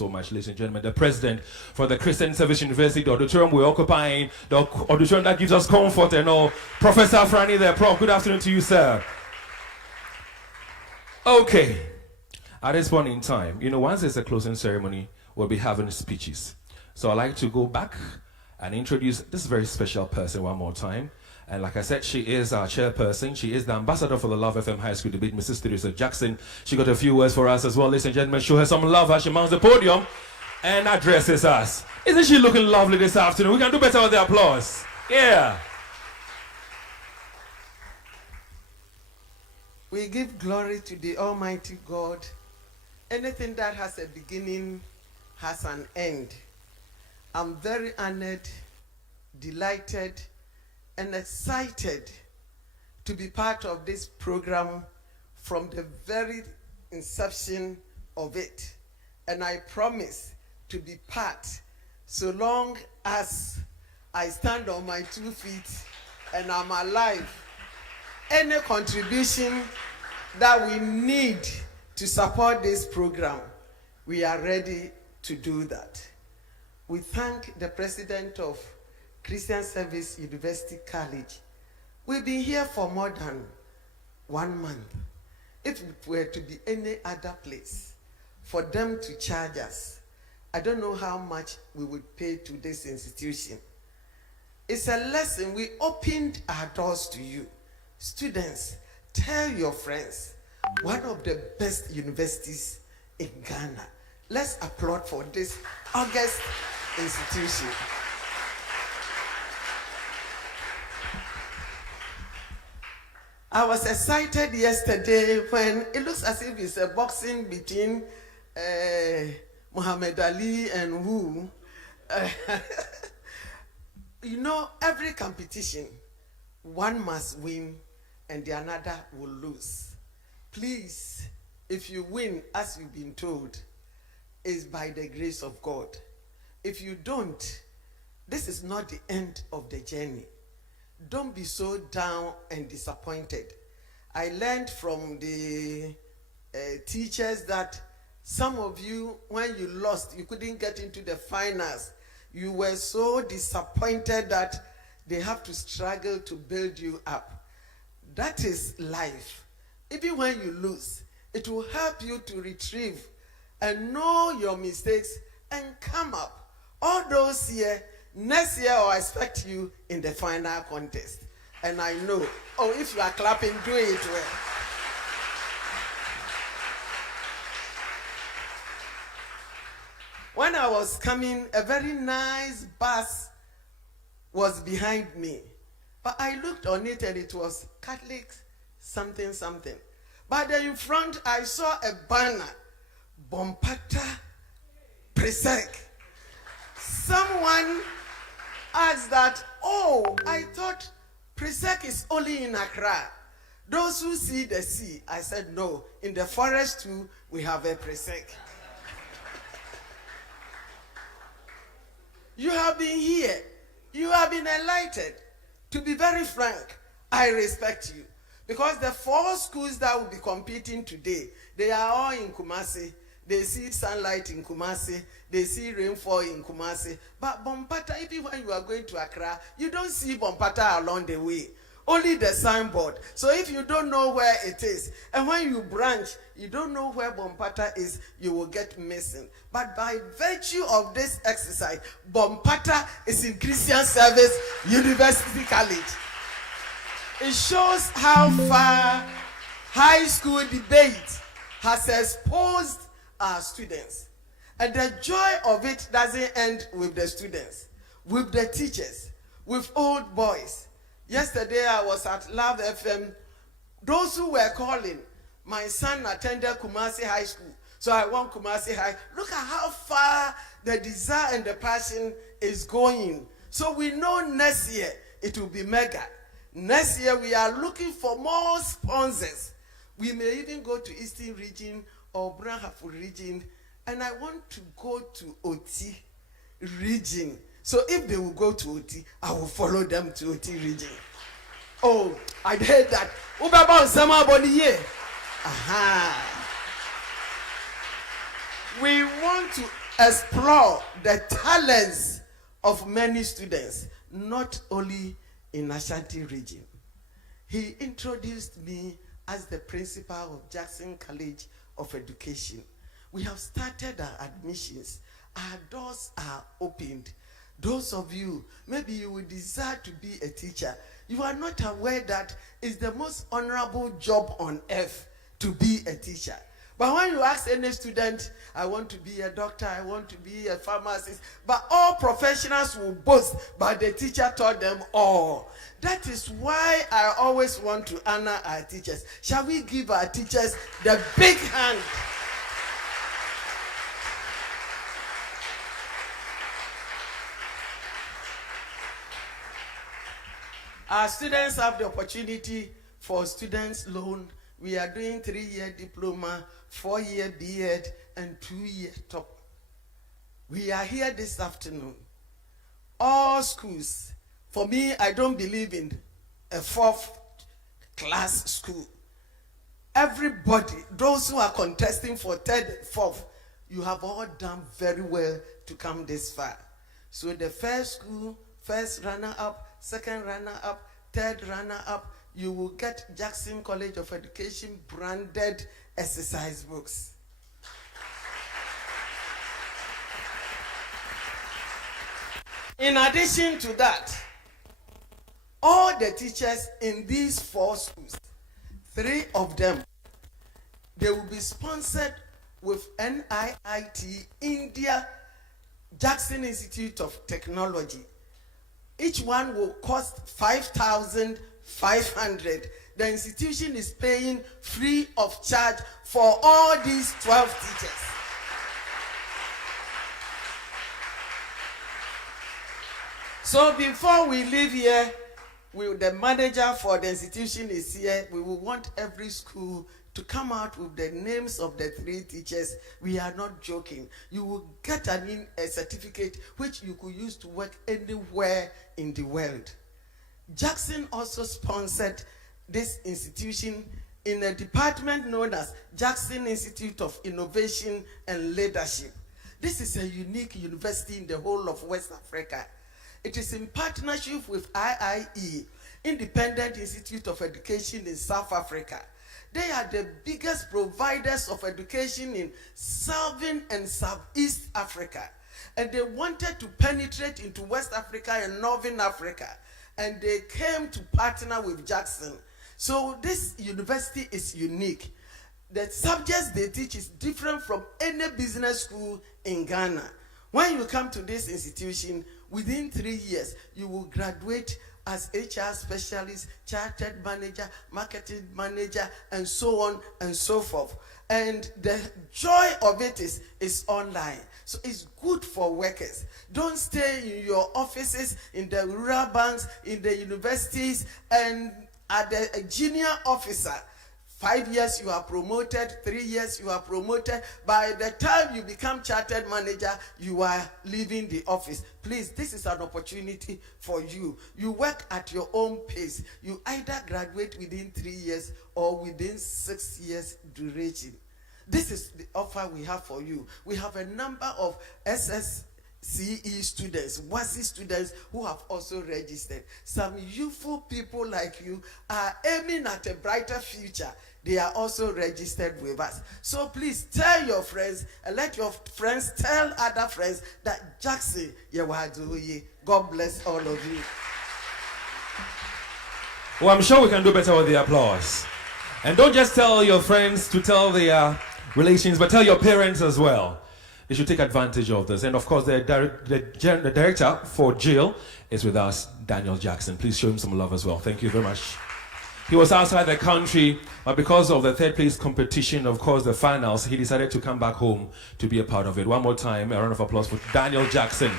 so much, ladies and gentlemen. The president for the Christian Service University, the auditorium we're occupying, the auditorium that gives us comfort and all. Professor Franny there. Prof, good afternoon to you, sir. Okay. At this point in time, once there's a closing ceremony, we'll be having speeches. So I'd like to go back and introduce this very special person one more time. And like I said, she is our chairperson. She is the ambassador for the Love FM High School debate, Mrs. Teresa Jackson. She got a few words for us as well, ladies and gentlemen. Show her some love as she mounts the podium and addresses us. Isn't she looking lovely this afternoon? We can do better with the applause. Yeah. We give glory to the Almighty God. Anything that has a beginning has an end. I'm very honored, delighted, and excited to be part of this program from the very inception of it. And I promise to be part so long as I stand on my 2 feet and I'm alive. Any contribution that we need to support this program, we are ready to do that. We thank the president of Christian Service University College. We've been here for more than 1 month. If it were to be any other place, for them to charge us, I don't know how much we would pay to this institution. It's a lesson. We opened our doors to you. Students, tell your friends, one of the best universities in Ghana. Let's applaud for this august institution. I was excited yesterday when it looks as if it's a boxing between Muhammad Ali and who. Every competition, one must win and the another will lose. Please, if you win, as you've been told, it's by the grace of God. If you don't, this is not the end of the journey. Don't be so down and disappointed. I learned from the teachers that some of you, when you lost, you couldn't get into the finals. You were so disappointed that they have to struggle to build you up. That is life. Even when you lose, it will help you to retrieve and know your mistakes and come up. All those here, next year I'll expect you in the final contest. And I know, if you are clapping, do it well. When I was coming, a very nice bus was behind me. But I looked on it and it was Catholic something something. But then in front, I saw a banner, Bompata Presec. Someone asked that, I thought Presec is only in Accra. Those who see the sea, I said, no, in the forest too, we have a Presec. You have been here. You have been enlightened. To be very frank, I respect you. Because the 4 schools that will be competing today, they are all in Kumasi. They see sunlight in Kumasi. They see rainfall in Kumasi. But Bompata, even when you are going to Accra, you don't see Bompata along the way. Only the signboard. So if you don't know where it is, and when you branch, you don't know where Bompata is, you will get missing. But by virtue of this exercise, Bompata is in Christian Service University College. It shows how far high school debate has exposed our students. And the joy of it doesn't end with the students, with the teachers, with old boys. Yesterday I was at Love FM. Those who were calling, my son attended Kumasi High School, so I want Kumasi High. Look at how far the desire and the passion is going. So we know next year it will be mega. Next year we are looking for more sponsors. We may even go to Eastern region or Branhafu region, and I want to go to Oti region. So if they will go to Oti, I will follow them to Oti region. I heard that. We want to explore the talents of many students, not only in Ashanti region. He introduced me as the principal of Jackson College of Education. We have started our admissions. Our doors are opened. Those of you, maybe you will desire to be a teacher. You are not aware that it's the most honorable job on earth to be a teacher. But when you ask any student, I want to be a doctor, I want to be a pharmacist, but all professionals will boast, but the teacher taught them all. That is why I always want to honor our teachers. Shall we give our teachers the big hand? Our students have the opportunity for students' loan. We are doing 3-year diploma, 4-year B.Ed, and 2-year top. We are here this afternoon. All schools. For me, I don't believe in a 4th class school. Everybody, those who are contesting for 3rd, 4th, you have all done very well to come this far. So the first school, first runner-up, second runner-up, third runner-up, you will get Jackson College of Education branded exercise books. In addition to that, all the teachers in these 4 schools, 3 of them, they will be sponsored with NIIT, India, Jackson Institute of Technology. Each one will cost 5,500. The institution is paying free of charge for all these 12 teachers. So before we leave here, the manager for the institution is here. We will want every school to come out with the names of the 3 teachers. We are not joking. You will get a certificate which you could use to work anywhere in the world. Jackson also sponsored this institution in a department known as Jackson Institute of Innovation and Leadership. This is a unique university in the whole of West Africa. It is in partnership with IIE, Independent Institute of Education in South Africa. They are the biggest providers of education in Southern and Southeast Africa. And they wanted to penetrate into West Africa and Northern Africa. And they came to partner with Jackson. So this university is unique. The subjects they teach is different from any business school in Ghana. When you come to this institution, within 3 years, you will graduate as HR specialist, chartered manager, marketing manager, and so on and so forth. And the joy of it is online. So it's good for workers. Don't stay in your offices, in the rural banks, in the universities, and at the junior officer. 5 years you are promoted, 3 years you are promoted. By the time you become chartered manager, you are leaving the office. Please, this is an opportunity for you. You work at your own pace. You either graduate within 3 years or within 6 years duration. This is the offer we have for you. We have a number of SSCE students, WASI students who have also registered. Some youthful people like you are aiming at a brighter future. They are also registered with us. So please tell your friends and let your friends tell other friends that Jackson, God bless all of you. Well, I'm sure we can do better with the applause. And don't just tell your friends to tell their relations, but tell your parents as well. They should take advantage of this. And of course, the director for jail is with us, Daniel Jackson. Please show him some love as well. Thank you very much. He was outside the country, but because of the 3rd place competition, of course, the finals, he decided to come back home to be a part of it. One more time, a round of applause for Daniel Jackson.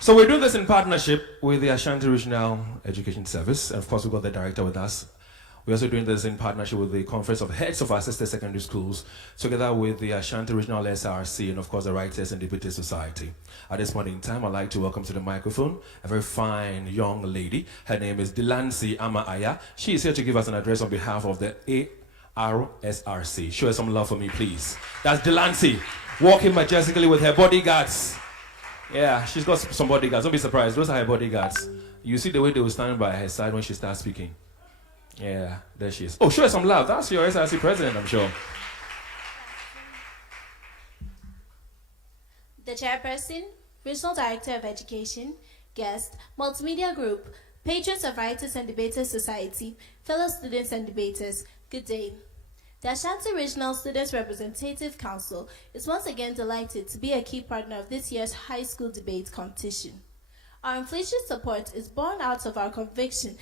So we're doing this in partnership with the Ashanti Regional Education Service. And of course, we've got the director with us. We're also doing this in partnership with the Conference of Heads of our sister secondary schools, together with the Ashanti Regional SRC and, of course, the Writers and Deputy Society. At this point in time, I'd like to welcome to the microphone a very fine young lady. Her name is Delancey Ama-Aya. She is here to give us an address on behalf of the RSRC. Show her some love for me, please. That's Delancey, walking majestically with her bodyguards. Yeah, she's got some bodyguards. Don't be surprised. Those are her bodyguards. You see the way they will stand by her side when she starts speaking. Yeah, there she is. Oh, show her some love. That's your SRC president, I'm sure. The chairperson, Regional Director of Education, guest, Multimedia Group, patrons of Writers and Debaters Society, fellow students and debaters, good day. The Ashanti Regional Students Representative Council is once again delighted to be a key partner of this year's high school debate competition. Our unflinching support is born out of our conviction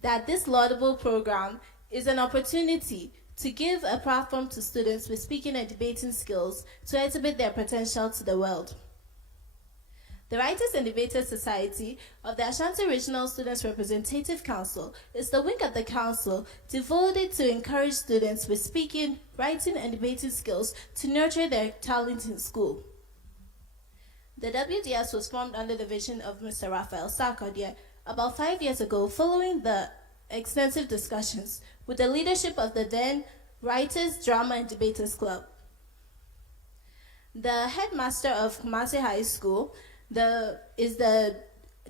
that this laudable program is an opportunity to give a platform to students with speaking and debating skills to exhibit their potential to the world. The Writers and Debaters Society of the Ashanti Regional Students Representative Council is the wing of the council devoted to encourage students with speaking, writing, and debating skills to nurture their talent in school. The WDS was formed under the vision of Mr. Raphael Sarkodie about 5 years ago, following the extensive discussions with the leadership of the then Writers, Drama, and Debaters Club. The headmaster of Kumasi High School is the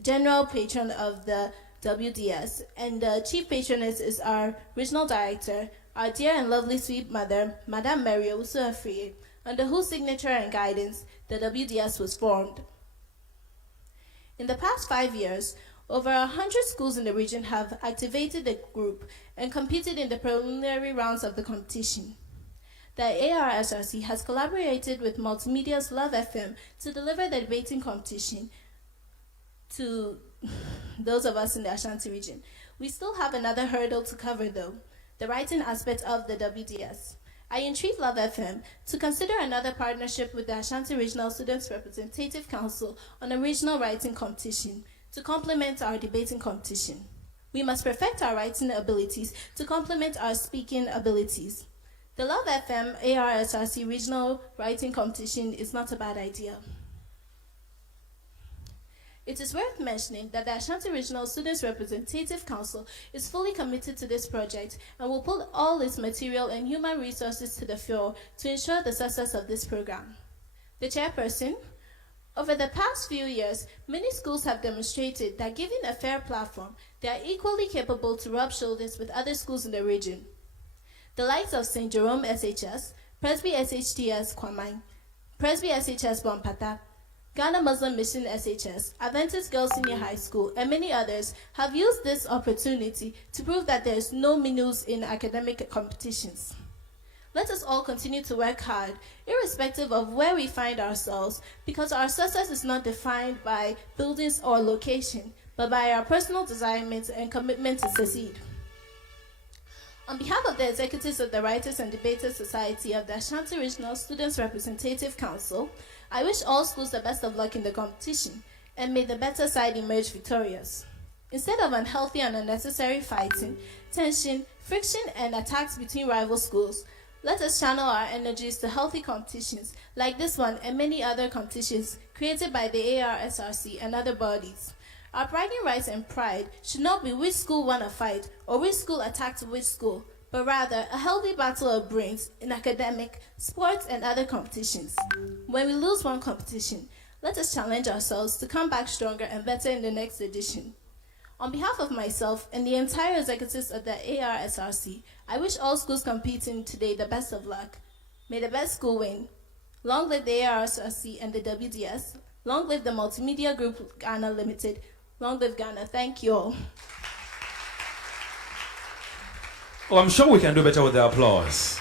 general patron of the WDS, and the chief patroness is our regional director, our dear and lovely sweet mother, Madame Mary Owusu-Afriye, under whose signature and guidance the WDS was formed. In the past 5 years, over 100 schools in the region have activated the group and competed in the preliminary rounds of the competition. The ARSRC has collaborated with Multimedia's Love FM to deliver the debating competition to those of us in the Ashanti region. We still have another hurdle to cover though, the writing aspect of the WDS. I entreat Love FM to consider another partnership with the Ashanti Regional Students Representative Council on a regional writing competition to complement our debating competition. We must perfect our writing abilities to complement our speaking abilities. The Love FM ARSRC Regional Writing Competition is not a bad idea. It is worth mentioning that the Ashanti Regional Students Representative Council is fully committed to this project and will put all its material and human resources to the fore to ensure the success of this program. The chairperson, over the past few years, many schools have demonstrated that given a fair platform, they are equally capable to rub shoulders with other schools in the region. The likes of St. Jerome SHS, Presby SHTS Kwamai, Presby SHS Bompata, Ghana Muslim Mission SHS, Adventist Girls Senior High School, and many others have used this opportunity to prove that there is no minus in academic competitions. Let us all continue to work hard, irrespective of where we find ourselves, because our success is not defined by buildings or location, but by our personal desires and commitment to succeed. On behalf of the executives of the Writers and Debaters Society of the Ashanti Regional Students Representative Council, I wish all schools the best of luck in the competition, and may the better side emerge victorious. Instead of unhealthy and unnecessary fighting, tension, friction, and attacks between rival schools, let us channel our energies to healthy competitions like this one and many other competitions created by the ARSRC and other bodies. Our bragging rights and pride should not be which school won a fight or which school attacked which school, but rather a healthy battle of brains in academic, sports, and other competitions. When we lose one competition, let us challenge ourselves to come back stronger and better in the next edition. On behalf of myself and the entire executives of the ARSRC, I wish all schools competing today the best of luck. May the best school win. Long live the ARSRC and the WDS. Long live the Multimedia Group Ghana Limited. Long live Ghana. Thank you all. Oh, I'm sure we can do better with the applause.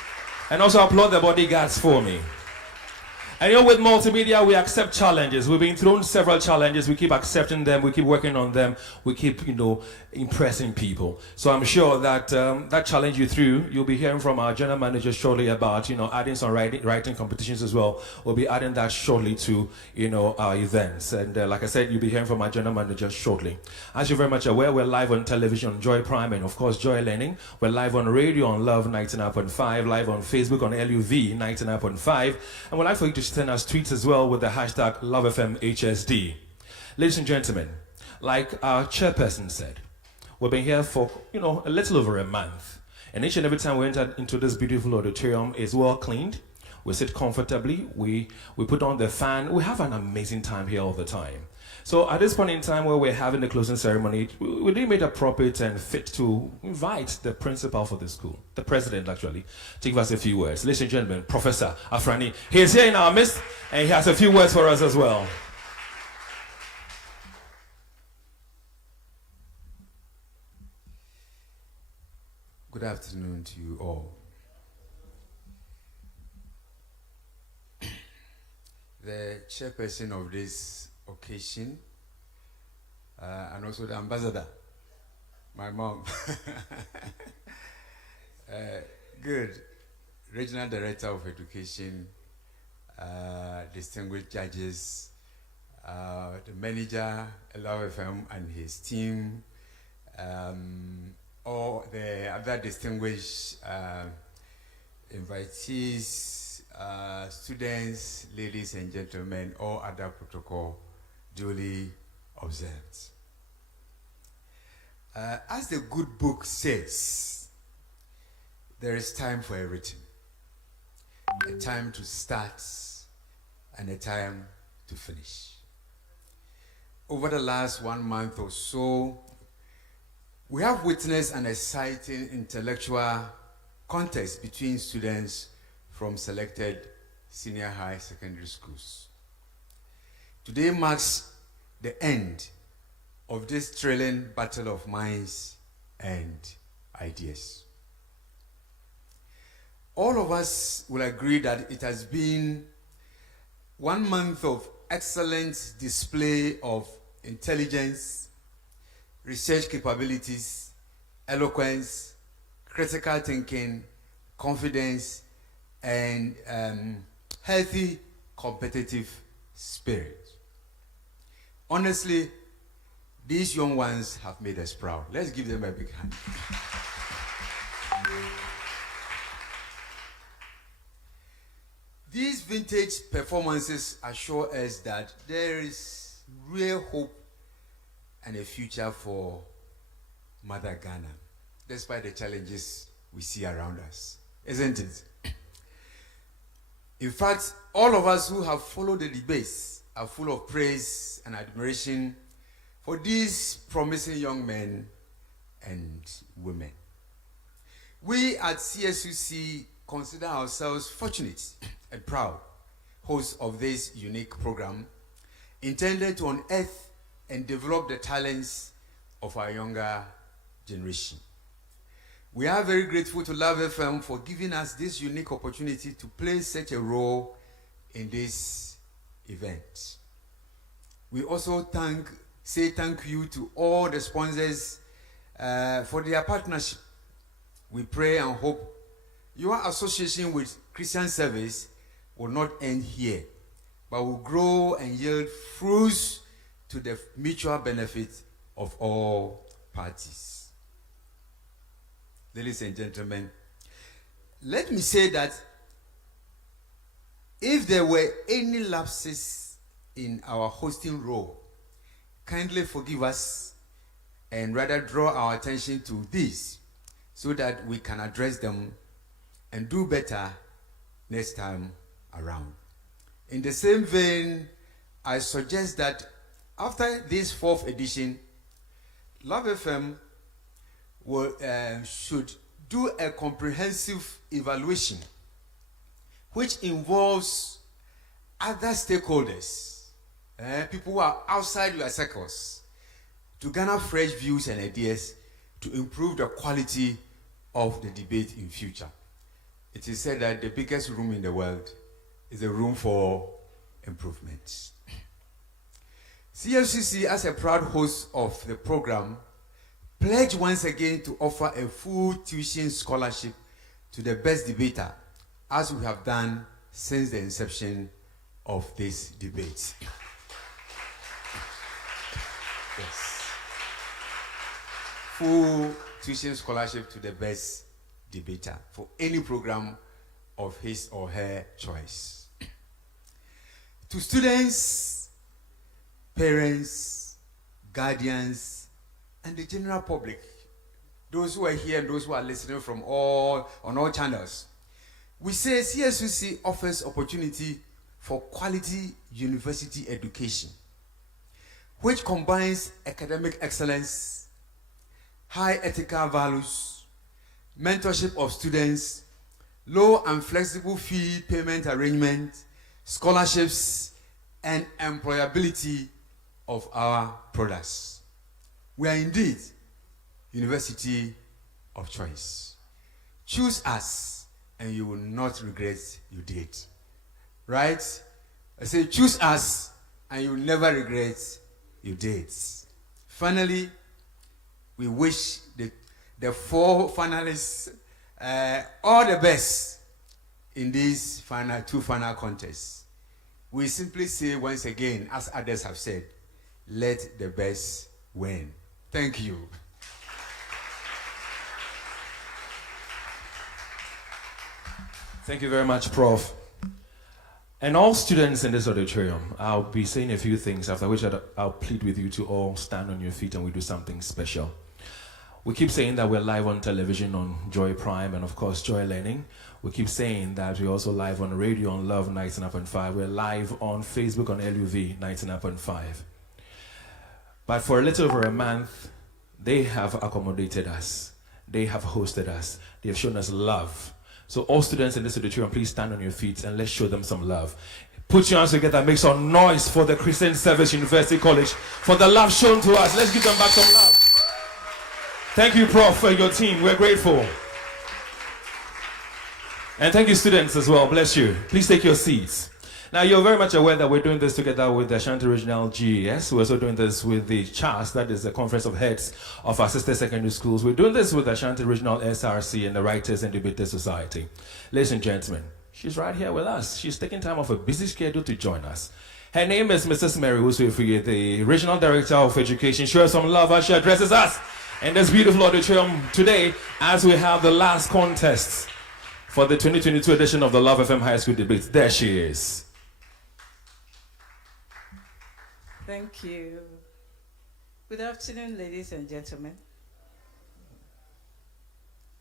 And also applaud the bodyguards for me. And you know, with multimedia, we accept challenges. We've been thrown several challenges. We keep accepting them. We keep working on them. We keep, impressing people. So I'm sure that that challenge you threw, you'll be hearing from our general manager shortly about, adding some writing competitions as well. We'll be adding that shortly to, our events. And like I said, you'll be hearing from our general manager shortly. As you're very much aware, we're live on television on Joy Prime and, of course, Joy Learning. We're live on radio on Love 99.5, live on Facebook on LUV 99.5. And we'd like for you to send us tweets as well with the hashtag LoveFMHSD. Ladies and gentlemen, like our chairperson said, we've been here for, a little over a month. And each and every time we enter into this beautiful auditorium, it's well cleaned. We sit comfortably. We put on the fan. We have an amazing time here all the time. So at this point in time where we're having the closing ceremony, we did make it appropriate and fit to invite the principal for the school, the president actually, to give us a few words. Ladies and gentlemen, Professor Afrani, he is here in our midst and he has a few words for us as well. Good afternoon to you all. The chairperson of this occasion, and also the ambassador, my mom. Good. Regional Director of Education, distinguished judges, the manager, Love FM and his team, all the other distinguished invitees, students, ladies and gentlemen, all other protocol duly observed. As the good book says, there is time for everything. A time to start and a time to finish. Over the last 1 month or so, we have witnessed an exciting intellectual contest between students from selected senior high secondary schools. Today marks the end of this thrilling battle of minds and ideas. All of us will agree that it has been 1 month of excellent display of intelligence, research capabilities, eloquence, critical thinking, confidence, and healthy competitive spirit. Honestly, these young ones have made us proud. Let's give them a big hand. These vintage performances assure us that there is real hope and a future for Mother Ghana, despite the challenges we see around us, isn't it? In fact, all of us who have followed the debates are full of praise and admiration for these promising young men and women. We at CSUC consider ourselves fortunate and proud hosts of this unique program intended to unearth and develop the talents of our younger generation. We are very grateful to Love FM for giving us this unique opportunity to play such a role in this event. We also say thank you to all the sponsors for their partnership. We pray and hope your association with Christian Service will not end here, but will grow and yield fruits to the mutual benefit of all parties. Ladies and gentlemen, let me say that if there were any lapses in our hosting role, kindly forgive us and rather draw our attention to these so that we can address them and do better next time around. In the same vein, I suggest that after this 4th edition, Love FM should do a comprehensive evaluation which involves other stakeholders, people who are outside your circles, to garner fresh views and ideas to improve the quality of the debate in future. It is said that the biggest room in the world is a room for improvement. CFCC, as a proud host of the program, pledge once again to offer a full tuition scholarship to the best debater, as we have done since the inception of this debate. Yes. Full tuition scholarship to the best debater for any program of his or her choice. To students, parents, guardians, and the general public, those who are here and those who are listening from on all channels. We say CSUC offers opportunity for quality university education, which combines academic excellence, high ethical values, mentorship of students, low and flexible fee payment arrangement, scholarships, and employability of our products. We are indeed university of choice. Choose us and you will not regret you did. Right? I say choose us and you will never regret you did. Finally, we wish the 4 finalists all the best in these two final contests. We simply say once again, as others have said, let the best win. Thank you. Thank you very much, Prof. And all students in this auditorium, I'll be saying a few things, after which I'll plead with you to all stand on your feet and we do something special. We keep saying that we're live on television on Joy Prime and, of course, Joy Learning. We keep saying that we're also live on radio on Love 99.5. We're live on Facebook on LUV 99.5. But for a little over a month, they have accommodated us. They have hosted us. They have shown us love. So all students in this auditorium, please stand on your feet and let's show them some love. Put your hands together, make some noise for the Christian Service University College for the love shown to us. Let's give them back some love. Thank you, Prof, and your team. We're grateful. And thank you, students, as well. Bless you. Please take your seats. Now, you're very much aware that we're doing this together with the Ashanti Regional GES. We're also doing this with the CHAS, that is the Conference of Heads of our sister secondary schools. We're doing this with the Ashanti Regional SRC and the Writers and Debaters Society. Ladies and gentlemen, she's right here with us. She's taking time off a busy schedule to join us. Her name is Mrs. Mary Usuifuye, the Regional Director of Education. Show her some love as she addresses us in this beautiful auditorium today as we have the last contest for the 2022 edition of the Love FM High School Debates. There she is. Thank you. Good afternoon, ladies and gentlemen.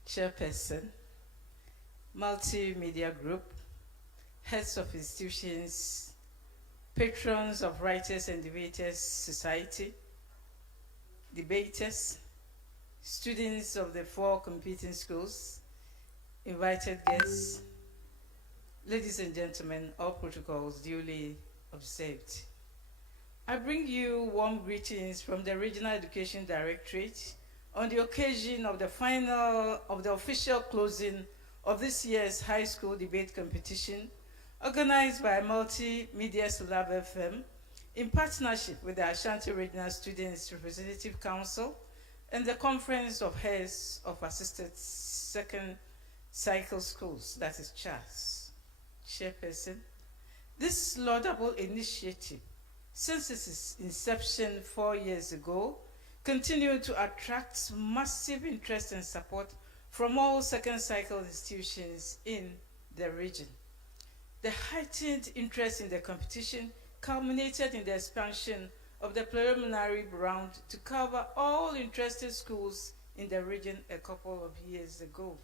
Chairperson, multimedia group, heads of institutions, patrons of Writers and Debaters Society, debaters, students of the 4 competing schools, invited guests, ladies and gentlemen, all protocols duly observed. I bring you warm greetings from the Regional Education Directorate on the occasion of the official closing of this year's high school debate competition organized by Multimedia Love FM in partnership with the Ashanti Regional Students Representative Council and the Conference of Heads of Assisted Second Cycle Schools, that is CHAS. Chairperson, this laudable initiative, since its inception 4 years ago, continued to attract massive interest and support from all second cycle institutions in the region. The heightened interest in the competition culminated in the expansion of the preliminary round to cover all interested schools in the region a couple of years ago.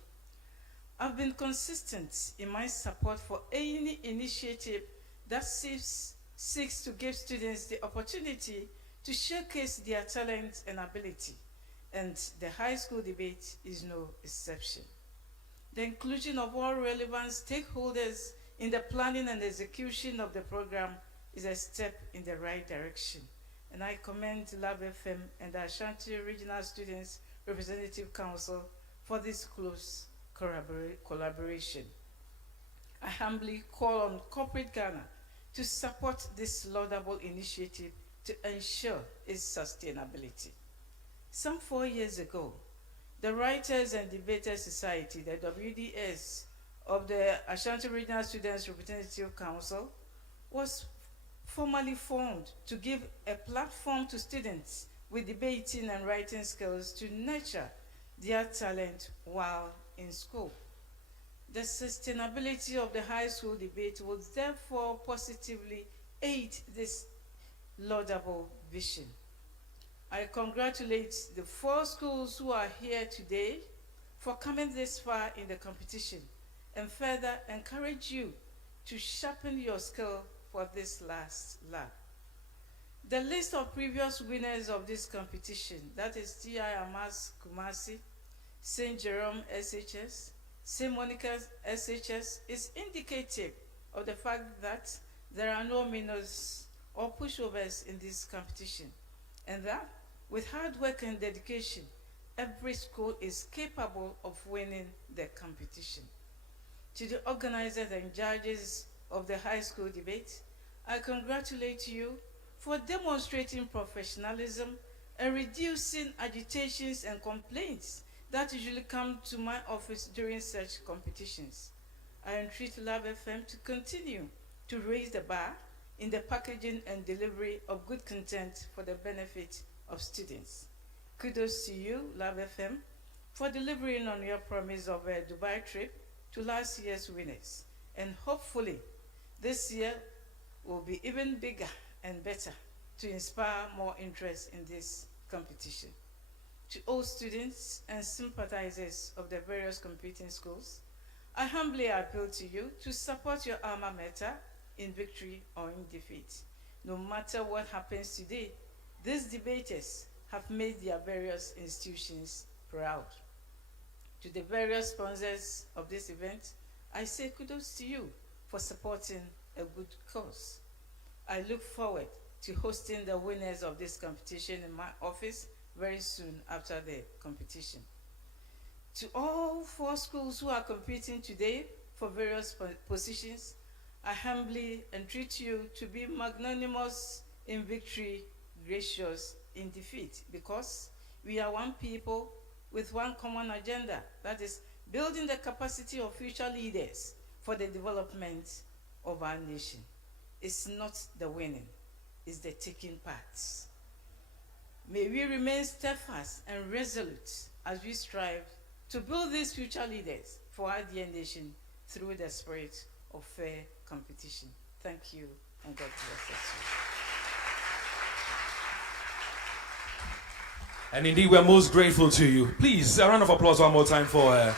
I've been consistent in my support for any initiative that seeks to give students the opportunity to showcase their talent and ability, and the high school debate is no exception. The inclusion of all relevant stakeholders in the planning and execution of the program is a step in the right direction, and I commend Love FM and the Ashanti Regional Students Representative Council for this close collaboration. I humbly call on corporate Ghana to support this laudable initiative to ensure its sustainability. Some 4 years ago, the Writers and Debaters Society, the WDS, of the Ashanti Regional Students Representative Council was formally formed to give a platform to students with debating and writing skills to nurture their talent while in school. The sustainability of the high school debate will therefore positively aid this laudable vision. I congratulate the 4 schools who are here today for coming this far in the competition, and further encourage you to sharpen your skill for this last lap. The list of previous winners of this competition, that is T.I. Amas Kumasi, St. Jerome SHS, St. Monica's SHS, is indicative of the fact that there are no minors or pushovers in this competition, and that with hard work and dedication, every school is capable of winning the competition. To the organizers and judges of the high school debate, I congratulate you for demonstrating professionalism and reducing agitations and complaints that usually come to my office during such competitions. I entreat Love FM to continue to raise the bar in the packaging and delivery of good content for the benefit of students. Kudos to you, Love FM, for delivering on your promise of a Dubai trip to last year's winners. And hopefully, this year will be even bigger and better to inspire more interest in this competition. To all students and sympathizers of the various competing schools, I humbly appeal to you to support your alma mater in victory or in defeat. No matter what happens today, these debaters have made their various institutions proud. To the various sponsors of this event, I say kudos to you for supporting a good cause. I look forward to hosting the winners of this competition in my office very soon after the competition. To all 4 schools who are competing today for various positions, I humbly entreat you to be magnanimous in victory, gracious in defeat, because we are one people with one common agenda, that is building the capacity of future leaders for the development of our nation. It's not the winning, it's the taking part. May we remain steadfast and resolute as we strive to build these future leaders for our dear nation through the spirit of fair competition. Thank you, and God bless us. And indeed, we're most grateful to you. Please, a round of applause one more time for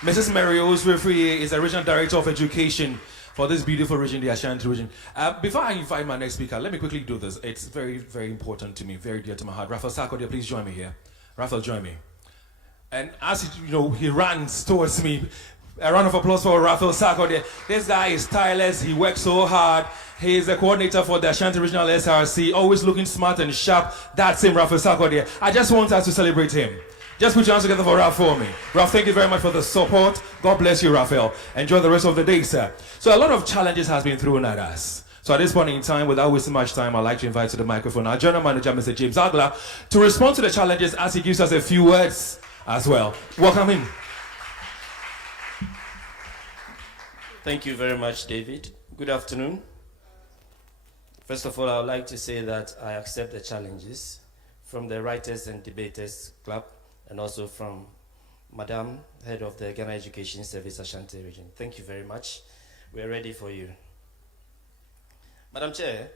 Mrs. Mary Osei is the Regional Director of Education for this beautiful region, the Ashanti region. Before I invite my next speaker, let me quickly do this. It's very, very important to me, very dear to my heart. Raphael Sarkodie, please join me here. Raphael, join me. And as he runs towards me, a round of applause for Raphael Sarkodie. This guy is tireless. He works so hard. He is the coordinator for the Ashanti Regional SRC, always looking smart and sharp. That's him, Raphael Sarkodie. I just want us to celebrate him. Just put your hands together for Raph for me. Raph, thank you very much for the support. God bless you, Raphael. Enjoy the rest of the day, sir. So a lot of challenges has been thrown at us. So at this point in time, without wasting much time, I'd like to invite to the microphone our General Manager, Mr. James Agler, to respond to the challenges as he gives us a few words as well. Welcome him. Thank you very much, David. Good afternoon. First of all, I would like to say that I accept the challenges from the Writers and Debaters Club and also from Madam, Head of the Ghana Education Service Ashanti Region. Thank you very much. We are ready for you. Madam Chair,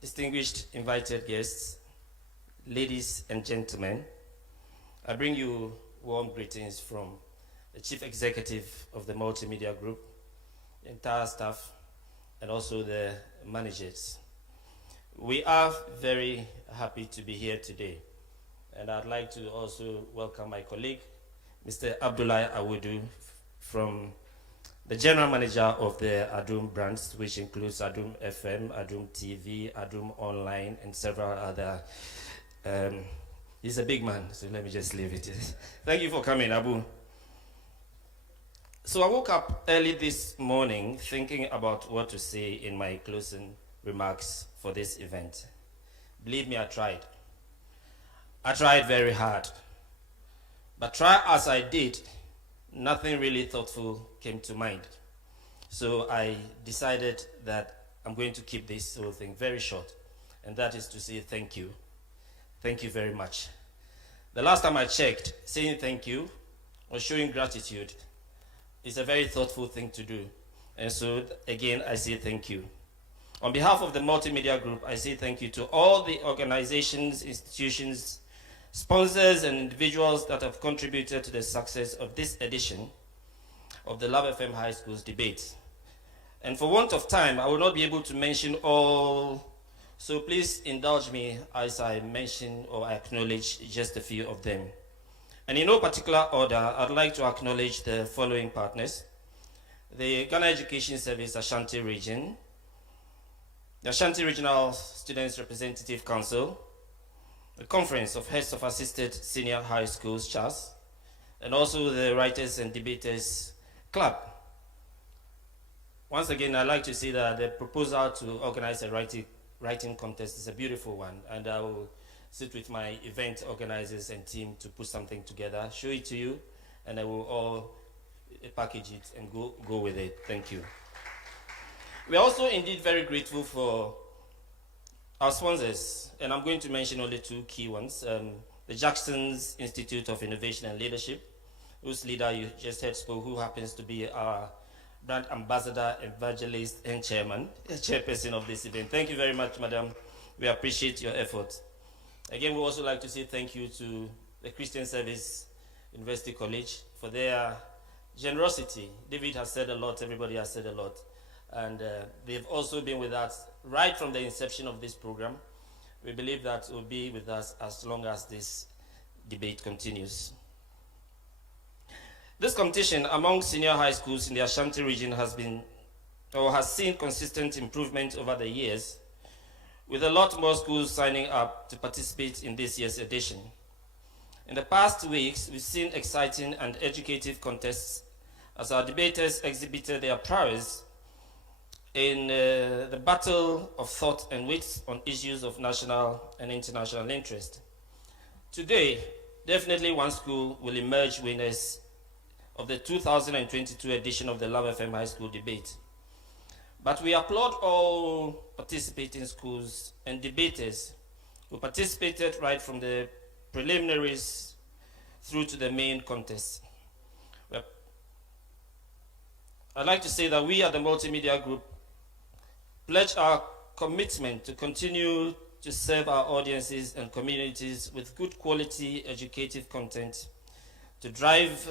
distinguished invited guests, ladies and gentlemen, I bring you warm greetings from the Chief Executive of the Multimedia Group, the entire staff, and also the managers. We are very happy to be here today. And I'd like to also welcome my colleague, Mr. Abdullahi Awudu, from the General Manager of the Adum brands, which includes Adum FM, Adum TV, Adum Online, and several other. He's a big man, so let me just leave it. Thank you for coming, Abu. So I woke up early this morning thinking about what to say in my closing remarks for this event. Believe me, I tried. I tried very hard. But try as I did, nothing really thoughtful came to mind. So I decided that I'm going to keep this whole thing very short. And that is to say thank you. Thank you very much. The last time I checked, saying thank you or showing gratitude is a very thoughtful thing to do. And so again, I say thank you. On behalf of the Multimedia Group, I say thank you to all the organizations, institutions, sponsors, and individuals that have contributed to the success of this edition of the Love FM High Schools debate. And for want of time, I will not be able to mention all, so please indulge me as I mention or I acknowledge just a few of them. And in no particular order, I'd like to acknowledge the following partners: the Ghana Education Service Ashanti Region, the Ashanti Regional Students Representative Council, the Conference of Heads of Assisted Senior High Schools, CHAS, and also the Writers and Debaters Club. Once again, I'd like to say that the proposal to organize a writing contest is a beautiful one, and I will sit with my event organizers and team to put something together, show it to you, and I will all package it and go with it. Thank you. We are also indeed very grateful for our sponsors, and I'm going to mention only two key ones. The Jackson's Institute of Innovation and Leadership, whose leader you just heard spoke, who happens to be our brand ambassador, evangelist, and chairperson of this event. Thank you very much, madam. We appreciate your effort. Again, we also like to say thank you to the Christian Service University College for their generosity. David has said a lot, everybody has said a lot. And they've also been with us right from the inception of this program. We believe that will be with us as long as this debate continues. This competition among senior high schools in the Ashanti region has seen consistent improvement over the years, with a lot more schools signing up to participate in this year's edition. In the past weeks, we've seen exciting and educative contests as our debaters exhibited their prowess in the battle of thought and wits on issues of national and international interest. Today, definitely one school will emerge winners of the 2022 edition of the Love FM High School debate. But we applaud all participating schools and debaters who participated right from the preliminaries through to the main contest. I'd like to say that we at the Multimedia Group pledge our commitment to continue to serve our audiences and communities with good quality educative content to drive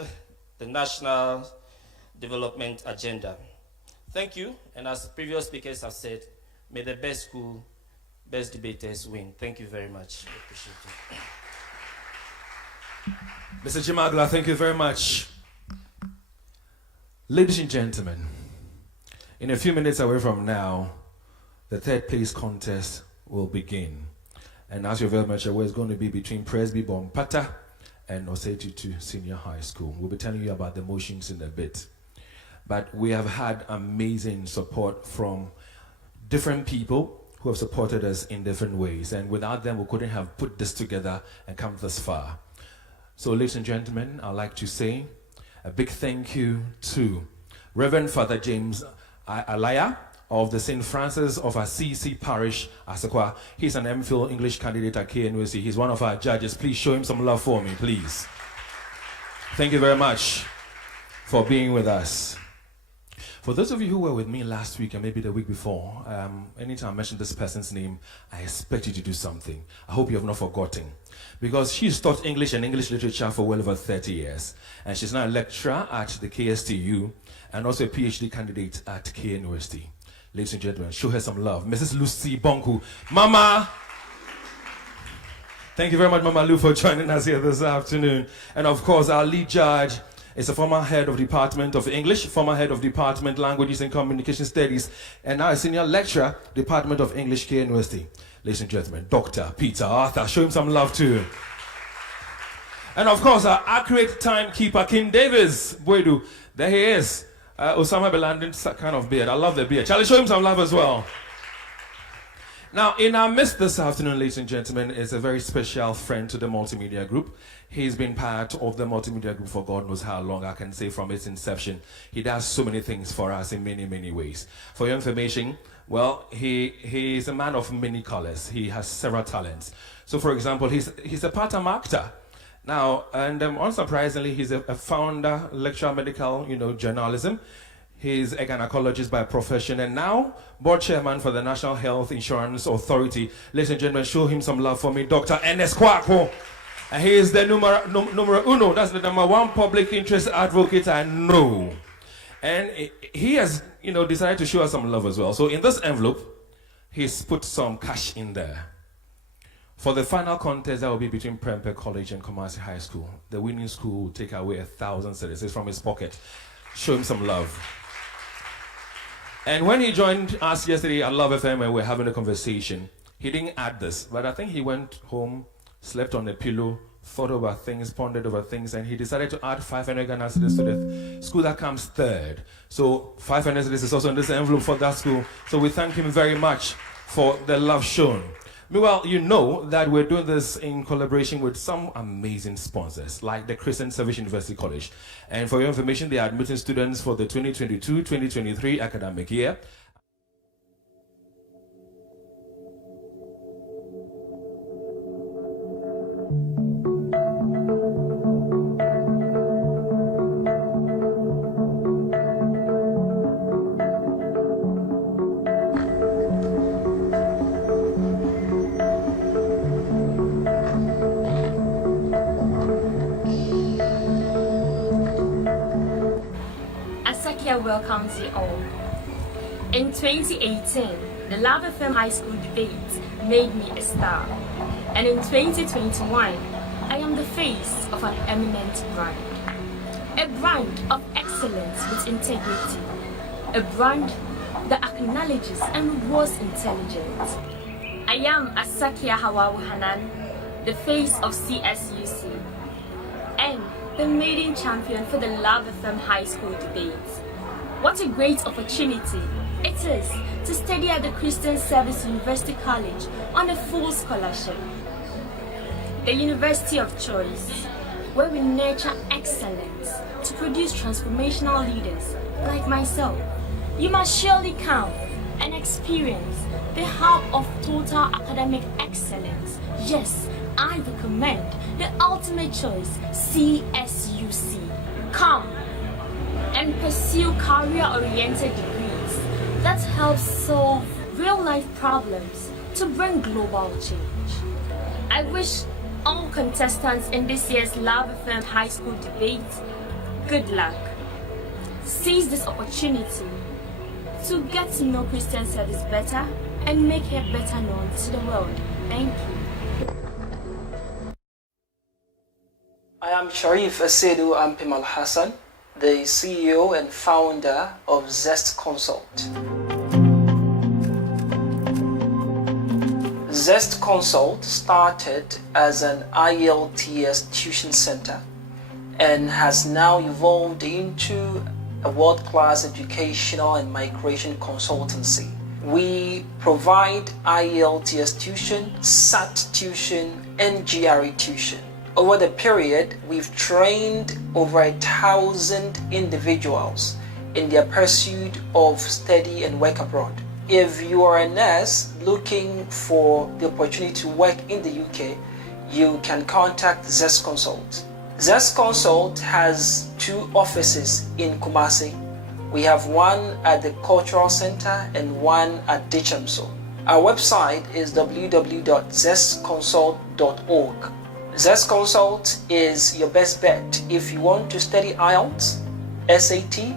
the national development agenda. Thank you, and as previous speakers have said, may the best school, best debaters win. Thank you very much. I appreciate it. Mr. Jimagla, thank you very much. Ladies and gentlemen, in a few minutes away from now, the third place contest will begin. And as you're very much aware, it's going to be between Presbyterian Bompata and Osei Tutu Senior High School. We'll be telling you about the motions in a bit. But we have had amazing support from different people who have supported us in different ways. And without them, we couldn't have put this together and come this far. So, ladies and gentlemen, I'd like to say a big thank you to Reverend Father James Alaya of the St. Francis of Assisi Parish, Asakwa. He's an MPhil English candidate at KNUST. He's one of our judges. Please show him some love for me, please. Thank you very much for being with us. For those of you who were with me last week and maybe the week before, anytime I mention this person's name, I expect you to do something. I hope you have not forgotten. Because she's taught English and English literature for well over 30 years. And she's now a lecturer at the KSTU and also a PhD candidate at KNUST. Ladies and gentlemen, show her some love. Mrs. Lucy Bonku. Mama! Thank you very much, Mama Lou, for joining us here this afternoon. And of course, our lead judge is a former head of Department of English, former head of Department Languages and Communication Studies, and now a senior lecturer, Department of English, KNUST. Ladies and gentlemen, Dr. Peter Arthur. Show him some love too. And of course, our accurate timekeeper, King Davis Boydu. There he is. Osama Bin Laden's kind of beard. I love the beard. Charlie, show him some love as well. Now, in our midst this afternoon, ladies and gentlemen, is a very special friend to the Multimedia Group. He's been part of the Multimedia Group for God knows how long, I can say from its inception. He does so many things for us in many, many ways. For your information, well, he is a man of many colors. He has several talents. So, for example, he's a part-time actor. Now, and unsurprisingly, he's a founder, lecturer, medical, journalism. He's a gynecologist by profession and now board chairman for the National Health Insurance Authority. Ladies and gentlemen, show him some love for me, Dr. Ernest Kwakpo. And he is the numero uno, that's the number one public interest advocate I know. And he has, decided to show us some love as well. So in this envelope, he's put some cash in there. For the final contest, that will be between Prempeh College and Kumasi High School. The winning school will take away 1,000 cedis from his pocket. Show him some love. And when he joined us yesterday at Love FM and we were having a conversation, he didn't add this, but I think he went home, slept on a pillow, thought over things, pondered over things, and he decided to add 500 Ghana cedis to the school that comes third. So 500 cedis is also in this envelope for that school. So we thank him very much for the love shown. Meanwhile, you know that we're doing this in collaboration with some amazing sponsors, like the Christian Service University College. And for your information, they are admitting students for the 2022-2023 academic year. Welcomes you all. In 2018, the Love FM High School debate made me a star. And in 2021, I am the face of an eminent brand. A brand of excellence with integrity. A brand that acknowledges and rewards intelligence. I am Asakia Hawawu Hanan, the face of CSUC, and the maiden champion for the Love FM High School debate. What a great opportunity it is to study at the Christian Service University College on a full scholarship. The university of choice, where we nurture excellence to produce transformational leaders like myself. You must surely come and experience the hub of total academic excellence. Yes, I recommend the ultimate choice, CSUC. Come and pursue career-oriented degrees that help solve real-life problems to bring global change. I wish all contestants in this year's Love FM High School debate good luck. Seize this opportunity to get to know Christian Service better and make it better known to the world. Thank you. I am Sharif Asedu Ampim Al-Hassan, the CEO and founder of Zest Consult. Zest Consult started as an IELTS tuition center and has now evolved into a world-class educational and migration consultancy. We provide IELTS tuition, SAT tuition, and GRE tuition. Over the period, we've trained over 1,000 individuals in their pursuit of study and work abroad. If you are a nurse looking for the opportunity to work in the UK, you can contact Zest Consult. Zest Consult has 2 offices in Kumasi. We have one at the Cultural Center and one at Dichamso. Our website is www.zestconsult.org. Zest Consult is your best bet if you want to study IELTS, SAT,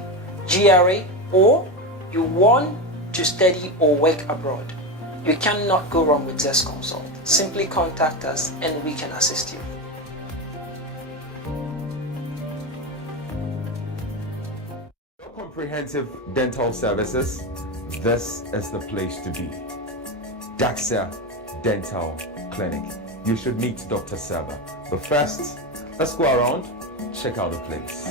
GRE, or you want to study or work abroad. You cannot go wrong with Zest Consult. Simply contact us and we can assist you. Comprehensive dental services, this is the place to be. Daxa Dental Clinic. You should meet Dr. Saba. But first, let's go around, check out the place.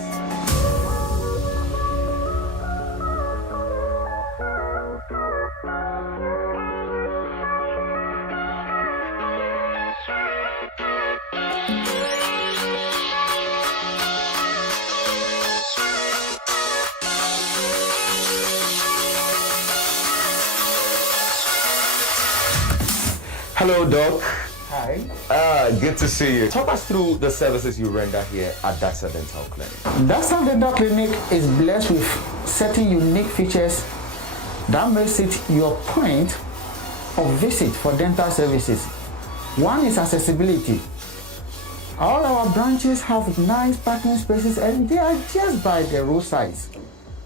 Hello, Doc. Hi. Good to see you. Talk us through the services you render here at Daxa Dental Clinic. Daxa Dental Clinic is blessed with certain unique features that makes it your point of visit for dental services. One is accessibility. All our branches have nice parking spaces and they are just by the roadside,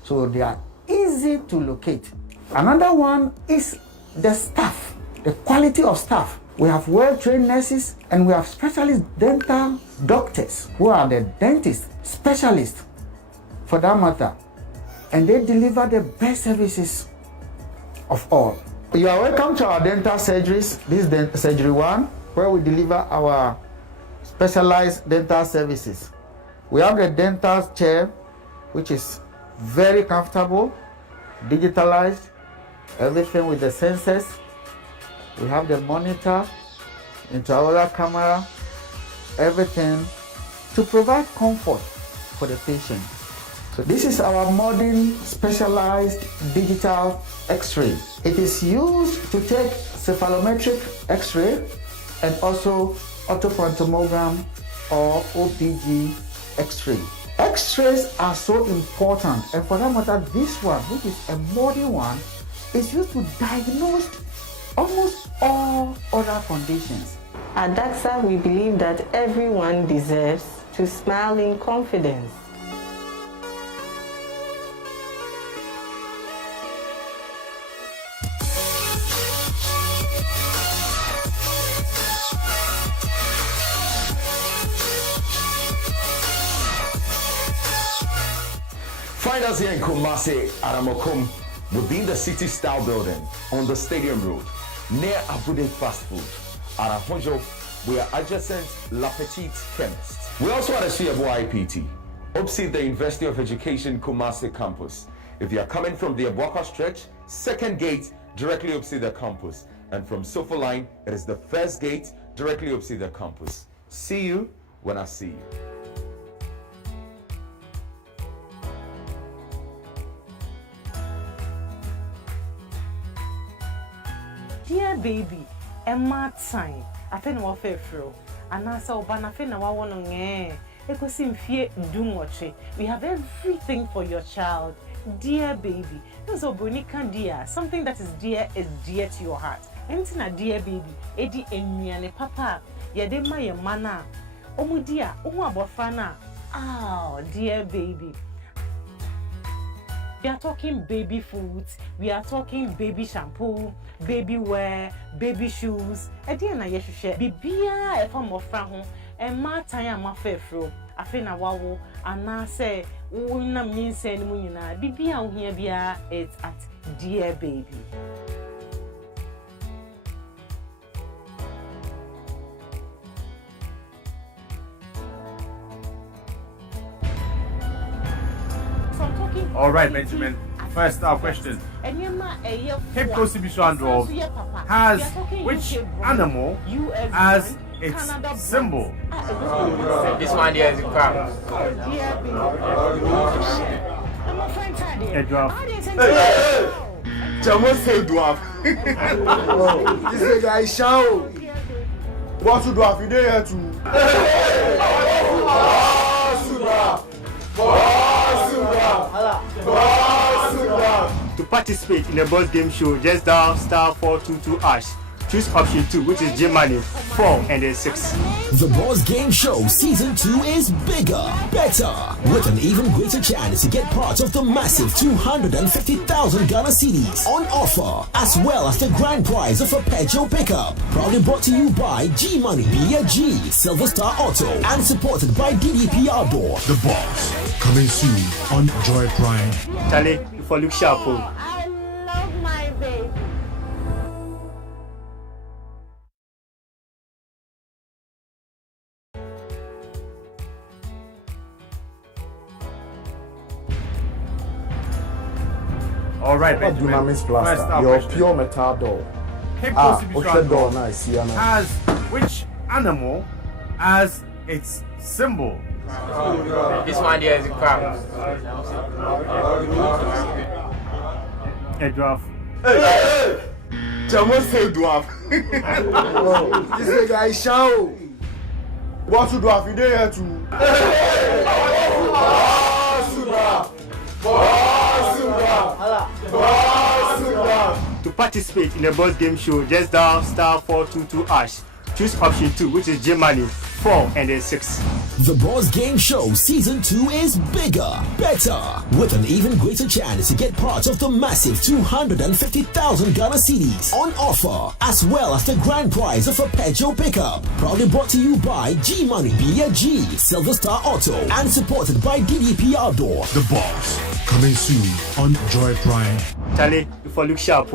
so they are easy to locate. Another one is the staff, the quality of staff. We have well-trained nurses and we have specialist dental doctors who are the dentist specialists for that matter, and they deliver the best services of all. You are welcome to our dental surgeries. This is surgery 1, where we deliver our specialized dental services. We have the dental chair, which is very comfortable, digitalized, everything with the sensors. We have the monitor, intraoral camera, everything to provide comfort for the patient. So this is our modern specialized digital X-ray. It is used to take cephalometric X-ray and also orthopontomogram or OPG X-ray. X-rays are so important, and for that matter, this one, which is a modern one, is used to diagnose almost all other conditions. At Daxa, we believe that everyone deserves to smile in confidence. Find us here in Kumasi, Aramokum, within the City Style Building on the Stadium Road, near Abude Fast Food. At Ahonjo, we are adjacent La Petite Chemist. We also have a Siabo IPT, opposite the University of Education Kumasi campus. If you are coming from the Abuaka stretch, second gate directly opposite the campus. And from Sofa Line, it is the first gate directly opposite the campus. See you when I see you. Dear baby, a mad sign. I think what fair fro. And I saw Banafina Wawan. It was in fear, do watch. We have everything for your child. Dear baby, so Bonica dear, something that is dear to your heart. Anything a dear baby, Eddie and me and papa, Yadema your mana. Oh, dear, oh, Bofana. Oh, dear baby. We are talking baby foods, we are talking baby shampoo, baby wear, baby shoes. Edi na yehwehwe bibia e fam ofra ho e ma tan ama fefro afi na wawo ana se wona minse ni mu nyina bibia wo hia bia it's at Dear Baby. All right, Benjamin. First up question. Hippo Sibishandro has which animal as its symbol? This one here is a crab. A dwarf. Jamos say dwarf. This is a guy show. What's a dwarf? You there too? To participate in the boss game show, just dial *422#. Choose option 2, which is G-Money, 4 and then 6. The Boss Game Show Season 2 is bigger, better, with an even greater chance to get part of the massive 250,000 Ghana cedis on offer, as well as the grand prize of a Peugeot pickup. Proudly brought to you by G-Money, BFG, Silver Star Auto, and supported by Directorial. The Boss, coming soon on Joy Prime. Charlie, for look sharp. I love my baby. All right, Benjamin. First Plaster, up your question. pure metal door. Hippo Sibishandro nice, has which animal as its symbol? This one here is a crab. A dwarf. Chamo say dwarf. This is guy show. What to dwarf you there too? To participate in the boss game show, just dial *422#. Choose option 2, which is J Money, 4 and then 6. The Boss Game Show Season 2 is bigger, better, with an even greater chance to get part of the massive 250,000 Ghana cedis on offer, as well as the grand prize of a Peugeot pickup. Proudly brought to you by G Money, BG, Silver Star Auto, and supported by Directorial. The Boss, coming soon on Joy Prime. Charlie, if I look sharp.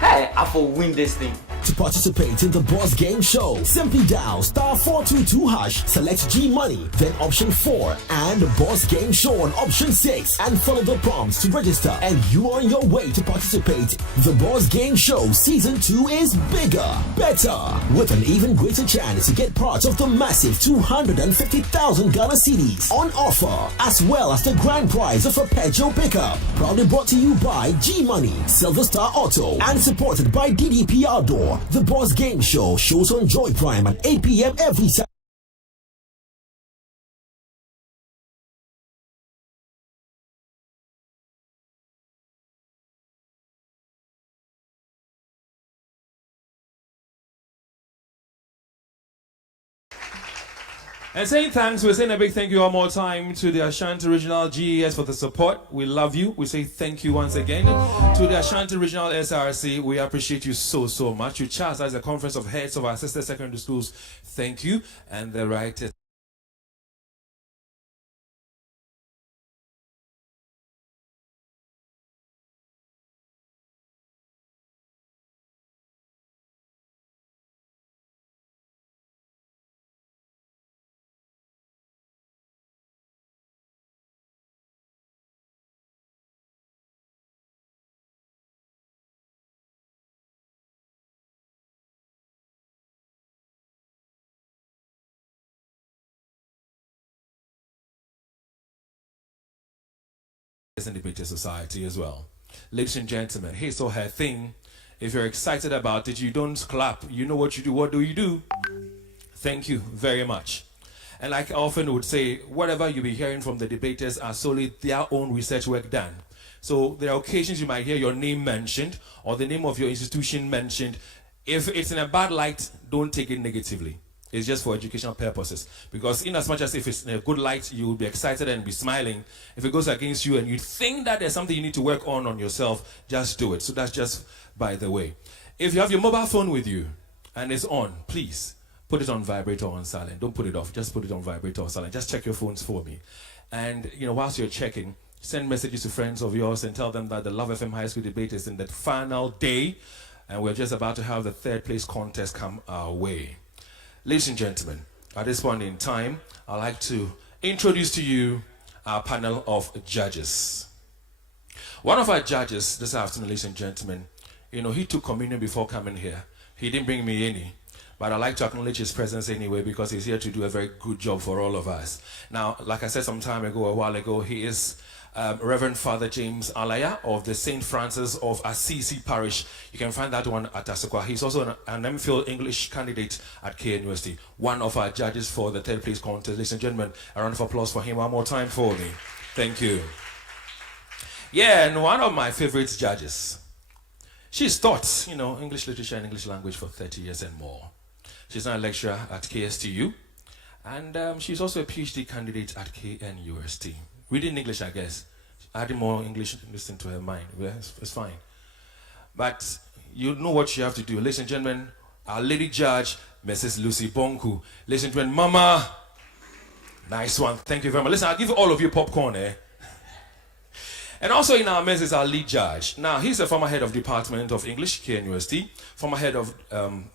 Hey, I will win this thing. To participate in the Boss Game Show, simply dial *422#, select G Money, then option 4, and the Boss Game Show on option 6, and follow the prompts to register, and you are on your way to participate. The Boss Game Show Season 2 is bigger, better, with an even greater chance to get part of the massive 250,000 Ghana cedis on offer, as well as the grand prize of a Peugeot pickup. Proudly brought to you by G Money, Silver Star Auto, and supported by Directorial. The Boss Game Show shows on Joy Prime at 8 p.m. every Saturday. And saying thanks, we're saying a big thank you one more time to the Ashanti Regional GES for the support. We love you. We say thank you once again. To the Ashanti Regional SRC, we appreciate you so, so much. To Charles as the Conference of Heads of our sister secondary schools, thank you. And the right in the British society as well. Ladies and gentlemen, here's all her thing. If you're excited about it, you don't clap. You know what you do. What do you do? Thank you very much. And like I often would say, whatever you'll be hearing from the debaters are solely their own research work done. So there are occasions you might hear your name mentioned or the name of your institution mentioned. If it's in a bad light, don't take it negatively. It's just for educational purposes. Because in as much as if it's in a good light, you will be excited and be smiling. If it goes against you and you think that there's something you need to work on yourself, just do it. So that's just by the way. If you have your mobile phone with you and it's on, please put it on vibrator or on silent. Don't put it off. Just put it on vibrator or silent. Just check your phones for me. And whilst you're checking, send messages to friends of yours and tell them that the Love FM High School debate is in the final day. And we're just about to have the third place contest come our way. Ladies and gentlemen, at this point in time, I'd like to introduce to you our panel of judges. One of our judges this afternoon, ladies and gentlemen, he took communion before coming here. He didn't bring me any, but I'd like to acknowledge his presence anyway because he's here to do a very good job for all of us. Now, like I said a while ago, he is Reverend Father James Alaya of the St. Francis of Assisi Parish. You can find that one at Asokwa. He's also an MPhil English candidate at KNUST. One of our judges for the third place contest. Ladies and gentlemen, a round of applause for him one more time for me. Thank you. Yeah, and one of my favorite judges. She's taught, English literature and English language for 30 years and more. She's now a lecturer at KSTU. And she's also a PhD candidate at KNUST. Reading English, I guess. Adding more English into her mind. It's fine. But you know what you have to do. Ladies and gentlemen, our lady judge, Mrs. Lucy Bonku. Ladies and gentlemen, Mama. Nice one. Thank you very much. Listen, I'll give all of you popcorn, And also in our midst is our lead judge. Now, he's a former head of Department of English, KNUST, former head of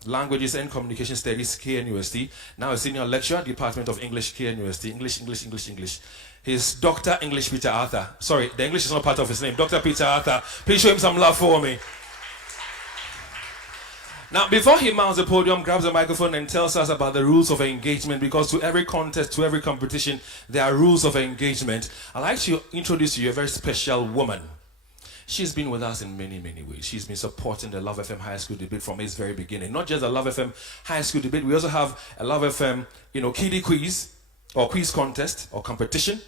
Languages and Communication Studies, KNUST, now a senior lecturer, Department of English, KNUST, English. He's Dr. English Peter Arthur. Sorry, the English is not part of his name. Dr. Peter Arthur. Please show him some love for me. Now, before he mounts the podium, grabs the microphone and tells us about the rules of engagement, because to every contest, to every competition, there are rules of engagement. I'd like to introduce you a very special woman. She's been with us in many, many ways. She's been supporting the Love FM High School debate from its very beginning. Not just the Love FM High School debate, we also have a Love FM, kiddie quiz, or quiz contest, or competition.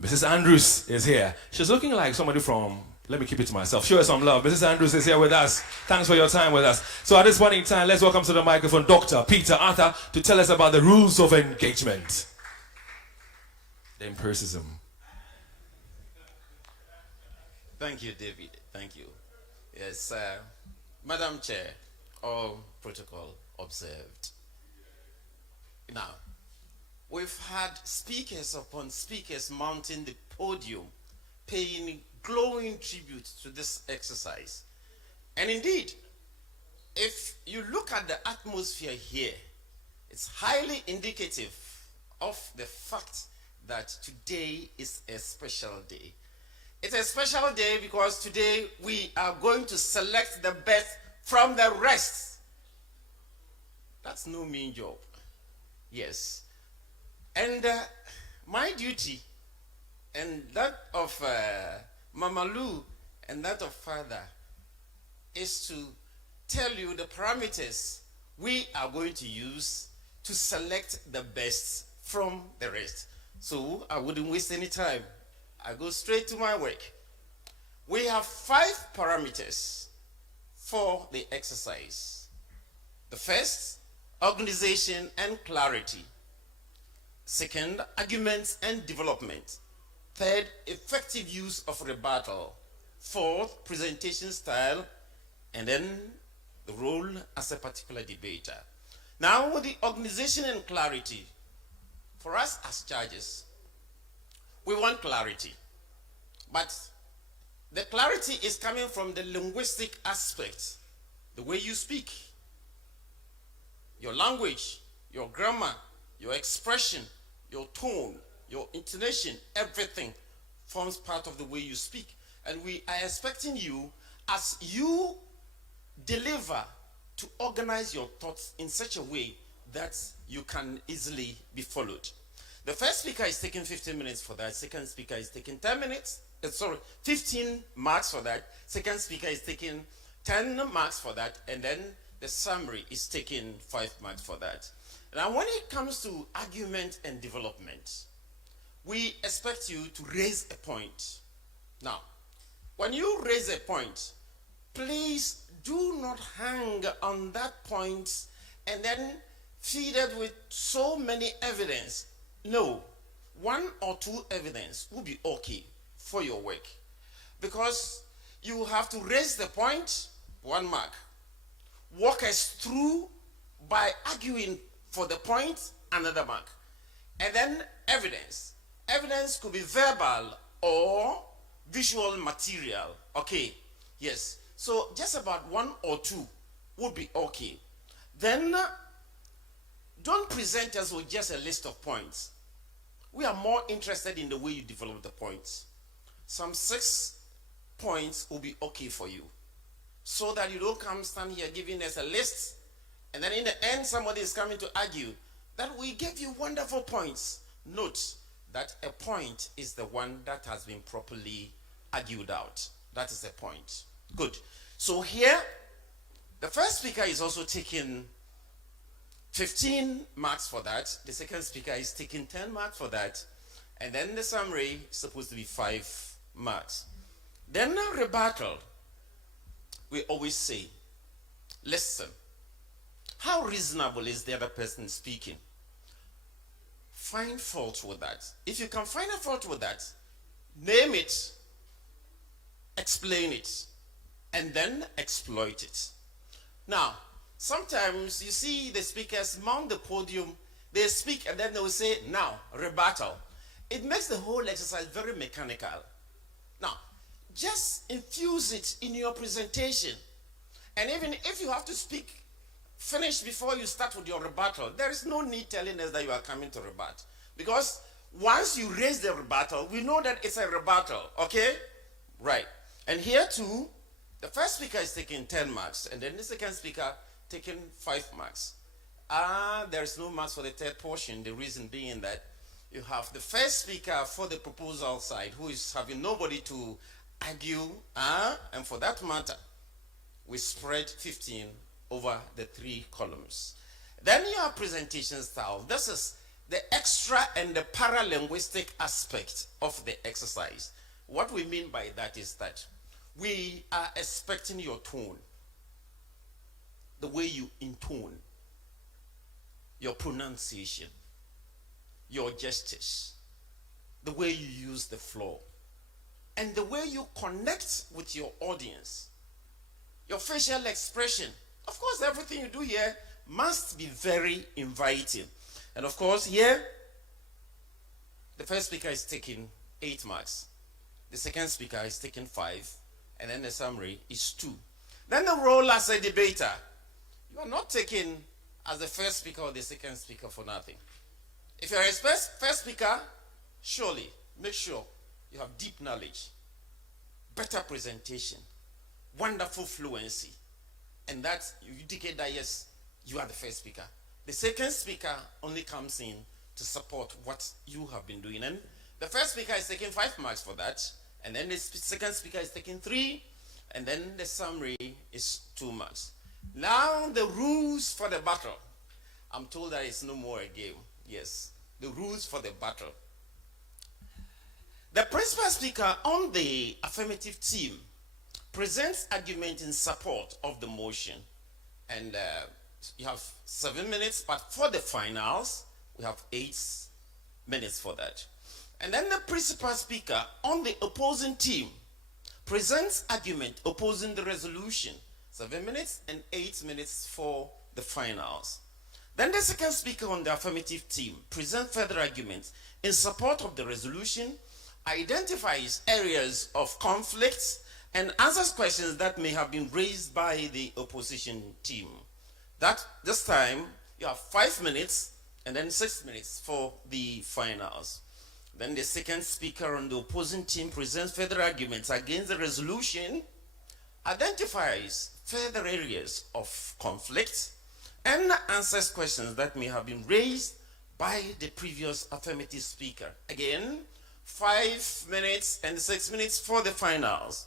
Mrs. Andrews is here. She's looking like somebody from... Let me keep it to myself. Show her some love. Mrs. Andrews is here with us. Thanks for your time with us. So at this point in time, let's welcome to the microphone Dr. Peter Arthur to tell us about the rules of engagement. The empiricism. Thank you, David. Thank you. Yes, Madam Chair, all protocol observed. Now, we've had speakers upon speakers mounting the podium, paying glowing tribute to this exercise. And indeed, if you look at the atmosphere here, it's highly indicative of the fact that today is a special day. It's a special day because today we are going to select the best from the rest. That's no mean job. Yes. And my duty and that of Mama Lou and that of Father is to tell you the parameters we are going to use to select the best from the rest. So I wouldn't waste any time. I go straight to my work. We have 5 parameters for the exercise. The first, organization and clarity. Second, arguments and development. Third, effective use of rebuttal. Fourth, presentation style. And then the role as a particular debater. Now with the organization and clarity, for us as judges, we want clarity. But the clarity is coming from the linguistic aspect, the way you speak, your language, your grammar, your expression, your tone, your intonation, everything forms part of the way you speak. And we are expecting you, as you deliver, to organize your thoughts in such a way that you can easily be followed. The first speaker is taking 15 minutes for that. Second speaker is taking 15 marks for that. Second speaker is taking 10 marks for that. And then the summary is taking 5 marks for that. Now, when it comes to argument and development, we expect you to raise a point. Now, when you raise a point, please do not hang on that point and then feed it with so many evidence. No, 1 or 2 evidence will be okay for your work, because you have to raise the point, 1 mark. Walk us through by arguing for the point, another mark. And then evidence. Evidence could be verbal or visual material. Okay, yes. So just about 1 or 2 would be okay. Then don't present us with just a list of points. We are more interested in the way you develop the points. Some 6 points will be okay for you, so that you don't come stand here giving us a list, and then in the end somebody is coming to argue that we gave you wonderful points. Note that a point is the one that has been properly argued out. That is the point. Good. So here, the first speaker is also taking 15 marks for that. The second speaker is taking 10 marks for that. And then the summary is supposed to be 5 marks. Then the rebuttal, we always say, listen, how reasonable is the other person speaking? Find fault with that. If you can find a fault with that, name it, explain it, and then exploit it. Now, sometimes you see the speakers mount the podium, they speak, and then they will say, now, rebuttal. It makes the whole exercise very mechanical. Now, just infuse it in your presentation. And even if you have to speak, finish before you start with your rebuttal, there is no need telling us that you are coming to rebut. Because once you raise the rebuttal, we know that it's a rebuttal, okay? Right. And here too, the first speaker is taking 10 marks, and then the second speaker taking 5 marks. There is no marks for the third portion, the reason being that you have the first speaker for the proposal side who is having nobody to argue, and for that matter, we spread 15 over the 3 columns. Then you have presentation style. This is the extra and the paralinguistic aspect of the exercise. What we mean by that is that we are expecting your tone, the way you intone, your pronunciation, your gestures, the way you use the floor, and the way you connect with your audience, your facial expression. Of course, everything you do here must be very inviting. And of course, here, the first speaker is taking 8 marks. The second speaker is taking 5. And then the summary is 2. Then the role as a debater. You are not taking as the first speaker or the second speaker for nothing. If you're a first speaker, surely make sure you have deep knowledge, better presentation, wonderful fluency, and that you indicate that yes, you are the first speaker. The second speaker only comes in to support what you have been doing. And the first speaker is taking 5 marks for that, and then the second speaker is taking 3, and then the summary is 2 marks. Now the rules for the battle. I'm told that it's no more a game. Yes, the rules for the battle. The principal speaker on the affirmative team presents argument in support of the motion. And you have 7 minutes, but for the finals, we have 8 minutes for that. And then the principal speaker on the opposing team presents argument opposing the resolution. 7 minutes and 8 minutes for the finals. Then the second speaker on the affirmative team presents further arguments in support of the resolution, identifies areas of conflict, and answers questions that may have been raised by the opposition team. That this time you have 5 minutes and then 6 minutes for the finals. Then the second speaker on the opposing team presents further arguments against the resolution, identifies further areas of conflict, and answers questions that may have been raised by the previous affirmative speaker. Again, 5 minutes and 6 minutes for the finals.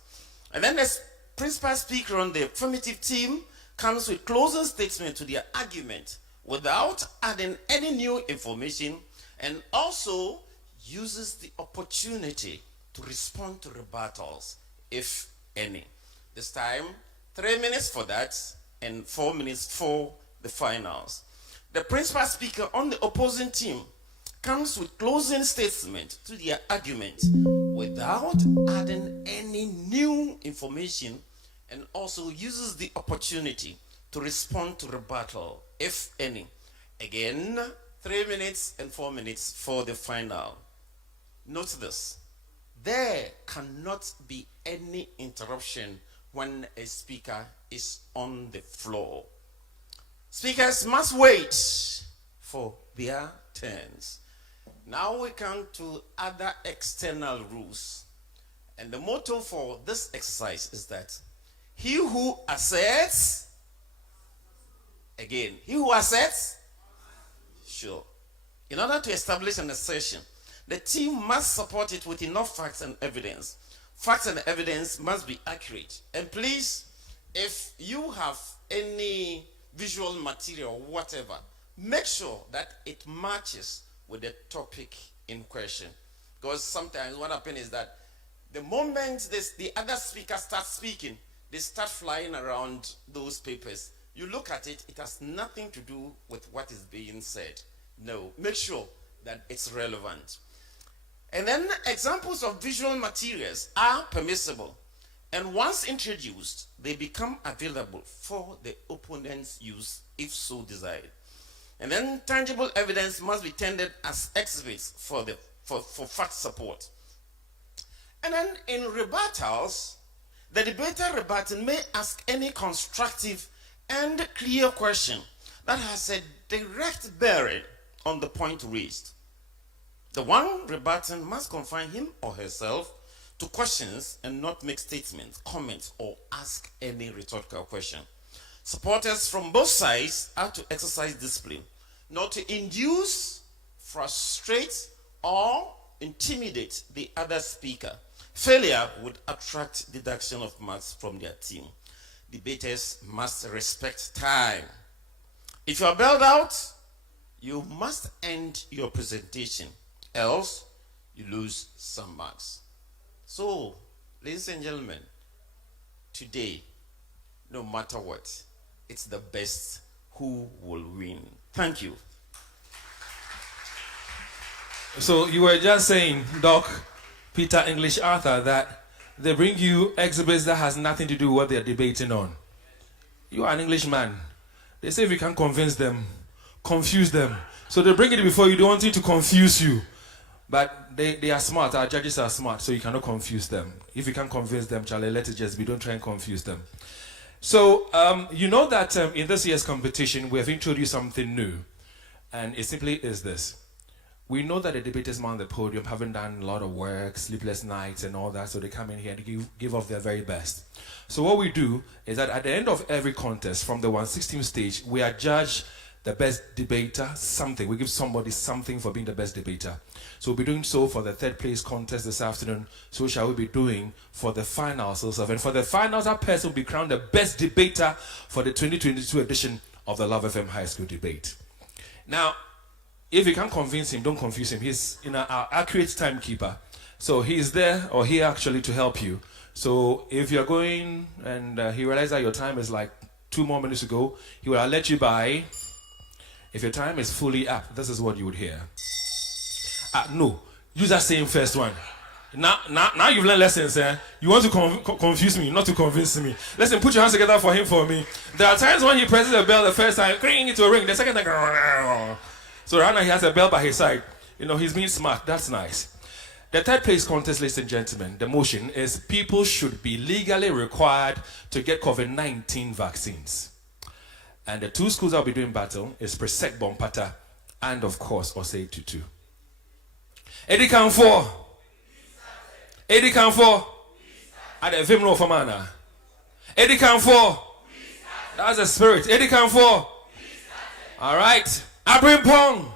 And then the principal speaker on the affirmative team comes with closing statement to their argument without adding any new information, and also uses the opportunity to respond to rebuttals, if any. This time, 3 minutes for that and 4 minutes for the finals. The principal speaker on the opposing team comes with closing statement to their argument without adding any new information, and also uses the opportunity to respond to rebuttal, if any. Again, 3 minutes and 4 minutes for the final. Note this: there cannot be any interruption when a speaker is on the floor. Speakers must wait for their turns. Now we come to other external rules. And the motto for this exercise is that he who asserts, again, he who asserts, sure. In order to establish an assertion, the team must support it with enough facts and evidence. Facts and evidence must be accurate. And please, if you have any visual material or whatever, make sure that it matches with the topic in question. Because sometimes what happens is that the moment the other speaker starts speaking, they start flying around those papers. You look at it, it has nothing to do with what is being said. No, make sure that it's relevant. And then examples of visual materials are permissible. And once introduced, they become available for the opponent's use if so desired. And then tangible evidence must be tendered as exhibits for fact support. And then in rebuttals, the debater rebutting may ask any constructive and clear question that has a direct bearing on the point raised. The one rebutting must confine him or herself to questions and not make statements, comments, or ask any rhetorical question. Supporters from both sides are to exercise discipline, not to induce, frustrate, or intimidate the other speaker. Failure would attract deduction of marks from their team. Debaters must respect time. If you are bailed out, you must end your presentation, else you lose some marks. So, ladies and gentlemen, today, no matter what, it's the best who will win. Thank you. So you were just saying, Doc, Peter English Arthur, that they bring you exhibits that has nothing to do with what they're debating on. You are an Englishman. They say if you can't convince them, confuse them. So they bring it before you, don't want it to confuse you. But they are smart, our judges are smart, so you cannot confuse them. If you can't convince them, Charlie, let it just be, don't try and confuse them. So, you know that in this year's competition, we have introduced something new. And it simply is this. We know that the debaters on the podium haven't done a lot of work, sleepless nights and all that, so they come in here and give off their very best. So what we do is that at the end of every contest, from the 116th stage, we adjudge the best debater something. We give somebody something for being the best debater. So we'll be doing so for the third place contest this afternoon. So shall we be doing for the finals also. And for the finals, that person will be crowned the best debater for the 2022 edition of the Love FM High School Debate. Now, if you can't convince him, don't confuse him. He's our accurate timekeeper. So he's there, or here actually, to help you. So if you're going and he realizes that your time is like 2 more minutes to go, he will let you by. If your time is fully up, this is what you would hear. No, use that same first one. Now you've learned lessons, eh? You want to confuse me, not to convince me. Listen, put your hands together for him, for me. There are times when he presses the bell the first time, ring it to a ring. The second time, so right now he has a bell by his side. You know, he's being smart. That's nice. The third place contest, ladies and gentlemen, the motion is people should be legally required to get COVID-19 vaccines. And the 2 schools I'll be doing battle is Presec Bompata and, of course, Osei Tutu. Eddie Camfor. Eddie Camfor. At the Vimno Famana. Eddie Camfor. That's the spirit. Eddie Camfor. All right. Abrim Pong.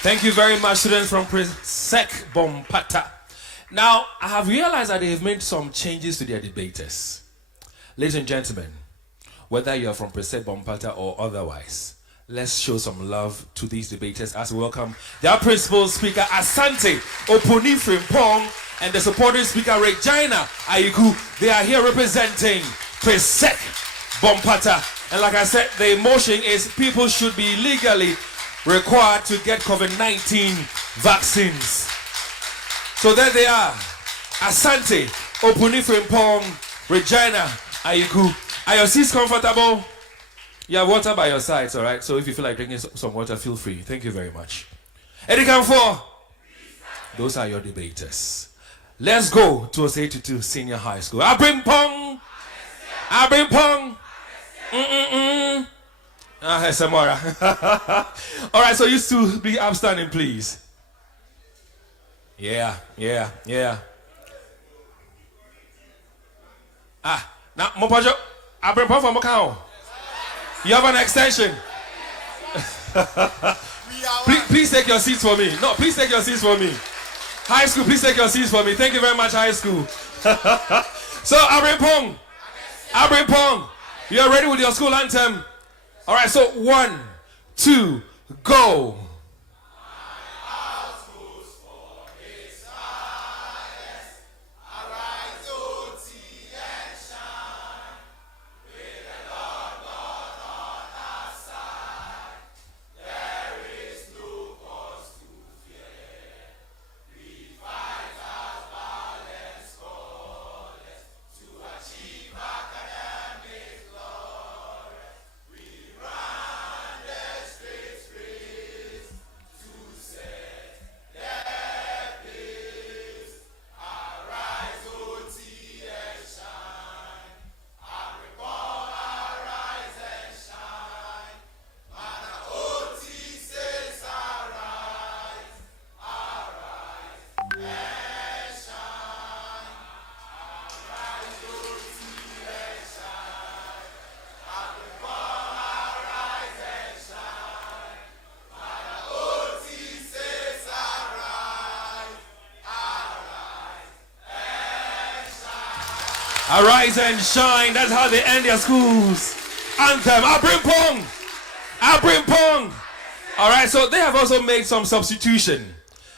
Thank you very much, students from Presec Bompata. Now, I have realized that they have made some changes to their debaters. Ladies and gentlemen, whether you are from Presec Bompata or otherwise, let's show some love to these debaters as we welcome their principal speaker, Asante Oponi Frimpong, and the supporting speaker, Regina Ayiku. They are here representing Presec Bompata. And like I said, the motion is people should be legally required to get COVID-19 vaccines. So there they are. Asante Oponi Frimpong, Regina Ayiku. Are your seats comfortable? You have water by your sides, all right? So if you feel like drinking some water, feel free. Thank you very much. Eddie Kamfor. Those are your debaters. Let's go to Osei Tutu Senior High School. Abrimpong. Abrimpong. Samora. All right, so you two be upstanding, please. Yeah. Now, Mopajo, Abrimpong from Macau. You have an extension. please take your seats for me. No, please take your seats for me. High school, please take your seats for me. Thank you very much, high school. So, Abrimpong, you are ready with your school anthem? All right, so 1, 2, go. Arise and shine. That's how they end their schools. Anthem. Abrimpong. All right, so they have also made some substitution.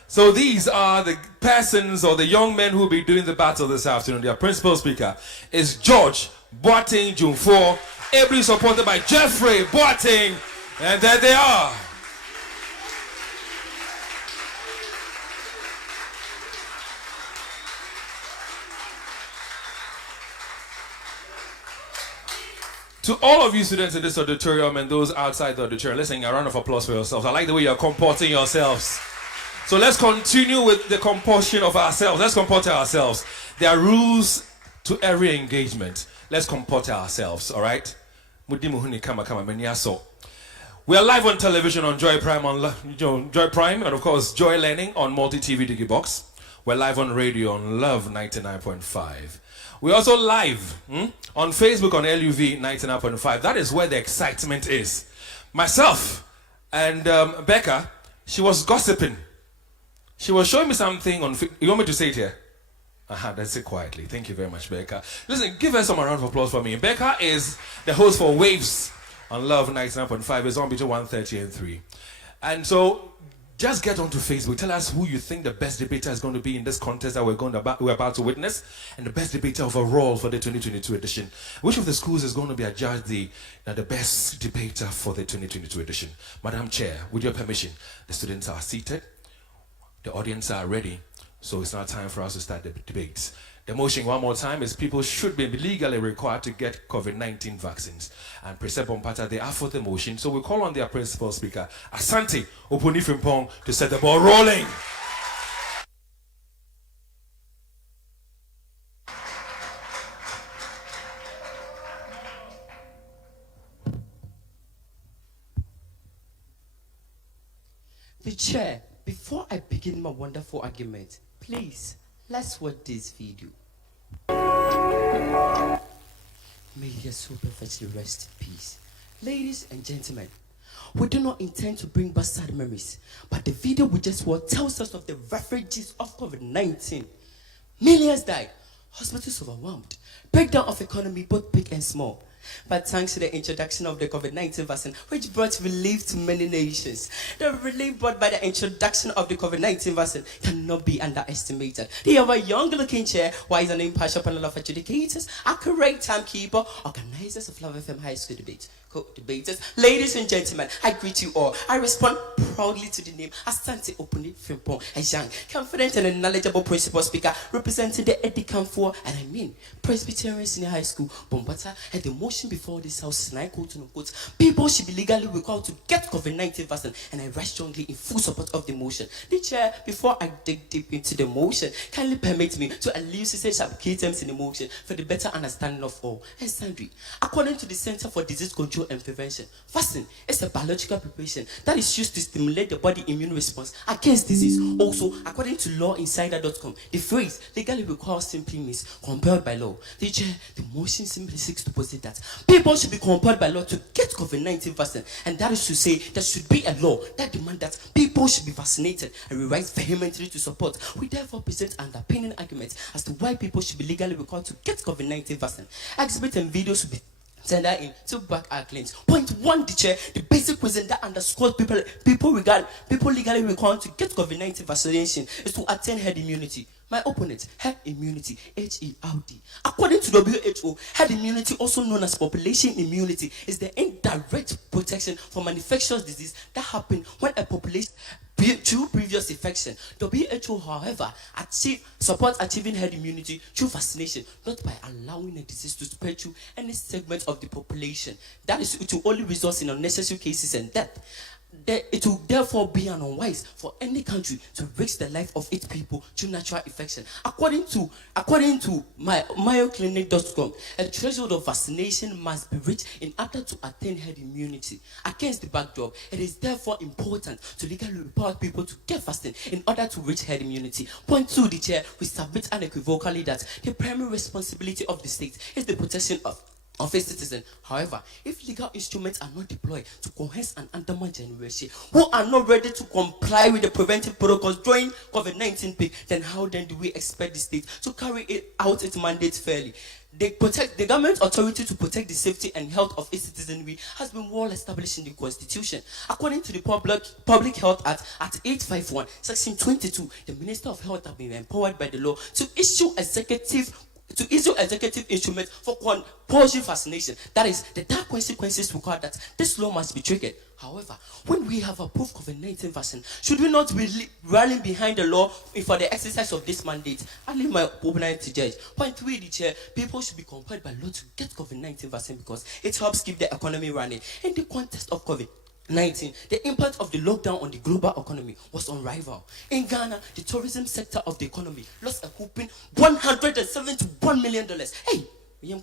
So these are the persons or the young men who will be doing the battle this afternoon. Their principal speaker is George Boateng Jumfo, ably supported by Jeffrey Boateng. And there they are. To all of you students in this auditorium and those outside the auditorium, let's sing a round of applause for yourselves. I like the way you're comporting yourselves. So let's continue with the comportion of ourselves. Let's comport ourselves. There are rules to every engagement. Let's comport ourselves, all right? We are live on television on Joy Prime, and of course Joy Learning on Multi-TV Digibox. We're live on radio on Love 99.5. We're also live on Facebook on LUV 99.5. That is where the excitement is. Myself and Becca, she was gossiping. She was showing me something on... You want me to say it here? That's it quietly. Thank you very much, Becca. Listen, give her some round of applause for me. Becca is the host for Waves on Love 99.5. It's on between 1:30 and 3. And so... just get onto Facebook. Tell us who you think the best debater is going to be in this contest that we're about to witness, and the best debater overall for the 2022 edition. Which of the schools is going to be adjudged the best debater for the 2022 edition? Madam Chair, with your permission, the students are seated, the audience are ready, so it's now time for us to start the debates. The motion, one more time, is people should be legally required to get COVID-19 vaccines. And Presec Bompata, they are for the motion. So we call on their principal speaker, Asante Oponi Frimpong, to set the ball rolling. The chair, before I begin my wonderful argument, please, let's watch this video. May your soul perfectly rest in peace. Ladies and gentlemen, We do not intend to bring back sad memories, but the video we just watched tells us of the refugees of COVID-19. Millions died, hospitals overwhelmed, breakdown of economy both big and small. But thanks to the introduction of the COVID-19 vaccine, which brought relief to many nations, the relief brought by the introduction of the COVID-19 vaccine cannot be underestimated. They have a young-looking chair, wise and impartial panel of adjudicators, accurate timekeeper, organizers of Love FM High School debate, co-debaters. Ladies and gentlemen, I greet you all. I respond proudly to the name Asante Opuni Frimpong, a young, confident and knowledgeable principal speaker representing the Edicam 4, and I mean Presbyterian Senior High School, Bompata, and the motion before this house, and I quote and unquote, people should be legally required to get COVID-19 vaccine, and I rise strongly in full support of the motion. The chair, before I dig deep into the motion, kindly permit me to elucidate some key terms in the motion for the better understanding of all. And sundry, according to the Center for Disease Control and Prevention, vaccine is a biological preparation that is used to stimulate the body immune response against disease. Also, according to lawinsider.com, the phrase legally required simply means compelled by law. The chair, the motion simply seeks to posit that people should be compelled by law to get COVID-19 vaccine, and that is to say there should be a law that demands that people should be vaccinated, and we rise vehemently to support. We therefore present underpinning arguments as to why people should be legally required to get COVID-19 vaccine. Exhibits and videos should be tender in to back our claims. Point 1, the chair, the basic reason that underscores people legally required to get COVID-19 vaccination is to attain herd immunity. My opponent, herd immunity, H-E-R-D. According to WHO, herd immunity, also known as population immunity, is the indirect protection from infectious disease that happen when a population through previous infection. WHO, however, supports achieving herd immunity through vaccination, not by allowing a disease to spread through any segment of the population. That is, it will only result in unnecessary cases and death. It will therefore be unwise for any country to risk the life of its people through natural infection. According to MayoClinic.com, a threshold of vaccination must be reached in order to attain herd immunity. Against the backdrop, it is therefore important to legally empower people to get vaccine in order to reach herd immunity. Point 2, the chair, we submit unequivocally that the primary responsibility of the state is the protection of a citizen. However, if legal instruments are not deployed to coerce and undermine generation who are not ready to comply with the preventive protocols during COVID-19 peak, then how then do we expect the state to carry out its mandate fairly? The government authority to protect the safety and health of its citizenry has been well established in the Constitution. According to the Public Health Act at 851, Section 22, the Minister of Health has been empowered by the law to issue executive instruments for compulsory vaccination. That is, the dark consequences require that this law must be triggered. However, when we have approved COVID-19 vaccine, should we not be rallying behind the law for the exercise of this mandate? I leave my opponent to judge. Point 3, the chair, people should be compelled by law to get COVID-19 vaccine because it helps keep the economy running. In the context of COVID-19, the impact of the lockdown on the global economy was unrivaled. In Ghana, the tourism sector of the economy lost a whopping $171 million. Hey, in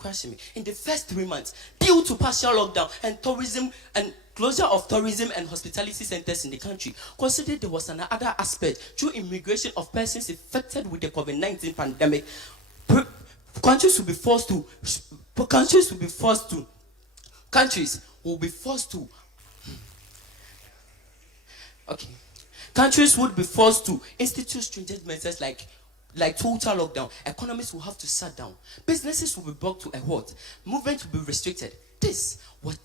the first 3 months, due to partial lockdown and tourism and closure of tourism and hospitality centers in the country. Consider there was another aspect through immigration of persons infected with the COVID-19 pandemic. Countries will be forced to institute stringent measures like total lockdown. Economies will have to shut down. Businesses will be brought to a halt. Movement will be restricted. This was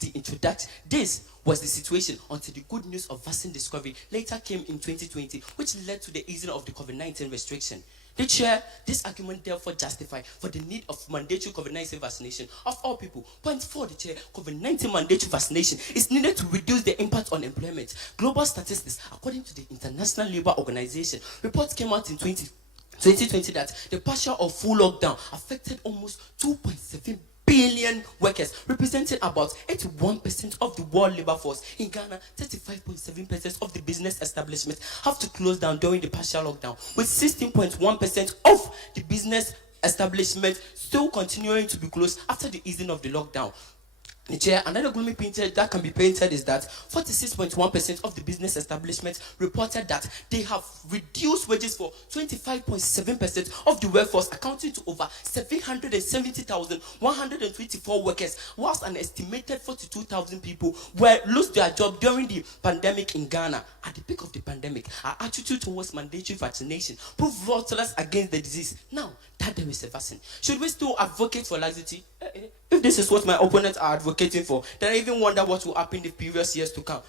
the situation until the good news of vaccine discovery later came in 2020, which led to the easing of the COVID-19 restriction. The chair, this argument therefore justified for the need of mandatory COVID-19 vaccination of all people. Point 4, the chair, COVID-19 mandatory vaccination is needed to reduce the impact on employment. Global statistics, according to the International Labour Organization, report came out in 2020 that the partial or full lockdown affected almost 2.7 billion workers, representing about 81% of the world labor force. In Ghana, 35.7% of the business establishments have to close down during the partial lockdown, with 16.1% of the business establishments still continuing to be closed after the easing of the lockdown. Chair, another gloomy picture that can be painted is that 46.1% of the business establishments reported that they have reduced wages for 25.7% of the workforce, accounting to over 770,124 workers, whilst an estimated 42,000 people were lost their job during the pandemic in Ghana. At the peak of the pandemic, our attitude towards mandatory vaccination proved ruthless against the disease. Now that there is a vaccine, should we still advocate for laxity? If this is what my opponents are advocating for, then I even wonder what will happen in the previous years to come.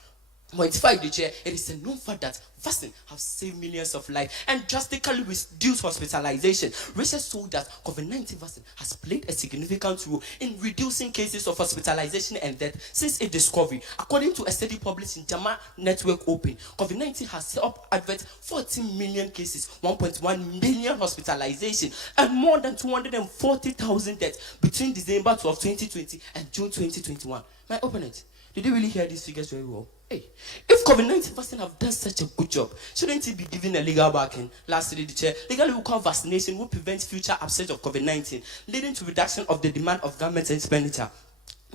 Point 5, the chair, it is a known fact that vaccine have saved millions of lives and drastically reduced hospitalization. Research showed that COVID-19 vaccine has played a significant role in reducing cases of hospitalization and death since its discovery. According to a study published in JAMA Network Open, COVID-19 has helped avert 14 million cases, 1.1 million hospitalization, and more than 240,000 deaths between December 12, 2020 and June 2021. My opponent, did you really hear these figures very well? Hey, if COVID-19 vaccine have done such a good job, shouldn't it be given a legal backing? Lastly, the chair, legally required vaccination will prevent future upset of COVID-19, leading to reduction of the demand of government expenditure.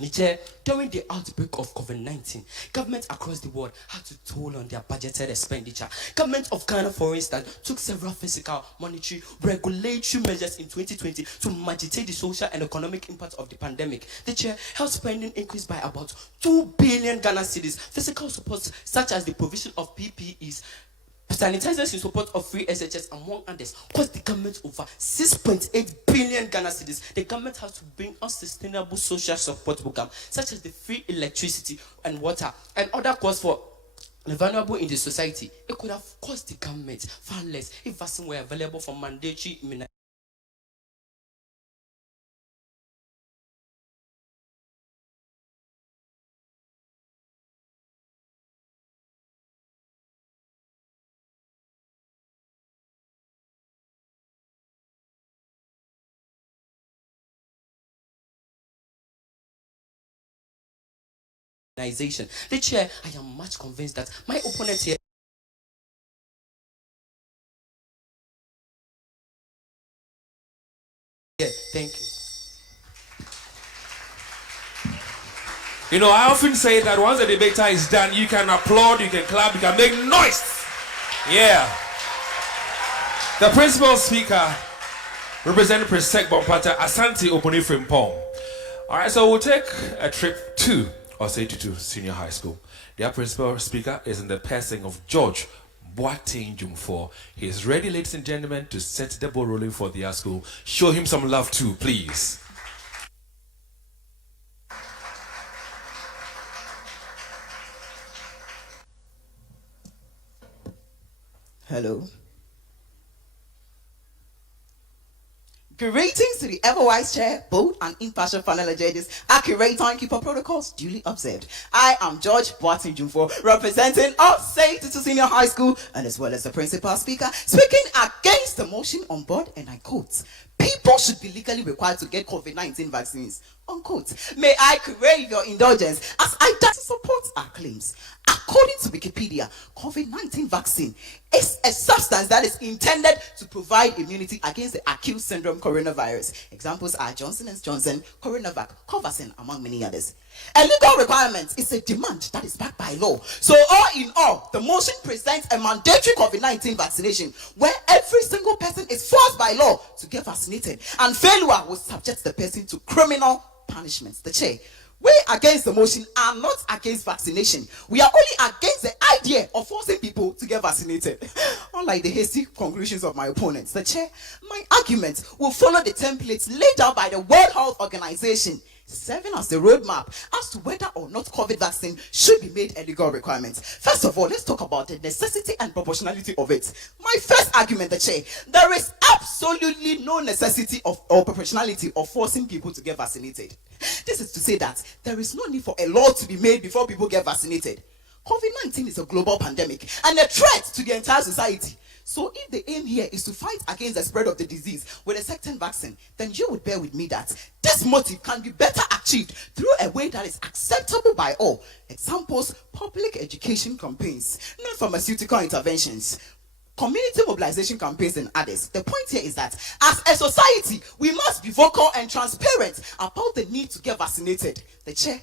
The chair, during the outbreak of COVID-19, governments across the world had to toll on their budgeted expenditure. Government of Ghana, for instance, took several physical, monetary, regulatory measures in 2020 to mitigate the social and economic impact of the pandemic. The chair, health spending increased by about 2 billion Ghana cedis. Physical supports such as the provision of PPEs, sanitizers in support of free SHS, among others, cost the government over 6.8 billion Ghana cedis. The government has to bring on sustainable social support programs such as the free electricity and water and other costs for the vulnerable in the society. It could have cost the government far less if vaccines were available for mandatory immunization. The chair, I am much convinced that my opponent here. Yeah, thank you. You know, I often say that once the debater is done, you can applaud, you can clap, you can make noise. Yeah. The principal speaker, representing Presec Bompata, Asante Oponifrimpong. All right, so we'll take a trip to Osei Tutu Senior High School. Their principal speaker is in the person of George Boateng Jumfor. He is ready, ladies and gentlemen, to set the ball rolling for their school. Show him some love too, please. Hello. Greetings to the ever-wise chair, bold and impartial panel of judges, accurate timekeeper protocols duly observed. I am George Boateng Jumfor, representing Osei Tutu Senior High School, and as well as the principal speaker, speaking against the motion on board, and I quote, "People should be legally required to get COVID-19 vaccines," unquote. May I crave your indulgence as I try to support our claims. According to Wikipedia, COVID-19 vaccine is a substance that is intended to provide immunity against the acute syndrome coronavirus. Examples are Johnson & Johnson, Coronavac, Covaxin, among many others. A legal requirement is a demand that is backed by law. So all in all, the motion presents a mandatory COVID-19 vaccination where every single person is forced by law to get vaccinated, and failure will subject the person to criminal punishments. The chair, we against the motion are not against vaccination. We are only against the idea of forcing people to get vaccinated. Unlike the hasty conclusions of my opponents, the chair, my argument will follow the templates laid out by the World Health Organization, serving as the roadmap as to whether or not COVID vaccine should be made a legal requirement. First of all, let's talk about the necessity and proportionality of it. My first argument, the chair, there is absolutely no necessity or proportionality of forcing people to get vaccinated. This is to say that there is no need for a law to be made before people get vaccinated. COVID-19 is a global pandemic and a threat to the entire society. So if the aim here is to fight against the spread of the disease with a certain vaccine, then you would bear with me that this motive can be better achieved through a way that is acceptable by all. Examples, public education campaigns, non-pharmaceutical interventions, community mobilization campaigns and others. The point here is that as a society, we must be vocal and transparent about the need to get vaccinated. The chair,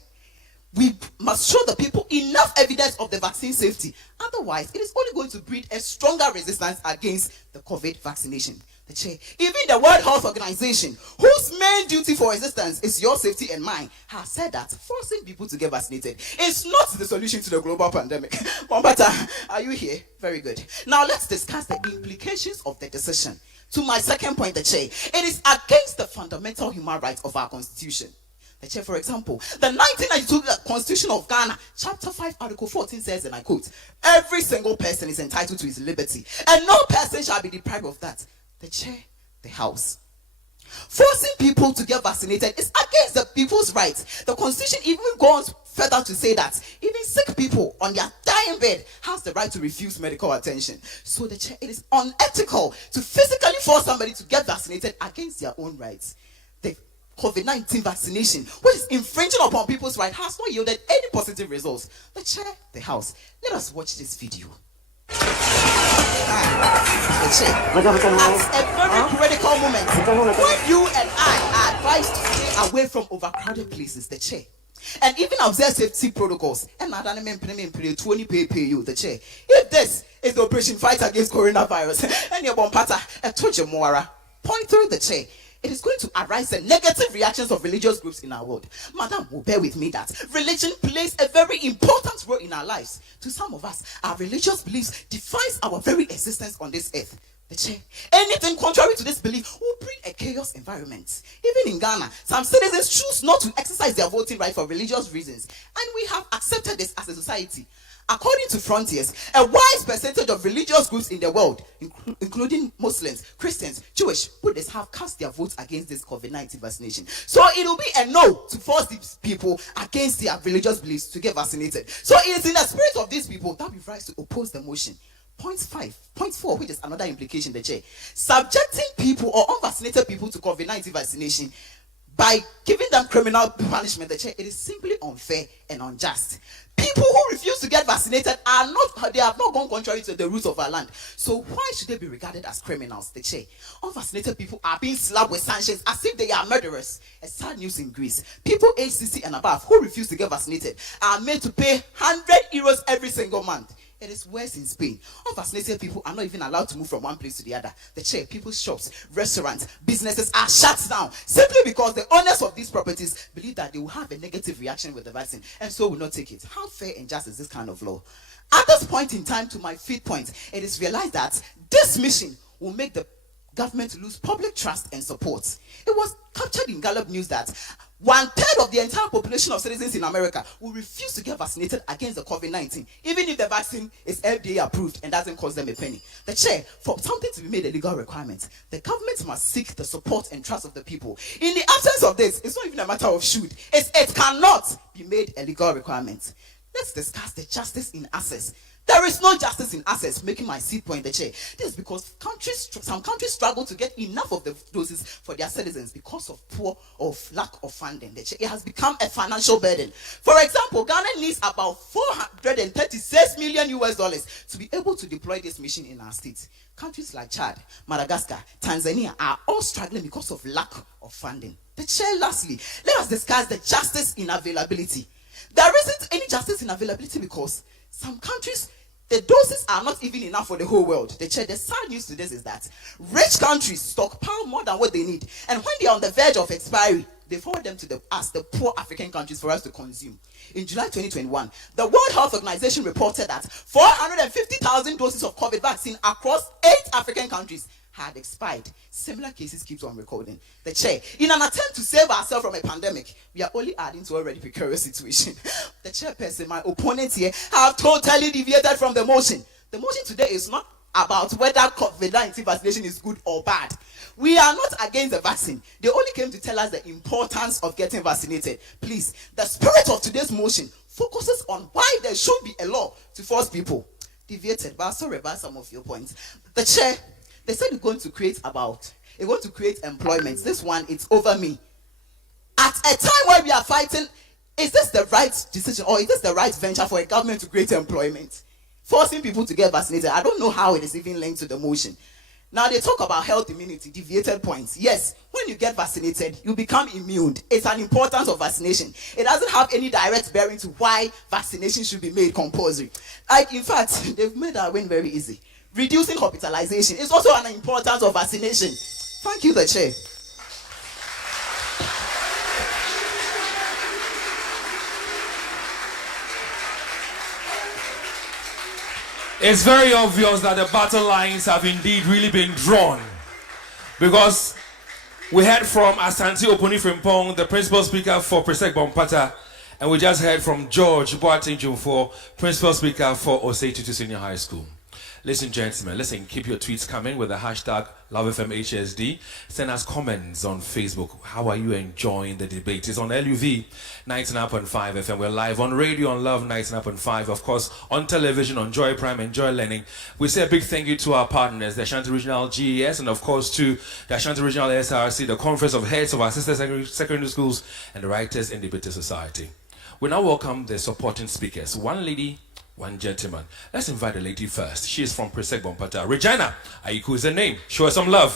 we must show the people enough evidence of the vaccine safety. Otherwise, it is only going to breed a stronger resistance against the COVID vaccination. The chair, even the World Health Organization, whose main duty for resistance is your safety and mine, has said that forcing people to get vaccinated is not the solution to the global pandemic. Bompata, are you here? Very good. Now let's discuss the implications of the decision. To my second point, the chair, it is against the fundamental human rights of our constitution. The chair, for example, the 1992 Constitution of Ghana, Chapter 5, Article 14 says, and I quote, "Every single person is entitled to his liberty, and no person shall be deprived of that." The chair, the House. Forcing people to get vaccinated is against the people's rights. The Constitution even goes further to say that even sick people on their dying bed has the right to refuse medical attention. So the chair, it is unethical to physically force somebody to get vaccinated against their own rights. The COVID-19 vaccination, which is infringing upon people's rights, has not yielded any positive results. The chair, the House. Let us watch this video. At a very critical moment, when you and I are advised to stay away from overcrowded places, the chair, and even observe safety protocols, and the chair, if this is the operation fight against coronavirus, and your Bompata, point through the chair, it is going to arise the negative reactions of religious groups in our world. Madam will bear with me that religion plays a very important role in our lives. To some of us, our religious beliefs defines our very existence on this earth. The chair, anything contrary to this belief will bring a chaos environment. Even in Ghana, some citizens choose not to exercise their voting right for religious reasons, and we have accepted this as a society. According to Frontiers, a wide percentage of religious groups in the world, including Muslims, Christians, Jewish, Buddhists, have cast their votes against this COVID-19 vaccination. So it will be a no to force these people against their religious beliefs to get vaccinated. So it is in the spirit of these people that we rise to oppose the motion. Point 4, which is another implication, the chair, subjecting people or unvaccinated people to COVID-19 vaccination by giving them criminal punishment, the chair, it is simply unfair and unjust. People who refuse to get vaccinated have not gone contrary to the rules of our land. So why should they be regarded as criminals? The chair, unvaccinated people are being slapped with sanctions as if they are murderers. A sad news in Greece. People aged 60 and above who refuse to get vaccinated are made to pay 100 euros every single month. It is worse in Spain. Unvaccinated people are not even allowed to move from one place to the other. The chair, people's shops, restaurants, businesses are shut down simply because the owners of these properties believe that they will have a negative reaction with the vaccine and so will not take it. How fair and just is this kind of law? At this point in time, to my fifth point, it is realized that this mission will make the government lose public trust and support. It was captured in Gallup News that 1/3 of the entire population of citizens in America will refuse to get vaccinated against the COVID-19, even if the vaccine is FDA approved and doesn't cost them a penny. The chair, for something to be made a legal requirement, the government must seek the support and trust of the people. In the absence of this, it's not even a matter of should. It cannot be made a legal requirement. Let's discuss the justice in access. There is no justice in access, making my seat point the chair. This is because some countries struggle to get enough of the doses for their citizens because of lack of funding. The chair, it has become a financial burden. For example, Ghana needs about $436 million to be able to deploy this mission in our states. Countries like Chad, Madagascar, Tanzania are all struggling because of lack of funding. The chair, lastly, let us discuss the justice in availability. There isn't any justice in availability because some countries, the doses are not even enough for the whole world. The sad news to this is that rich countries stockpile more than what they need. And when they are on the verge of expiry, they forward them to the poor African countries for us to consume. In July 2021, the World Health Organization reported that 450,000 doses of COVID vaccine across 8 African countries had expired. Similar cases keep on recording. The chair, in an attempt to save ourselves from a pandemic, we are only adding to already precarious situation. The chairperson, my opponents here, have totally deviated from the motion. The motion today is not about whether COVID-19 vaccination is good or bad. We are not against the vaccine. They only came to tell us the importance of getting vaccinated. Please, the spirit of today's motion focuses on why there should be a law to force people. Deviated, but sorry about some of your points. The chair, they said you're going to create employment. This one, it's over me. At a time where we are fighting, is this the right decision or is this the right venture for a government to create employment? forcing people to get vaccinated. I don't know how it is even linked to the motion. Now they talk about health immunity, deviated points. Yes, when you get vaccinated, you become immune. It's an importance of vaccination. It doesn't have any direct bearing to why vaccination should be made compulsory. Like, in fact, they've made our win very easy. Reducing hospitalization is also an importance of vaccination. Thank you, the chair. It's very obvious that the battle lines have indeed really been drawn, because we heard from Asante Oponi Frimpong, the principal speaker for Bompata, and we just heard from George Boateng Jumfo, principal speaker for Osei Tutu Senior High School. Listen, gentlemen, listen, keep your tweets coming with the hashtag LoveFMHSD. Send us comments on Facebook. How are you enjoying the debate? It's on LUV 99.5 FM. We're live on radio on Love 99.5. Of course, on television, on Joy Prime and Joy Learning. We say a big thank you to our partners, the Ashanti Regional GES, and of course to the Ashanti Regional SRC, the Conference of Heads of our sister secondary schools, and the Writers and Debaters Society. We now welcome the supporting speakers. One lady, one gentleman. Let's invite the lady first. She is from Bompata. Regina Aiku is her name. Show her some love.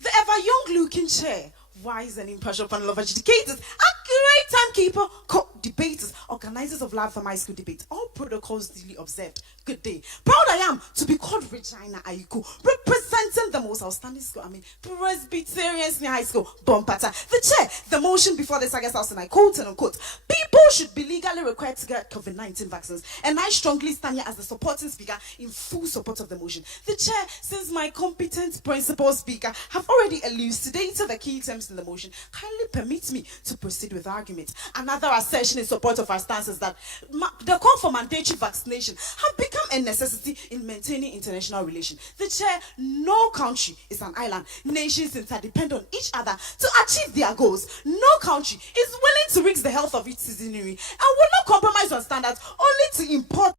The ever-young-looking chair, wise and impartial panel of educators, accurate timekeeper, co-debaters, organizers of Love from High School debate, all protocols duly observed. Good day. Proud I am to be called Regina Aiku, representing the most outstanding school, Presbyterian SHS High School, Bompata. The chair, the motion before the Sagas House, and I quote and unquote, people should be legally required to get COVID-19 vaccines, and I strongly stand here as the supporting speaker in full support of the motion. The chair, since my competent principal speaker have already elucidated the key terms in the motion, kindly permit me to proceed with argument. Another assertion in support of our stance is that the call for mandatory vaccination have become a necessity in maintaining international relations. The chair, no country is an island. Nations interdepend on each other to achieve their goals. No country is willing to risk the health of its citizenry and will not compromise on standards only to import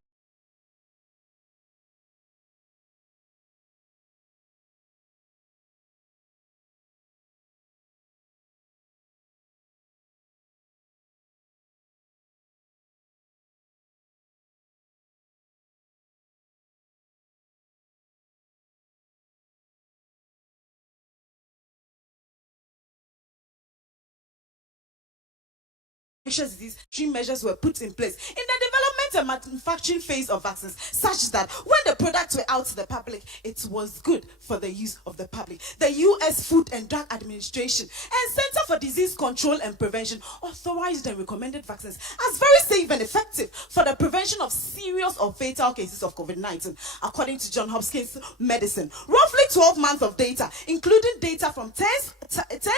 disease. Extreme measures were put in place in the development and manufacturing phase of vaccines, such that when the products were out to the public, it was good for the use of the public. The U.S. Food and Drug Administration and Center for Disease Control and Prevention authorized and recommended vaccines as very safe and effective for the prevention of serious or fatal cases of COVID-19. According to Johns Hopkins Medicine, roughly 12 months of data, including data from tens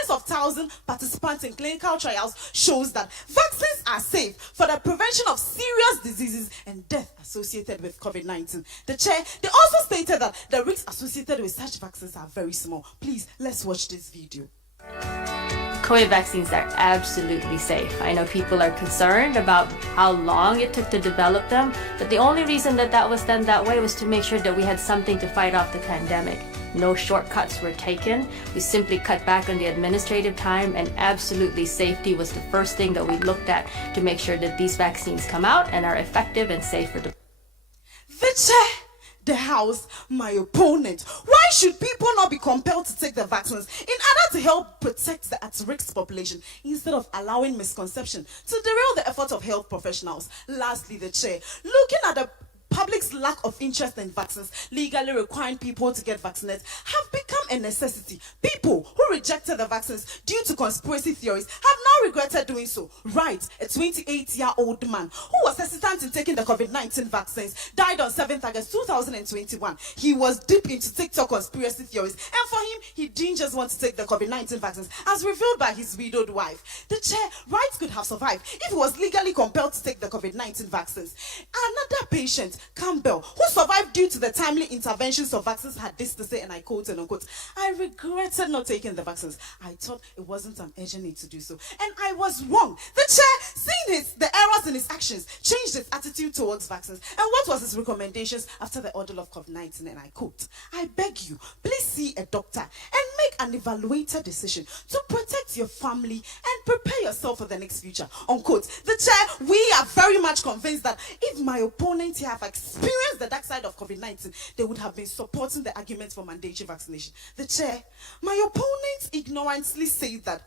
of thousands participants in clinical trials, shows that vaccines are safe for the prevention of serious diseases and death associated with COVID-19. The chair, they also stated that the risks associated with such vaccines are very small. Please, let's watch this video. COVID vaccines are absolutely safe. I know people are concerned about how long it took to develop them, but the only reason that was done that way was to make sure that we had something to fight off the pandemic. No shortcuts were taken. We simply cut back on the administrative time, and absolutely safety was the first thing that we looked at to make sure that these vaccines come out and are effective and safe for the chair, the House, my opponent. Why should people not be compelled to take the vaccines in order to help protect the at-risk population instead of allowing misconception to derail the efforts of health professionals? Lastly, the chair, looking at the public's lack of interest in vaccines, legally requiring people to get vaccinated, have become a necessity. People who rejected the vaccines due to conspiracy theories have now regretted doing so. Right, a 28-year-old man who was hesitant in taking the COVID-19 vaccines died on 7th August 2021. He was deep into TikTok conspiracy theories, and for him, he didn't just want to take the COVID-19 vaccines, as revealed by his widowed wife. The chair, Wright could have survived if he was legally compelled to take the COVID-19 vaccines. Another patient, Campbell, who survived due to the timely interventions of vaccines, had this to say, and I quote and unquote, I regretted not taking the vaccines. I thought it wasn't an urgent need to do so. And I was wrong. The chair, seeing the errors in his actions, changed his attitude towards vaccines. And what was his recommendations after the ordeal of COVID-19? And I quote, I beg you, please see a doctor and make an evaluated decision to protect your family and prepare yourself for the next future. Unquote. The chair, we are very much convinced that if my opponents here have experienced the dark side of COVID-19, they would have been supporting the argument for mandatory vaccination. The chair, my opponents ignorantly say that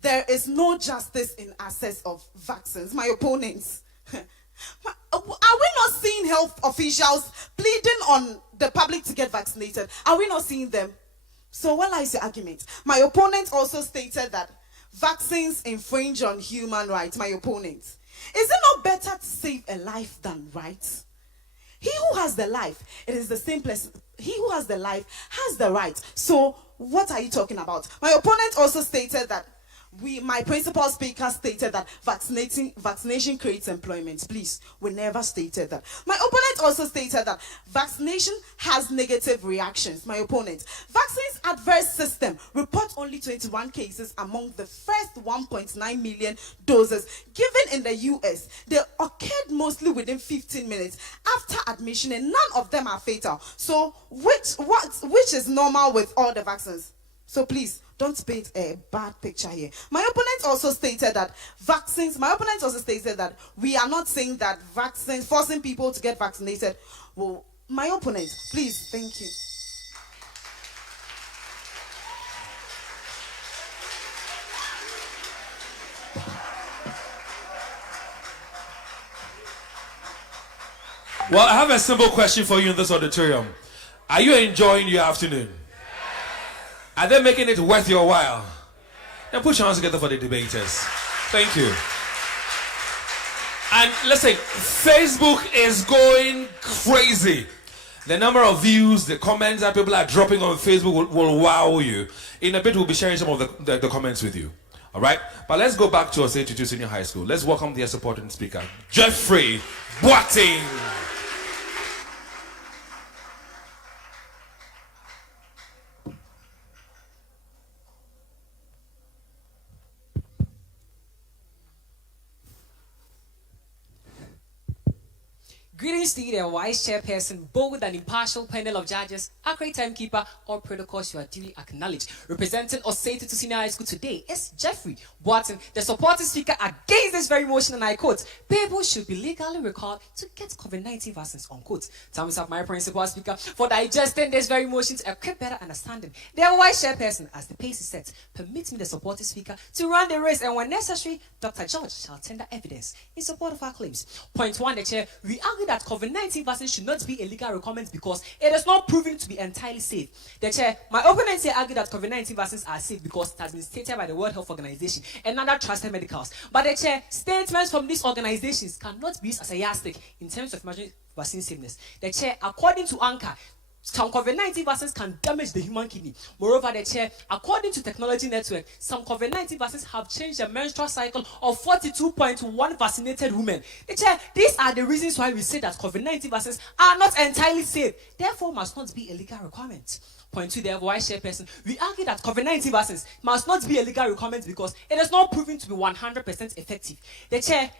there is no justice in access of vaccines. My opponents. Are we not seeing health officials pleading on the public to get vaccinated? Are we not seeing them? So what lies your argument? My opponent also stated that vaccines infringe on human rights. My opponent. Is it not better to save a life than rights? He who has the life, it is the same place. He who has the life has the right. So what are you talking about? My opponent also stated that my principal speaker stated that vaccination creates employment. Please, we never stated that. My opponent also stated that vaccination has negative reactions. My opponent, vaccines adverse system report only 21 cases among the first 1.9 million doses given in the US. They occurred mostly within 15 minutes after admission, and none of them are fatal. So which is normal with all the vaccines? So please, don't paint a bad picture here. My opponent also stated that we are not saying that vaccines, forcing people to get vaccinated. Well, my opponent, please, thank you. Well, I have a simple question for you in this auditorium. Are you enjoying your afternoon? Are they making it worth your while? Then put your hands together for the debaters. Thank you. And listen, Facebook is going crazy. The number of views, the comments that people are dropping on Facebook will wow you. In a bit, we'll be sharing some of the comments with you. All right? But let's go back to Osei Tutu Senior High School. Let's welcome their supporting speaker, Jeffrey Boateng. Greetings to you, the Vice Chairperson, both with an impartial panel of judges, accurate timekeeper, all protocols you are duly acknowledged. Representing Osei Tutu Senior High School today is Jeffrey Boateng, the supporting speaker against this very motion, and I quote, people should be legally required to get COVID-19 vaccines, unquote. Time is up, my principal speaker, for digesting this very motion to equip better understanding. The Vice Chairperson, as the pace is set, permits me, the supporting speaker, to run the race, and when necessary, Dr. George shall tender evidence in support of our claims. Point one, the chair, we argue that COVID-19 vaccine should not be a legal requirement because it is not proven to be entirely safe. The chair, my opponents here argue that COVID-19 vaccines are safe because it has been stated by the World Health Organization and other trusted medicals. But the chair, statements from these organizations cannot be used as a yardstick in terms of measuring vaccine safeness. The chair, according to Anchor, some COVID-19 vaccines can damage the human kidney. Moreover, the chair, according to Technology Network, some COVID-19 vaccines have changed the menstrual cycle of 42.1 vaccinated women. The chair, these are the reasons why we say that COVID-19 vaccines are not entirely safe, therefore must not be a legal requirement. Point two, the Vice Chairperson, we argue that COVID-19 vaccines must not be a legal requirement because it is not proven to be 100% effective. The chair,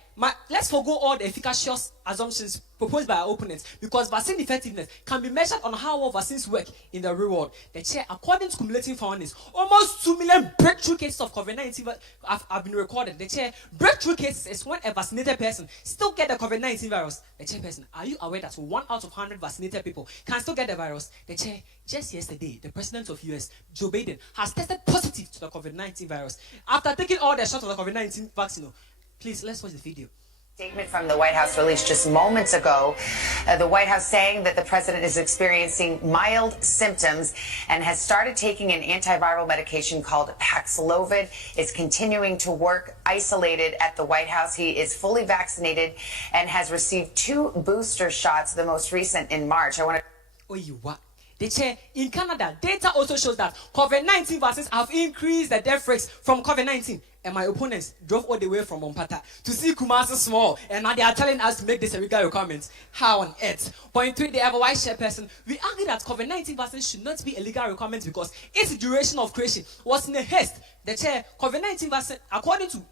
let's forgo all the efficacious assumptions proposed by our opponents because vaccine effectiveness can be measured on how well vaccines work in the real world. The chair, according to cumulative findings, almost 2 million breakthrough cases of COVID-19 have been recorded. The chair, breakthrough cases is when a vaccinated person still get the COVID-19 virus. The chairperson, are you aware that 1 out of 100 vaccinated people can still get the virus? The chair, just yesterday, the president of US, Joe Biden, has tested positive to the COVID-19 virus after taking all the shots of the COVID-19 vaccine. Please, let's watch the video. Statement from the White House released just moments ago. The White House saying that the president is experiencing mild symptoms and has started taking an antiviral medication called Paxlovid. It's continuing to work isolated at the White House. He is fully vaccinated and has received 2 booster shots, the most recent in March. The chair, in Canada, data also shows that COVID-19 vaccines have increased the death rates from COVID-19. and my opponents drove all the way from Bompata to see Kumasi small, and now they are telling us to make this a legal requirement. How on earth? Point 3, they have a vice chairperson. We argue that COVID-19 vaccine should not be a legal requirement because its duration of creation was in a haste. The chair, COVID-19 vaccine, according to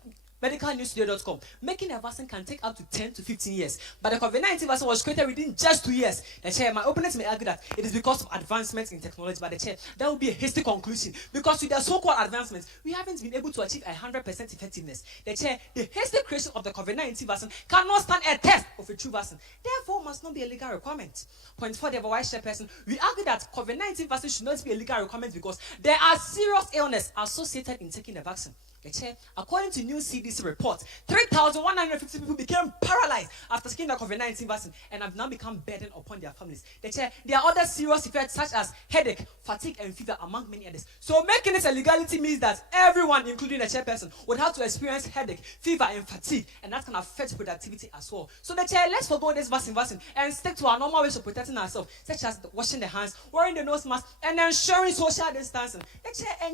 medicalnewstoday.com, making a vaccine can take up to 10 to 15 years. But the COVID-19 vaccine was created within just 2 years. The chair, my opponents may argue that it is because of advancements in technology, but the chair, that would be a hasty conclusion because with the so-called advancements, we haven't been able to achieve 100% effectiveness. The chair, the hasty creation of the COVID-19 vaccine cannot stand a test of a true vaccine. Therefore, must not be a legal requirement. Point 4, the vice chairperson, we argue that COVID-19 vaccine should not be a legal requirement because there are serious illness associated in taking the vaccine. The chair, according to new CDC report, 3,150 people became paralyzed after taking the COVID-19 vaccine and have now become burden upon their families. The chair, there are other serious effects such as headache, fatigue, and fever, among many others. So making it a legality means that everyone, including the chairperson, would have to experience headache, fever, and fatigue, and that can affect productivity as well. So the chair, let's forgo this vaccine and stick to our normal ways of protecting ourselves, such as washing the hands, wearing the nose mask, and ensuring social distancing. The chair,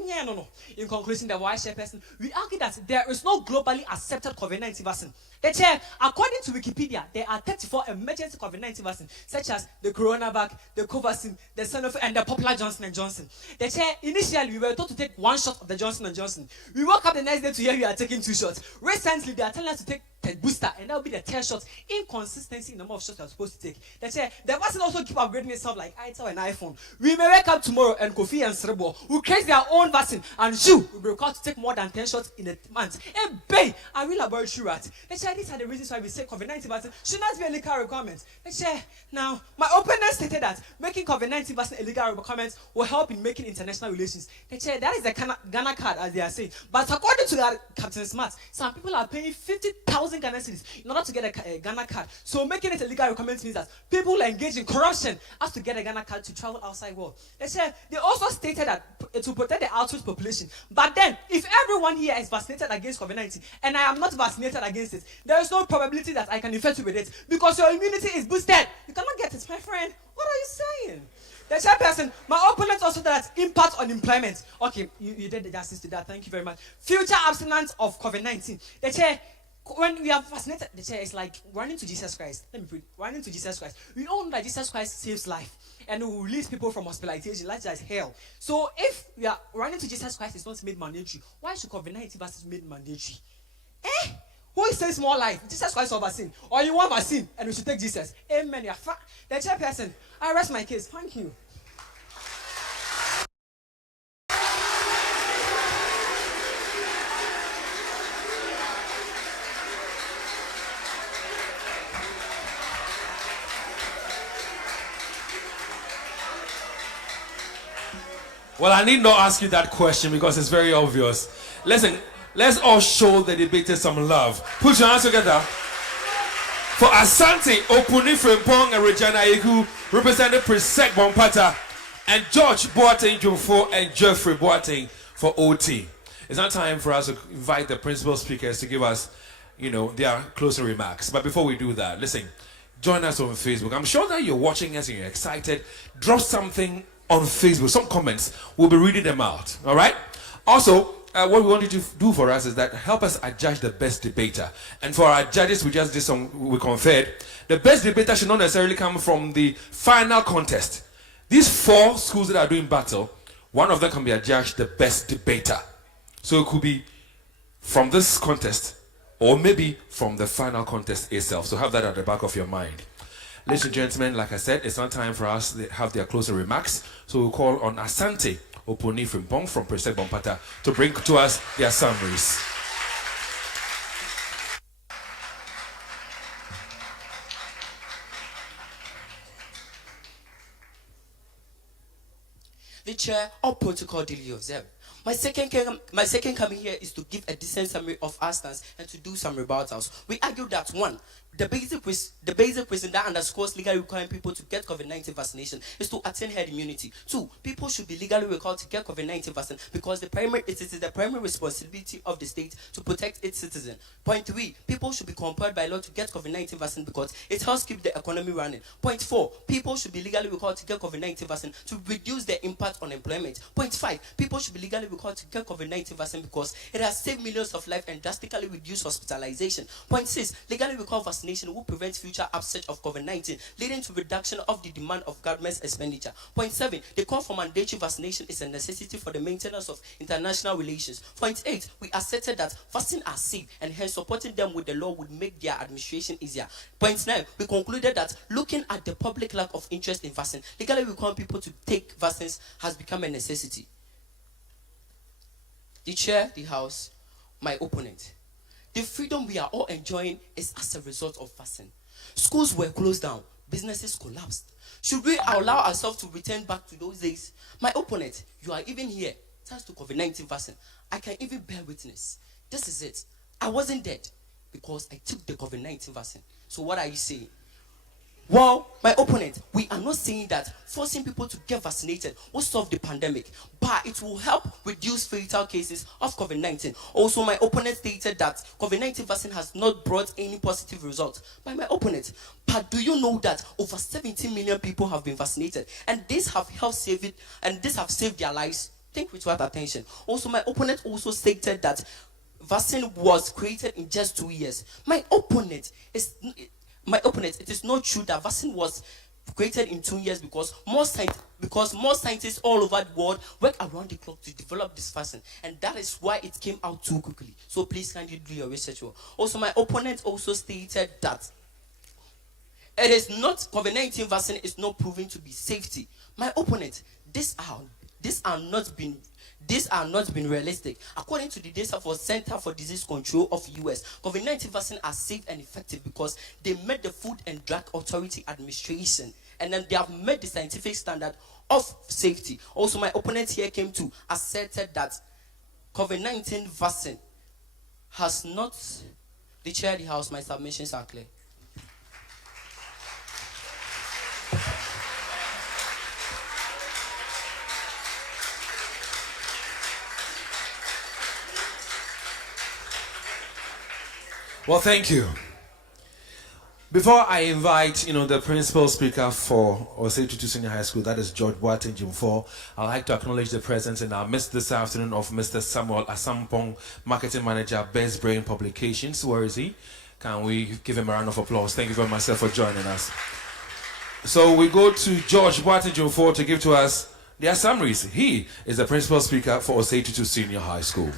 in conclusion, the vice chairperson, we argue that there is no globally accepted COVID-19 vaccine. The chair, according to Wikipedia, there are 34 emergency COVID-19 vaccines, such as the CoronaVac, the Covaxin, the Sanofi, and the popular Johnson & Johnson. The chair, initially, we were told to take 1 shot of the Johnson & Johnson. We woke up the next day to hear we are taking 2 shots. Recently, they are telling us to take the booster, and that will be the 10 shots. Inconsistency in the number of shots we are supposed to take. The chair, the vaccine also keep upgrading itself like iTel and iPhone. We may wake up tomorrow and Kofi and Srebo will create their own vaccine, and you will be required to take more than 10 shots in a month. And bay, are we laboratory rat? The chair, these are the reasons why we say COVID-19 vaccine should not be a legal requirement. The chair, now, my opponent stated that making COVID-19 vaccine a legal requirement will help in making international relations. The chair, that is the Ghana card, as they are saying. But according to Captain Smart, some people are paying 50,000 Ghana cedis in order to get a Ghana card. So making it a legal requirement means that people engage in corruption has to get a Ghana card to travel outside world. They also stated that to protect the outreach population. But then, if everyone here is vaccinated against COVID-19 and I am not vaccinated against it, there is no probability that I can infect you with it because your immunity is boosted. You cannot get it, my friend. What are you saying? The chairperson, my opponent also that impact on employment. Okay, you did the justice to that. Thank you very much. Future abstinence of COVID-19. The chair, when we are vaccinated, the chair is like running to Jesus Christ. Let me put it, running to Jesus Christ. We all know that Jesus Christ saves life and will release people from hospitalization, like that is hell. So if we are running to Jesus Christ is not made mandatory, why should COVID-19 vaccine be made mandatory? Who says more life? Jesus Christ or vaccine? Or you want vaccine and we should take Jesus? Amen. The chairperson, I rest my case. Thank you. Well, I need not ask you that question because it's very obvious. Listen, let's all show the debaters some love. Put your hands together for Asante Opuni Frimpong and Regina Igu, representing Presec Bompata, and George Boateng Jumfo and Jeffrey Boateng for OT. It's now time for us to invite the principal speakers to give us, their closing remarks. But before we do that, listen, join us on Facebook. I'm sure that you're watching us and you're excited. Drop something on Facebook, some comments. We'll be reading them out. All right? Also, what we want you to do for us is that help us adjudge the best debater. And for our judges, we just did we conferred. The best debater should not necessarily come from the final contest. These 4 schools that are doing battle, one of them can be adjudged the best debater. So it could be from this contest or maybe from the final contest itself. So have that at the back of your mind. Ladies and gentlemen, like I said, it's not time for us to have their closing remarks. So we'll call on Asante Opuni Frimpong from Presec Bompata to bring to us their summaries. The chair, all protocol duly observed. My second coming here is to give a decent summary of our stance and to do some rebuttals. We argue that 1, the basic reason that underscores legally requiring people to get COVID-19 vaccination is to attain herd immunity. 2, people should be legally required to get COVID-19 vaccine because it is the primary responsibility of the state to protect its citizens. Point 3, people should be compelled by law to get COVID-19 vaccine because it helps keep the economy running. Point 4, people should be legally required to get COVID-19 vaccine to reduce the impact on employment. Point 5, people should be legally we call to get COVID-19 vaccine because it has saved millions of lives and drastically reduced hospitalization. Point 6, legally we call vaccination will prevent future upset of COVID-19, leading to reduction of the demand of government's expenditure. Point 7, the call for mandatory vaccination is a necessity for the maintenance of international relations. Point 8, we asserted that vaccines are safe and hence supporting them with the law would make their administration easier. Point 9, we concluded that looking at the public lack of interest in vaccine, legally we call people to take vaccines has become a necessity. The chair, the house, my opponent. The freedom we are all enjoying is as a result of vaccine. Schools were closed down, businesses collapsed. Should we allow ourselves to return back to those days? My opponent, you are even here thanks to COVID-19 vaccine. I can even bear witness. This is it. I wasn't dead because I took the COVID-19 vaccine. So what are you saying? Well, my opponent, we are not saying that forcing people to get vaccinated will solve the pandemic, but it will help reduce fatal cases of COVID-19. Also, my opponent stated that COVID-19 vaccine has not brought any positive results. By my opponent, but do you know that over 17 million people have been vaccinated, and this have helped save it, and this have saved their lives? Think with what attention. Also, my opponent also stated that vaccine was created in just 2 years. My opponent, it is not true that vaccine was created in 2 years because more scientists all over the world work around the clock to develop this vaccine, and that is why it came out too quickly. So please kindly do your research well. Also, my opponent also stated that it is not COVID-19 vaccine is not proven to be safety. My opponent, these are not been realistic. According to the data for Center for Disease Control of US, COVID-19 vaccine are safe and effective because they met the Food and Drug Authority Administration, and then they have met the scientific standard of safety. Also, my opponent here came to asserted that COVID-19 vaccine has not. The chair of the house, my submissions are clear. Well, thank you. Before I invite, the principal speaker for Osei Tutu Senior High School, that is George Boateng Jumfo, I'd like to acknowledge the presence in our midst this afternoon of Mr. Samuel Asampong, Marketing Manager, Best Brain Publications. Where is he? Can we give him a round of applause? Thank you very much, sir, for joining us. So we go to George Boateng Jumfo to give to us their summaries. He is the principal speaker for Osei Tutu Senior High School.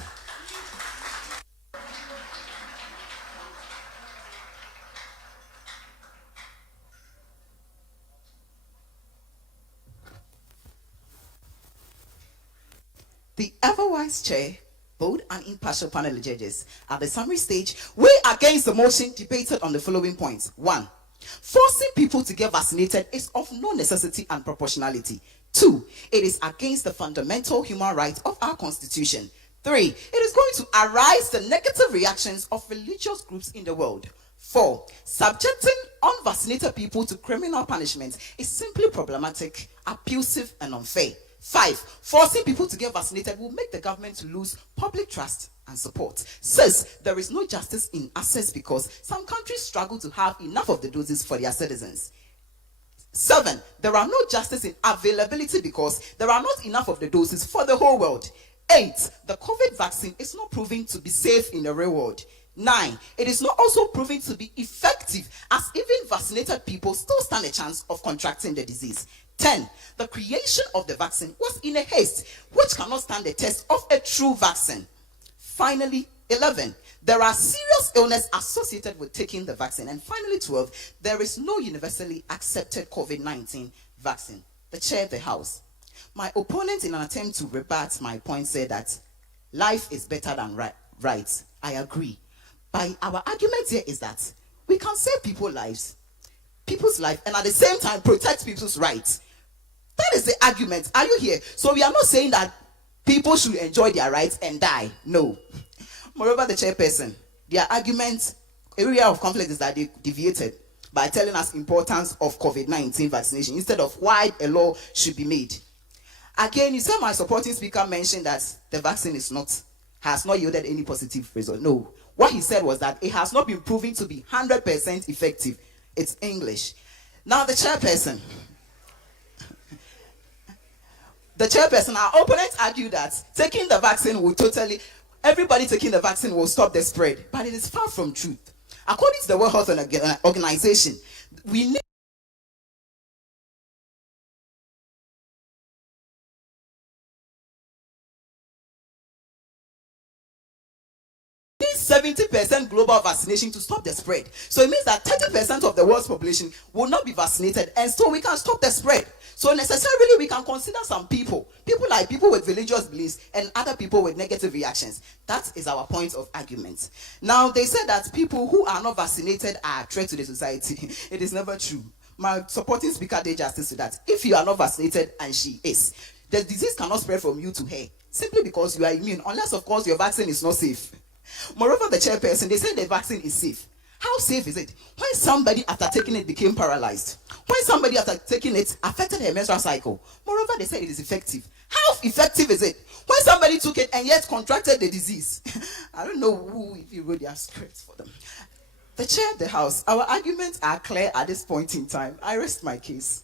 The ever-wise chair, board and impartial panel of judges, at the summary stage, weigh against the motion debated on the following points. 1. Forcing people to get vaccinated is of no necessity and proportionality. 2. It is against the fundamental human rights of our constitution. 3. It is going to arise the negative reactions of religious groups in the world. 4. Subjecting unvaccinated people to criminal punishment is simply problematic, abusive, and unfair. 5. Forcing people to get vaccinated will make the government lose public trust and support. 6. There is no justice in access because some countries struggle to have enough of the doses for their citizens. 7. There are no justice in availability because there are not enough of the doses for the whole world. 8. The COVID vaccine is not proving to be safe in the real world. 9. It is not also proving to be effective as even vaccinated people still stand a chance of contracting the disease. 10. The creation of the vaccine was in a haste, which cannot stand the test of a true vaccine. Finally, 11. There are serious illness associated with taking the vaccine. And finally, 12. There is no universally accepted COVID-19 vaccine. The chair of the house. My opponent, in an attempt to rebut my point, said that life is better than rights. I agree. But our argument here is that we can save people's life, and at the same time protect people's rights. That is the argument. Are you here? So we are not saying that people should enjoy their rights and die. No. Moreover, the chairperson, their argument, area of conflict is that they deviated by telling us importance of COVID-19 vaccination instead of why a law should be made. Again, you said my supporting speaker mentioned that the vaccine has not yielded any positive result. No. What he said was that it has not been proven to be 100% effective. It's English. Now, the chairperson. The chairperson, our opponents argue that taking the vaccine will everybody taking the vaccine will stop the spread, but it is far from truth. According to the World Health Organization, we need 70% global vaccination to stop the spread. So it means that 30% of the world's population will not be vaccinated, and so we can stop the spread. So necessarily we can consider some people like people with religious beliefs and other people with negative reactions. That is our point of argument. Now, they said that people who are not vaccinated are a threat to the society. It is never true. My supporting speaker did justice to that. If you are not vaccinated, and she is, the disease cannot spread from you to her simply because you are immune, unless of course your vaccine is not safe. Moreover, the chairperson, they said the vaccine is safe. How safe is it? When somebody after taking it became paralyzed, when somebody after taking it affected her menstrual cycle, moreover, they said it is effective. How effective is it? When somebody took it and yet contracted the disease, I don't know who, if you wrote their scripts for them. The chair of the house, our arguments are clear at this point in time. I rest my case.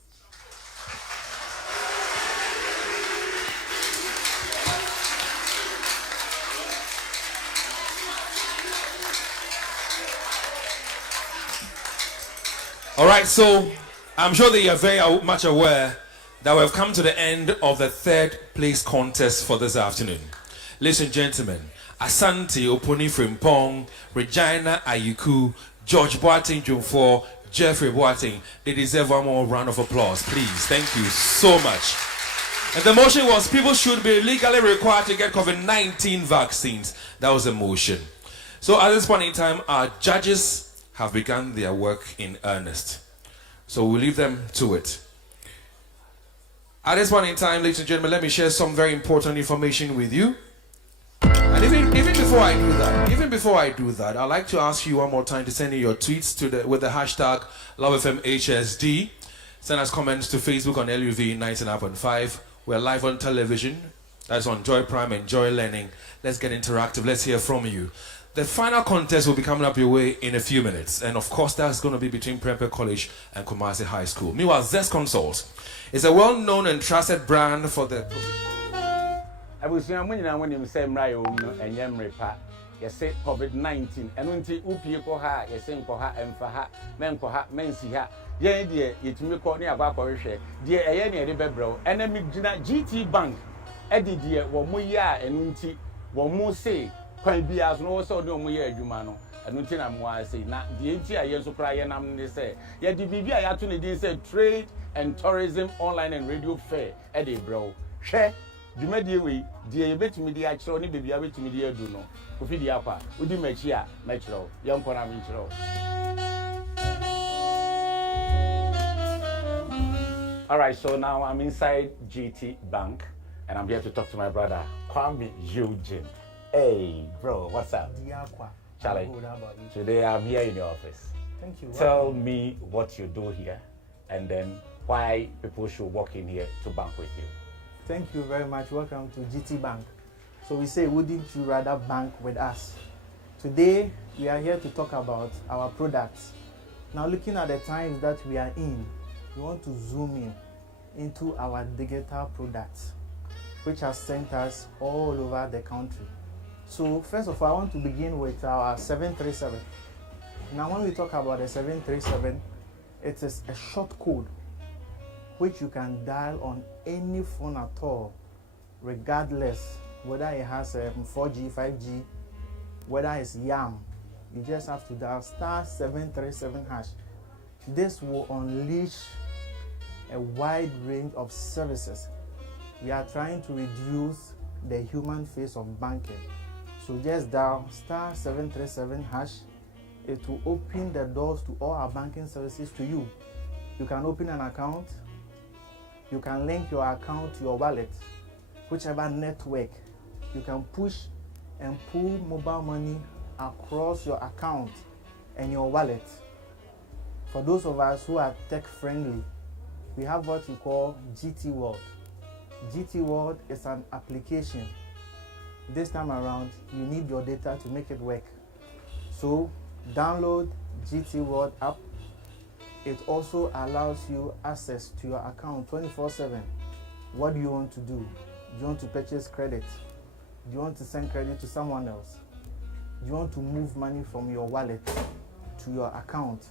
All right, so I'm sure that you're very much aware that we've come to the end of the third place contest for this afternoon. Ladies and gentlemen, Asante Oponi Frimpong, Regina Ayuku, George Boateng Jumfor, Jeffrey Boateng, they deserve one more round of applause, please. Thank you so much. And the motion was people should be legally required to get COVID-19 vaccines. That was the motion. So at this point in time, our judges have begun their work in earnest. So we'll leave them to it. At this point in time, ladies and gentlemen, let me share some very important information with you. And even before I do that, I'd like to ask you one more time to send in your tweets with the hashtag LoveFMHSD. Send us comments to Facebook on LUV 99.5. We're live on television. That's on Joy Prime and Joy Learning. Let's get interactive. Let's hear from you. The final contest will be coming up your way in a few minutes. And of course, that's going to be between Prempeh College and Kumasi High School. Meanwhile, Zest Consult is a well-known and trusted brand for the... COVID-19 and until Upi Koha, Yasenkoha, and Faha, Menkoha, Mensiha, Yendia, Yitumiko near Bakorishe, dear Ayani Rebebro, enemy GT Bank, Eddie dear, Wamuya, and Unti, Wamu Quite be as no so no muya Jumano, and Untina Moa say, not the entire years of cry and I'm they say, yet the BB I actually said trade and tourism online and radio fair, Eddie bro, share. The media the bet media actually baby away to media do no. Kofi di apa, udi mechia, metro, young kona metro. Alright, so now I'm inside GT Bank and I'm here to talk to my brother, Kwame Eugene. Hey bro, what's up? Charlie, today I'm here in your office. Thank you. Tell me what you do here and then why people should walk in here to bank with you. Thank you very much. Welcome to GT Bank. So we say, wouldn't you rather bank with us? Today, we are here to talk about our products. Now, looking at the times that we are in, we want to zoom in into our digital products, which has sent us all over the country. So first of all, I want to begin with our 737. Now, when we talk about the 737, it is a short code which you can dial on any phone at all, regardless whether it has 4G, 5G, whether it's YAM. You just have to dial *737#. This will unleash a wide range of services. We are trying to reduce the human face of banking. So just dial *737#. It will open the doors to all our banking services to you. You can open an account. You can link your account to your wallet, whichever network. You can push and pull mobile money across your account and your wallet. For those of us who are tech friendly, we have what we call GT World. GT World is an application. This time around, you need your data to make it work. So download GT World app. It also allows you access to your account 24/7. What do you want to do? Do you want to purchase credit? Do you want to send credit to someone else? Do you want to move money from your wallet to your account?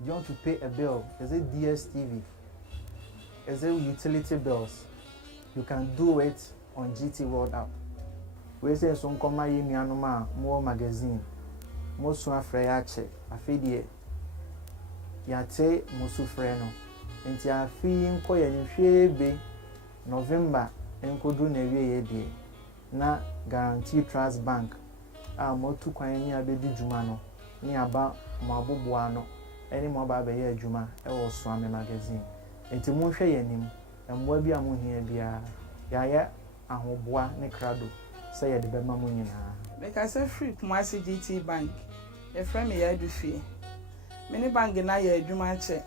Do you want to pay a bill? Is it DSTV? Is it utility bills? You can do it on GT World app. We say some koma yi nuanoma more magazine. Mo so afre ya che afedie. Ya te mo so frɛ no. Enti afi nko ye nhwe be November enkodu na wie ye die. Na Guarantee Trust Bank a mo tu kwan ni abedi djuma no. Ni aba mo aboboa no. Eni mo ba be ye adwuma e wo so ame magazine. Enti mo hwɛ ye nim. Mmoa bi a mo hia bia ya ye ahoboa ne krado. Say the Bema Munina. Make I say free Kumasi GT Bank. A friend me I do fee. Many bank na ye adwuma che.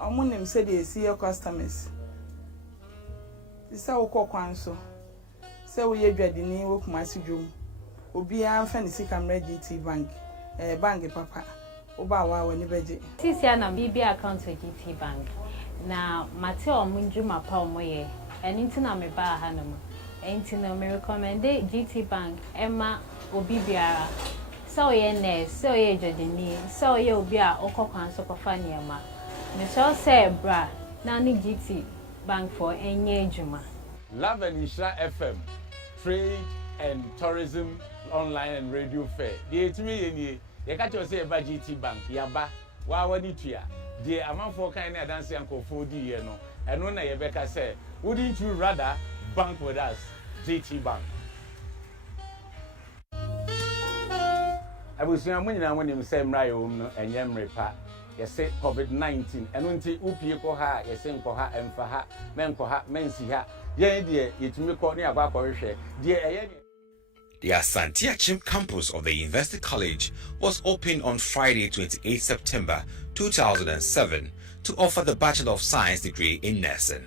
Omunim say they see your customers. This a wo kwan so. Say we ye dwadini wo Kumasi dwom. Obi amfa ne sika mra GT Bank. Bank papa. Oba wa wani beje. Sisi na BB account for GT Bank. Na mate omunjuma pa omoye. Enti na me ba ha no. Enti no me recommend GT Bank Emma obi biara. So ye nurse, so ye jodini, so ye obi a okokwan so kofa niema. Me so say bra na ni GT Bank for enye adwuma. Love and Ishra FM, trade and tourism online and radio fair. The etimi ye ye ka say ba GT Bank yaba wa wani tua. The amanfo kan na dance yankofo di ye no. Eno na ye beka say, wouldn't you rather bank with us? GT Bank. I was saying when you say Mrayo and Yemrepa, you say COVID-19, and until Upico ha, you sing for her and for her, men for her, men see her. Yeah, dear, it's me calling about Porsche. Dear, the Asante Achim campus of the University College was opened on Friday, 28 September 2007 to offer the Bachelor of Science degree in nursing.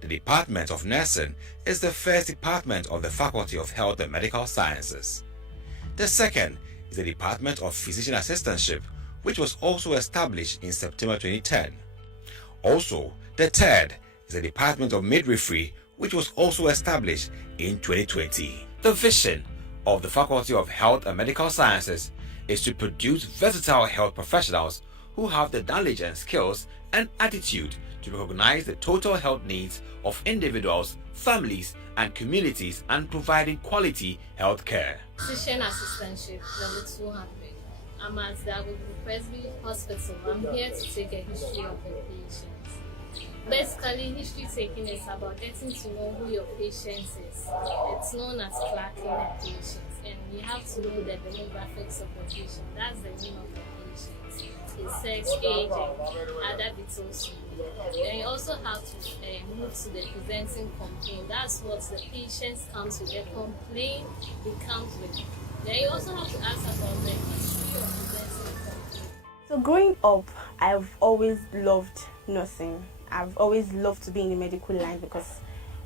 The Department of Nursing is the first department of the Faculty of Health and Medical Sciences. The second is the Department of Physician Assistantship, which was also established in September 2010. Also, the third is the Department of Midwifery, which was also established in 2020. The vision of the Faculty of Health and Medical Sciences is to produce versatile health professionals who have the knowledge and skills and attitude to recognize the total health needs of individuals, families, and communities and providing quality health care. Physician Assistantship, level 200. I'm at the Presbyterian Hospital. I'm here to take a history of your patients. Basically, history taking is about getting to know who your patient is. It's known as tracking a patient, and you have to know the demographics of your patient. That's the name of the patient. His sex, age, and other details. Then you also have to move to the presenting complaint. That's what the patient comes with. The complaint he comes with. Then you also have to ask about the history of presenting complaint. So growing up, I've always loved nursing. I've always loved to be in the medical line because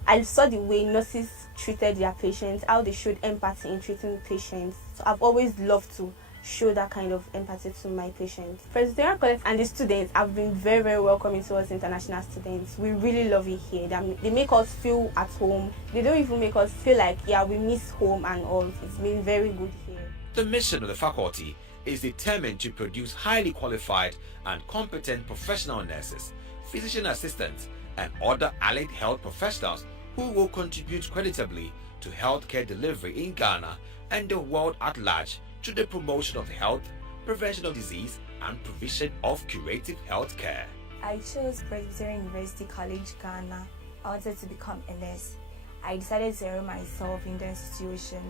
I saw the way nurses treated their patients, how they showed empathy in treating patients. So I've always loved to show that kind of empathy to my patients. Presbyterian College and the students have been very, very welcoming to us international students. We really love it here. They make us feel at home. They don't even make us feel like, yeah, we miss home and all. It's been very good here. The mission of the faculty is determined to produce highly qualified and competent professional nurses, physician assistants, and other allied health professionals who will contribute creditably to healthcare delivery in Ghana and the world at large through the promotion of health, prevention of disease, and provision of curative health care. I chose Presbyterian University College, Ghana. I wanted to become a nurse. I decided to enroll myself in the institution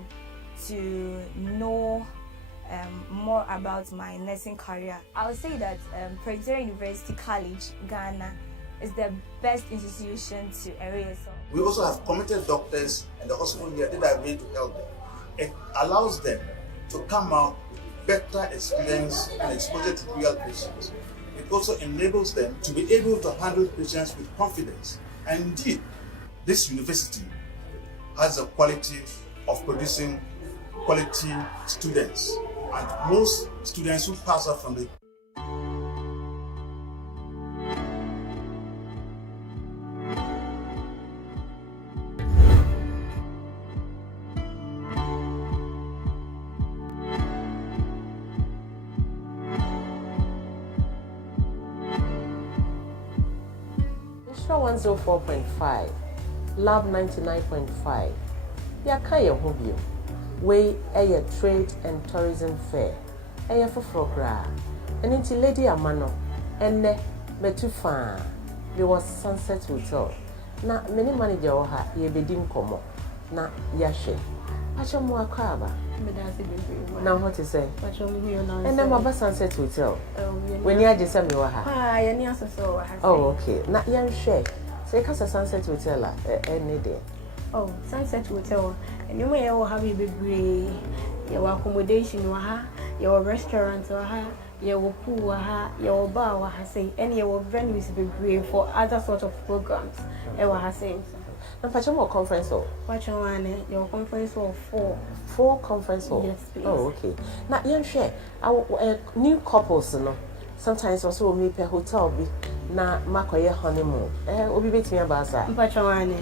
to know more about my nursing career. I would say that Presbyterian University College, Ghana is the best institution to enroll yourself. We also have committed doctors and the hospital here that are ready to help them. It allows them to come out with better experience and exposure to real patients. It also enables them to be able to handle patients with confidence. And indeed, this university has a quality of producing quality students. And most students who pass out from the Sure 104.5, Love 99.5. Ya can you hold you? We a trade and tourism fair. A for frogra. And into Lady Amano. And ne metufa. There was Sunset Hotel. Na many manager ha ye bedim komo. Na yashe. Pacho mo akwaba. Now what to say? And then my Sunset Hotel. When you just send me what oh, okay. Now you share. Say because a Sunset Hotel any day. Oh, Sunset Hotel. And you may all have a baby. Your accommodation, your restaurant, your pool, your bar, and your venues be for other sort of programs. And Pachamo conference hall. Pachamo, your conference hall 4 conference hall. Yes, please. Oh, okay. Now, you share our new couples, no. Sometimes also we pay hotel be na makoye honeymoon. Obi beti me about that. Pachamo.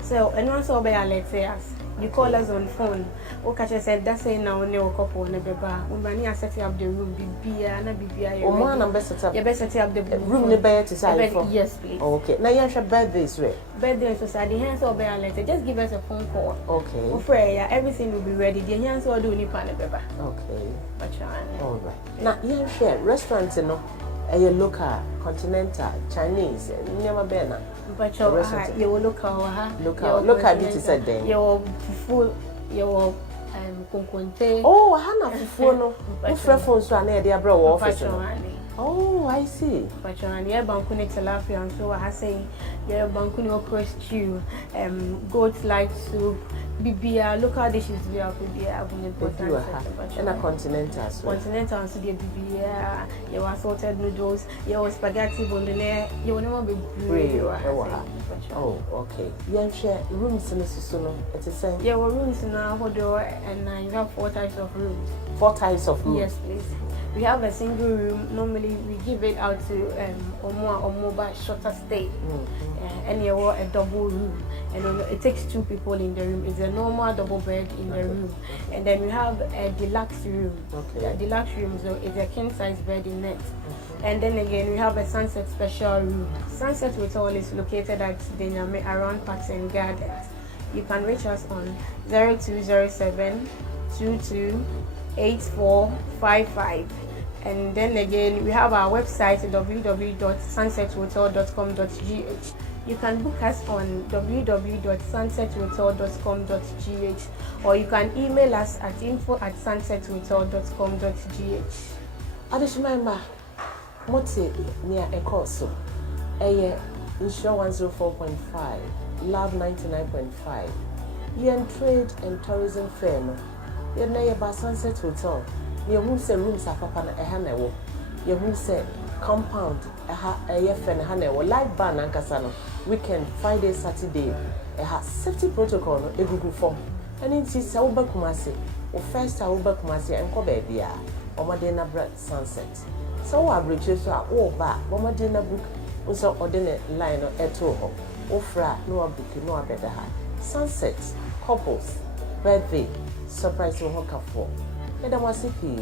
So, anyone saw by let's say us. You call us on phone. Okay, said that's saying now no couple na beba. Umani are setting up the room. Bibia na bibia. Oh, man, I'm best set up. You best set up the room. The bed is out. Yes, please. Okay. Now you have birthdays, right? Birthday society. Hands or by letter. Just give us a phone call. Okay. For prayer, everything will be ready. The hands or do ni pan beba. Okay. Pachane. All right. Now you share restaurants, you know. A local, continental, Chinese, never been. But your local beauty said then. Your full, your kunkunte. Oh, Hannah Funo. Who phones are near their bro office. Oh, I see. Pachon, yeah, bankuni tilapia, and so I say, yeah, bankuni okra stew, goat like soup, bibia, local dishes we have bibia, and a continental. Continental, and so the bibia, your assorted noodles, your spaghetti bolognese, you will never be brave. Oh, okay. Yeah, share rooms in the Susuno. It's the same. Yeah, rooms in our hotel, and you have 4 types of rooms. 4 types of rooms? Yes, please. We have a single room. Normally, we give it out to mobile shorter stay, and you want a double room. And it takes 2 people in the room. It's a normal double bed in the room, and then we have a deluxe room. Okay. The deluxe room, so it's a king size bed in it. And then again, we have a sunset special room. Sunset Hotel is located at Denyame around Parks and Gardens. You can reach us on 0207 22 8455. And then again, we have our website www.sunsethotel.com.gh. You can book us on www.sunsethotel.com.gh, or you can email us at info@sunsethotel.com.gh. Adishimamba, Moti near a course. Insure 104.5, Love 99.5. Yen Trade and Tourism Fair. You're near Sunset Hotel. You who say rooms are papa na hanewo. You who say compound a fen hanewo. Live band and casano. Weekend, Friday, Saturday. Safety protocol no a Google form. And in this Uber Kumasi, or first Uber Kumasi and Kobebia, or Madena Bread Sunset. So our bridges are all back. Madena book was ordinary line or etoho. Ofra, no book, no better. Sunset, couples, birthday, surprise to hook up for. Madam Wasipi.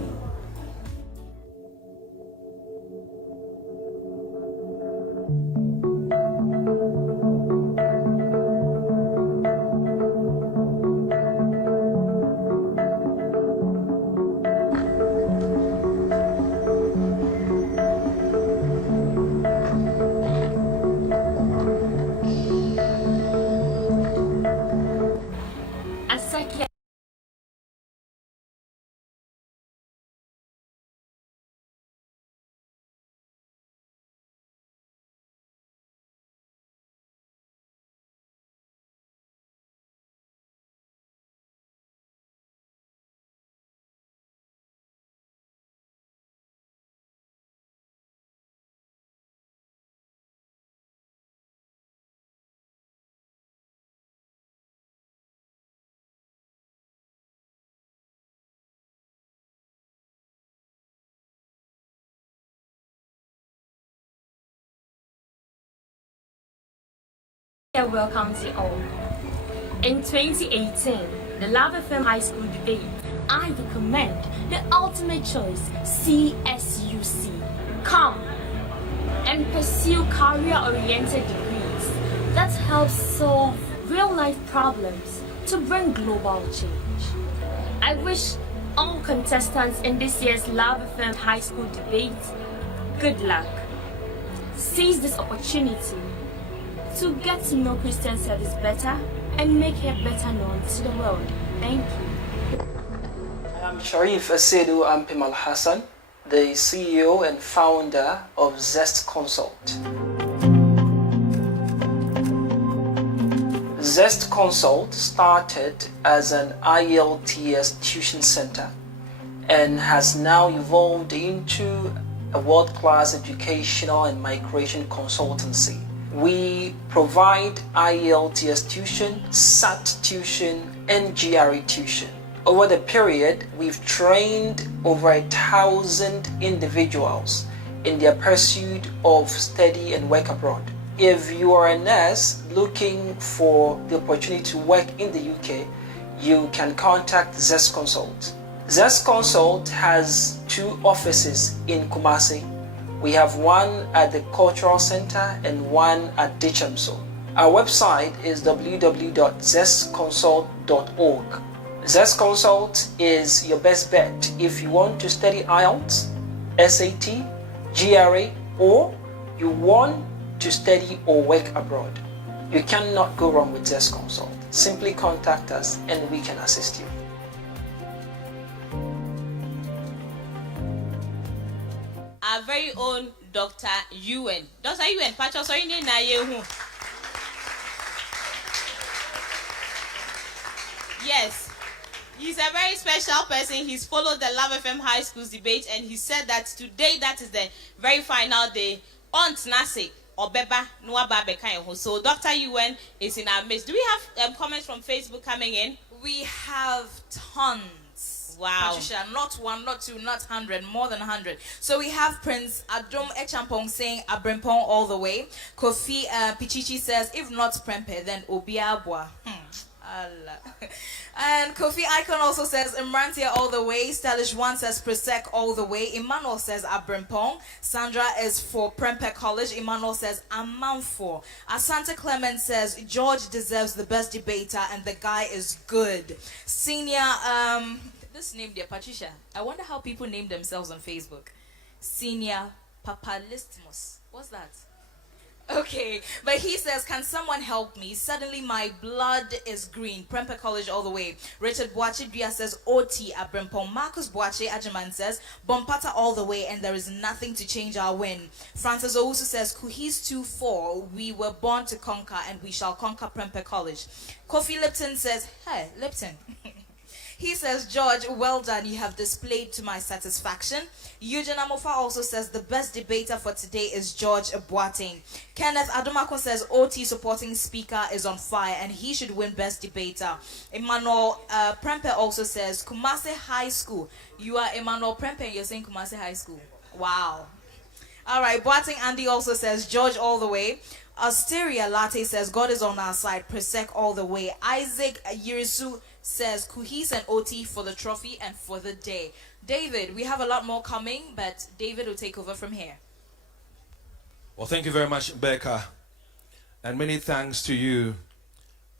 Welcome to all. In 2018, the Love FM High School debate, I recommend the ultimate choice, CSUC. Come and pursue career-oriented degrees that helps solve real-life problems to bring global change. I wish all contestants in this year's Love FM High School debate good luck. Seize this opportunity to get to know Christian studies better and make it better known to the world. Thank you. I am Sharif Asedu Ampim Al Hassan, the CEO and founder of Zest Consult. Zest Consult started as an IELTS tuition center and has now evolved into a world-class educational and migration consultancy. We provide IELTS tuition, SAT tuition, and GRE tuition. Over the period, we've trained over 1,000 individuals in their pursuit of study and work abroad. If you are a nurse looking for the opportunity to work in the UK, you can contact Zest Consult. Zest Consult has 2 offices in Kumasi. We have one at the Cultural Center and one at Dichamso. Our website is www.zestconsult.org. Zest Consult is your best bet if you want to study IELTS, SAT, GRE, or you want to study or work abroad. You cannot go wrong with Zest Consult. Simply contact us and we can assist you. Our very own Dr. Yuen. Dr. Yuen, Pacho, so you na yehu. Yes, he's a very special person. He's followed the Love FM High School's debate, and he said that today that is the very final day. On Nase or Beba Nuaba Bekayo. So Dr. Yuen is in our midst. Do we have comments from Facebook coming in? We have tons. Wow. Patricia, not 1, not 2, not 100, more than 100. So we have Prince Adom Echampong saying Abrempong all the way. Kofi Pichichi says, if not Prempe, then Obiabwa. Allah. And Kofi Icon also says Imrantia all the way. Stylish One says Presec all the way. Emmanuel says Abrempong. Sandra is for Prempe College. Emmanuel says Amanfo. Asante Clement says George deserves the best debater and the guy is good. Senior this name dear Patricia. I wonder how people name themselves on Facebook. Senior Papalismus. What's that? Okay, but he says, can someone help me? Suddenly my blood is green. Prempe College all the way. Richard Boache Dia says OT Abrempong. Marcus Boache Ajaman says Bompata all the way, and there is nothing to change our win. Francis Owusu says Kuhis 2-4. We were born to conquer and we shall conquer Prempe College. Kofi Lipton says, hey, Lipton. He says, George, well done. You have displayed to my satisfaction. Eugene Amofa also says the best debater for today is George Boateng. Kenneth Adomako says OT supporting speaker is on fire and he should win best debater. Emmanuel Prempe also says Kumasi High School. You are Emmanuel Prempe and you're saying Kumasi High School. Wow. All right. Boateng Andy also says George all the way. Asteria Latte says God is on our side. Presec all the way. Isaac Yirisu says Kuhis and OT for the trophy and for the day. David, we have a lot more coming, but David will take over from here. Well, thank you very much, Becca. And many thanks to you,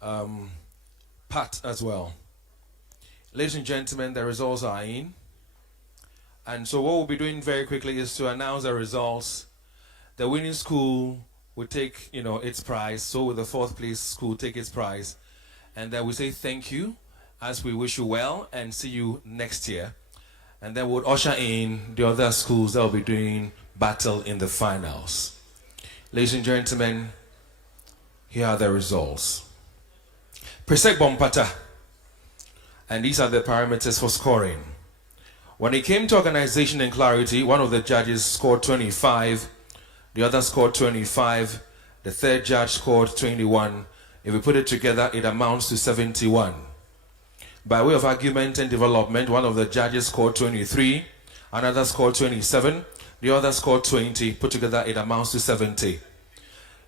Pat, as well. Ladies and gentlemen, the results are in. And so what we'll be doing very quickly is to announce the results. The winning school will take, its prize. So will the 4th place school take its prize. And then we say thank you as we wish you well and see you next year. And then we'll usher in the other schools that will be doing battle in the finals. Ladies and gentlemen, here are the results. Presec Bompata. And these are the parameters for scoring. When it came to organization and clarity, one of the judges scored 25, the other scored 25, the 3rd judge scored 21. If we put it together, it amounts to 71. By way of argument and development, one of the judges scored 23, another scored 27, the other scored 20. Put together, it amounts to 70.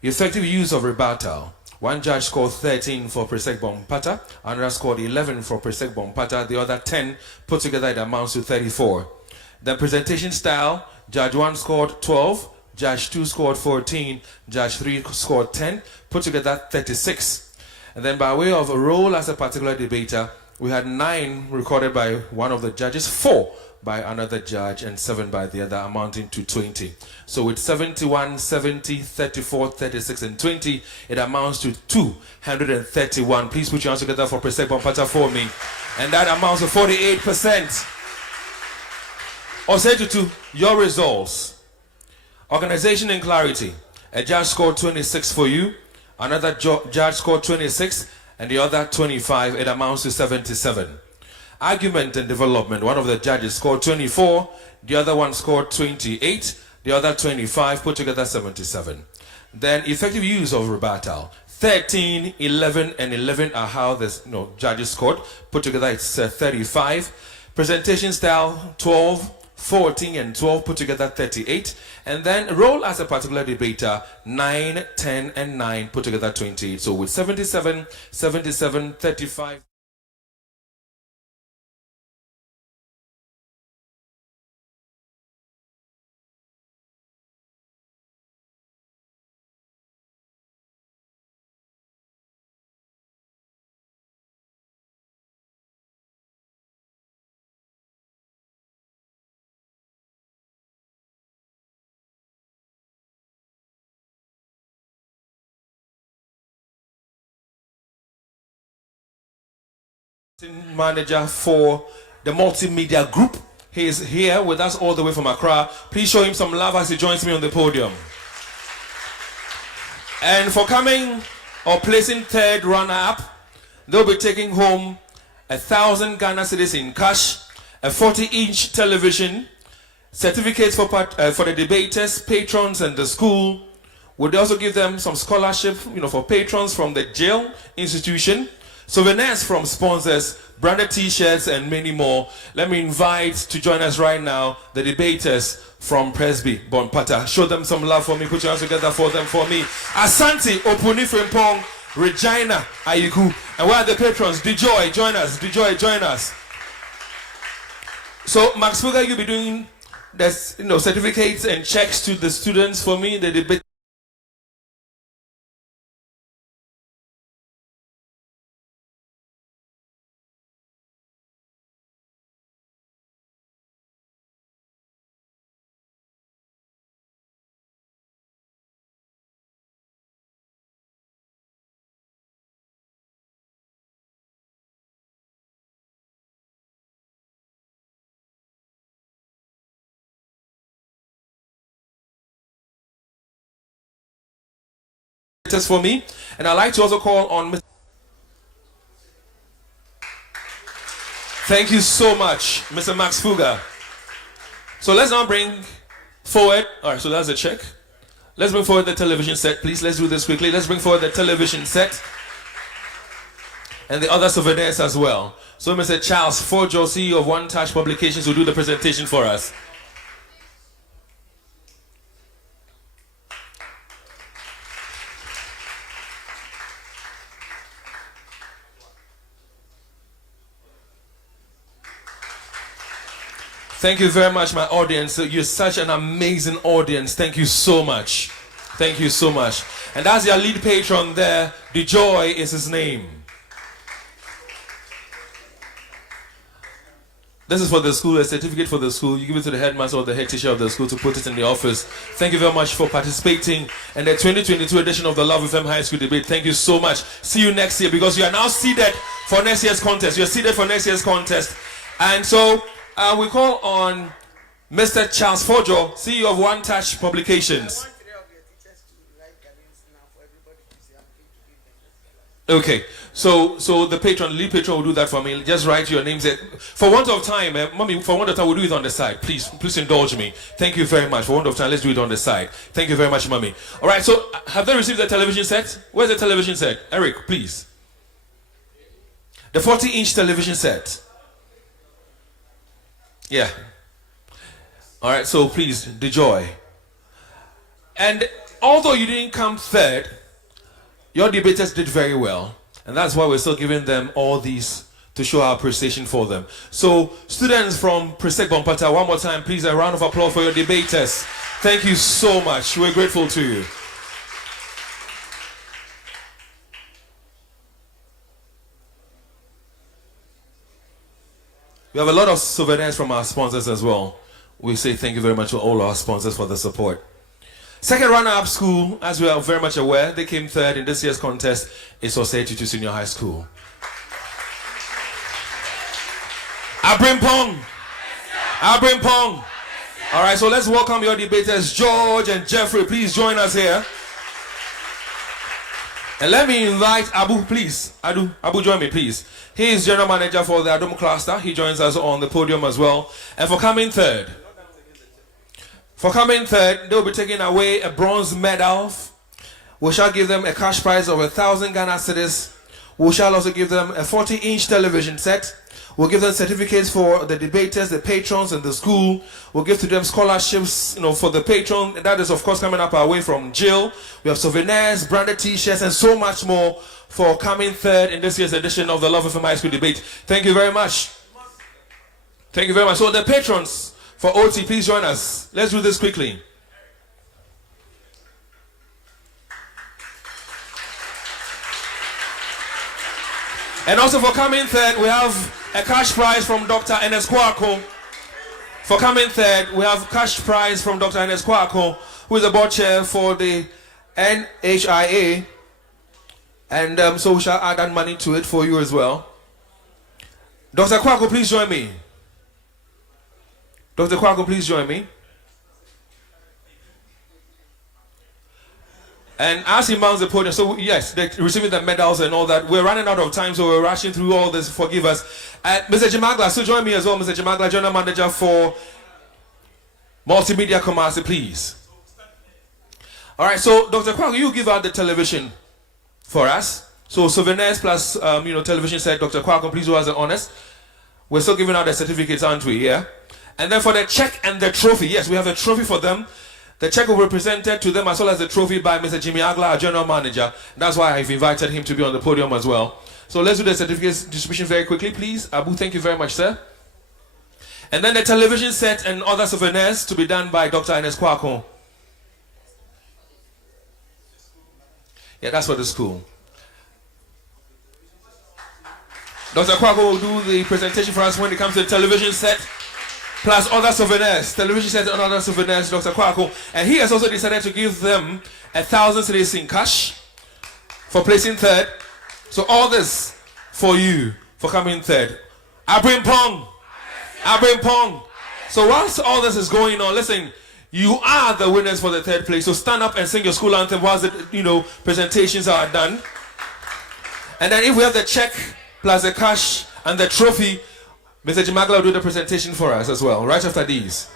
Effective use of rebuttal. One judge scored 13 for Presec Bompata, another scored 11 for Presec Bompata, the other 10. Put together, it amounts to 34. The presentation style, Judge 1 scored 12, Judge 2 scored 14. Judge 3 scored 10. Put together 36. And then by way of a role as a particular debater, we had 9 recorded by one of the judges, 4 by another judge, and 7 by the other, amounting to 20. So with 71, 70, 34, 36, and 20, it amounts to 231. Please put your hands together for President Bompata for me. And that amounts to 48%. Osei Tutu, your results. Organization and clarity. A judge scored 26 for you. Another judge scored 26. And the other 25. It amounts to 77. Argument and development. One of the judges scored 24. The other one scored 28. The other 25. Put together 77. Then effective use of rebuttal. 13, 11, and 11 are how the judges scored. Put together it's 35. Presentation style 12, 14, and 12. Put together 38. And then role as a particular debater 9, 10, and 9. Put together 28. So with 77, 77, 35. Manager for the multimedia group. He is here with us all the way from Accra. Please show him some love as he joins me on the podium. And for coming or placing third runner-up, they'll be taking home 1,000 Ghana cedis in cash, a 40-inch television, certificates for the debaters, patrons, and the school. Would also give them some scholarship, for patrons from the jail institution. Souvenirs from sponsors, branded t-shirts, and many more. Let me invite to join us right now the debaters from Presby, Bompata. Show them some love for me. Put your hands together for them for me. Asante, Opuni Frimpong, Regina, Ayiku. And where are the patrons? DeJoy, join us. DeJoy, join us. So, Max Fuga, you'll be doing this, certificates and checks to the students for me. The debate. For me, and I'd like to also call on Mr. Thank you so much, Mr. Max Fuga. So let's now bring forward, alright, so that's a check. Let's bring forward the television set, please. Let's do this quickly. Let's bring forward the television set and the other souvenirs as well. So Mr. Charles Fojo, CEO of One Touch Publications, will do the presentation for us. Thank you very much, my audience. You're such an amazing audience. Thank you so much. Thank you so much. And that's your lead patron there. DeJoy is his name. This is for the school, a certificate for the school. You give it to the headmaster or the head teacher of the school to put it in the office. Thank you very much for participating in the 2022 edition of the Love FM High School Debate. Thank you so much. See you next year, because you are now seated for next year's contest. You're seated for next year's contest. And so we call on Mr. Charles Fojo, CEO of One Touch Publications. Okay, so the lead patron will do that for me. Just write your names. For want of time, Mommy, for want of time, we'll do it on the side. Please indulge me. Thank you very much. For want of time, let's do it on the side. Thank you very much, Mommy. All right, so have they received the television set? Where's the television set? Eric, please. The 40-inch television set. Yeah. All right, so please, DeJoy. And although you didn't come third, your debaters did very well. And that's why we're still giving them all these to show our appreciation for them. So, students from Bompata, one more time, please, a round of applause for your debaters. Thank you so much. We're grateful to you. We have a lot of souvenirs from our sponsors as well. We say thank you very much to all our sponsors for the support. Second runner-up school, as we are very much aware, they came third in this year's contest, is Osei Tutu Senior High School. Abrimpong. All right, so let's welcome your debaters, George and Jeffrey. Please join us here. And let me invite Abu, please. Abu, join me, please. He is General Manager for the Adom Cluster. He joins us on the podium as well. And for coming third, they will be taking away a bronze medal. We shall give them a cash prize of 1,000 Ghana cedis. We shall also give them a 40-inch television set. We'll give them certificates for the debaters, the patrons, and the school. We'll give to them scholarships, for the patron. And that is, of course, coming up our way from Jill. We have souvenirs, branded T-shirts, and so much more for coming third in this year's edition of the Love FM High School Debate. Thank you very much. Thank you very much. So the patrons for OT, please join us. Let's do this quickly. And also for coming third, we have a cash prize from Dr. Enes Kwako. For coming third, we have cash prize from Dr. Enes Kwako, who is the board chair for the NHIA. And so we shall add that money to it for you as well. Dr. Kwako, please join me. Dr. Kwako, please join me. And as he mounts the podium, so yes, they're receiving the medals and all that. We're running out of time, so we're rushing through all this. Forgive us. Mr. Jimagla, so join me as well. Mr. Jimagla, General Manager for Multimedia Commerce, please. All right, so Dr. Kwako, you give out the television for us. So souvenirs plus, television set. Dr. Kwako, please do us the honors. We're still giving out the certificates, aren't we? Yeah. And then for the check and the trophy, yes, we have a trophy for them. The check will be presented to them as well as the trophy by Mr. Jimmy Agla, our General Manager. That's why I've invited him to be on the podium as well. So let's do the certificates distribution very quickly, please. Abu, thank you very much, sir. And then the television set and other souvenirs to be done by Dr. Enes Kwako. Yeah, that's for the school. Dr. Kwako will do the presentation for us when it comes to the television set. Plus other souvenirs, television sets and other souvenirs, Dr. Kwako. And he has also decided to give them 1,000 cedis in cash for placing third. So all this for you, for coming third. Abrimpong. So whilst all this is going on, listen, you are the winners for the third place. So stand up and sing your school anthem whilst the presentations are done. And then if we have the check, plus the cash and the trophy, Mr. Jimagla will do the presentation for us as well, right after these.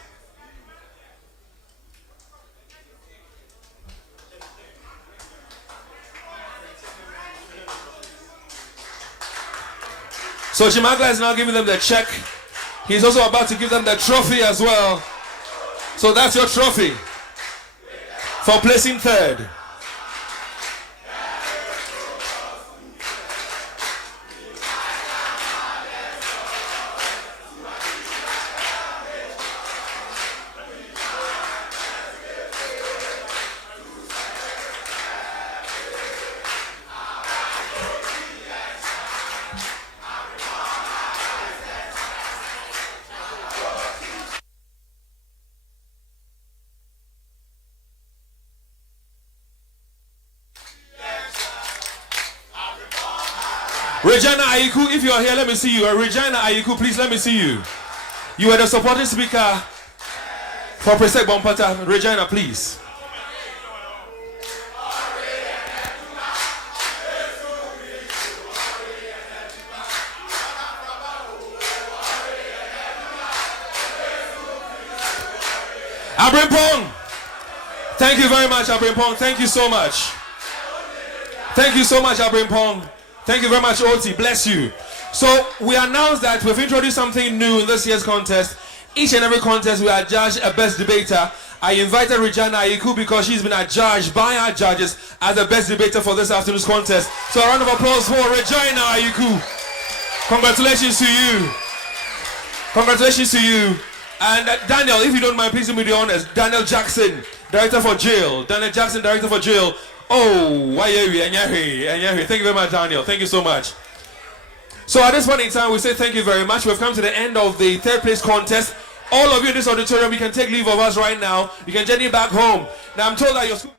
So Jimagla is now giving them the check. He's also about to give them the trophy as well. So that's your trophy for placing third. Regina Ayiku, if you are here, let me see you. Regina Ayiku, please let me see you. You are the supporting speaker for Bompata. Regina, please. Abrimpong. Thank you very much, Abrimpong. Thank you so much. Thank you so much, Abrimpong. Thank you very much, Oti. Bless you. So we announced that we've introduced something new in this year's contest. Each and every contest we adjudge a best debater. I invited Regina Ayiku because she's been adjudged by our judges as the best debater for this afternoon's contest. So a round of applause for Regina Ayiku. Congratulations to you. Congratulations to you. And Daniel, if you don't mind, please do me the honors. Daniel Jackson, Director for Jail. Daniel Jackson, Director for Jail. Oh, why are you? Thank you very much, Daniel. Thank you so much. So at this point in time, we say thank you very much. We've come to the end of the third place contest. All of you in this auditorium, you can take leave of us right now. You can journey back home. Now I'm told that your school...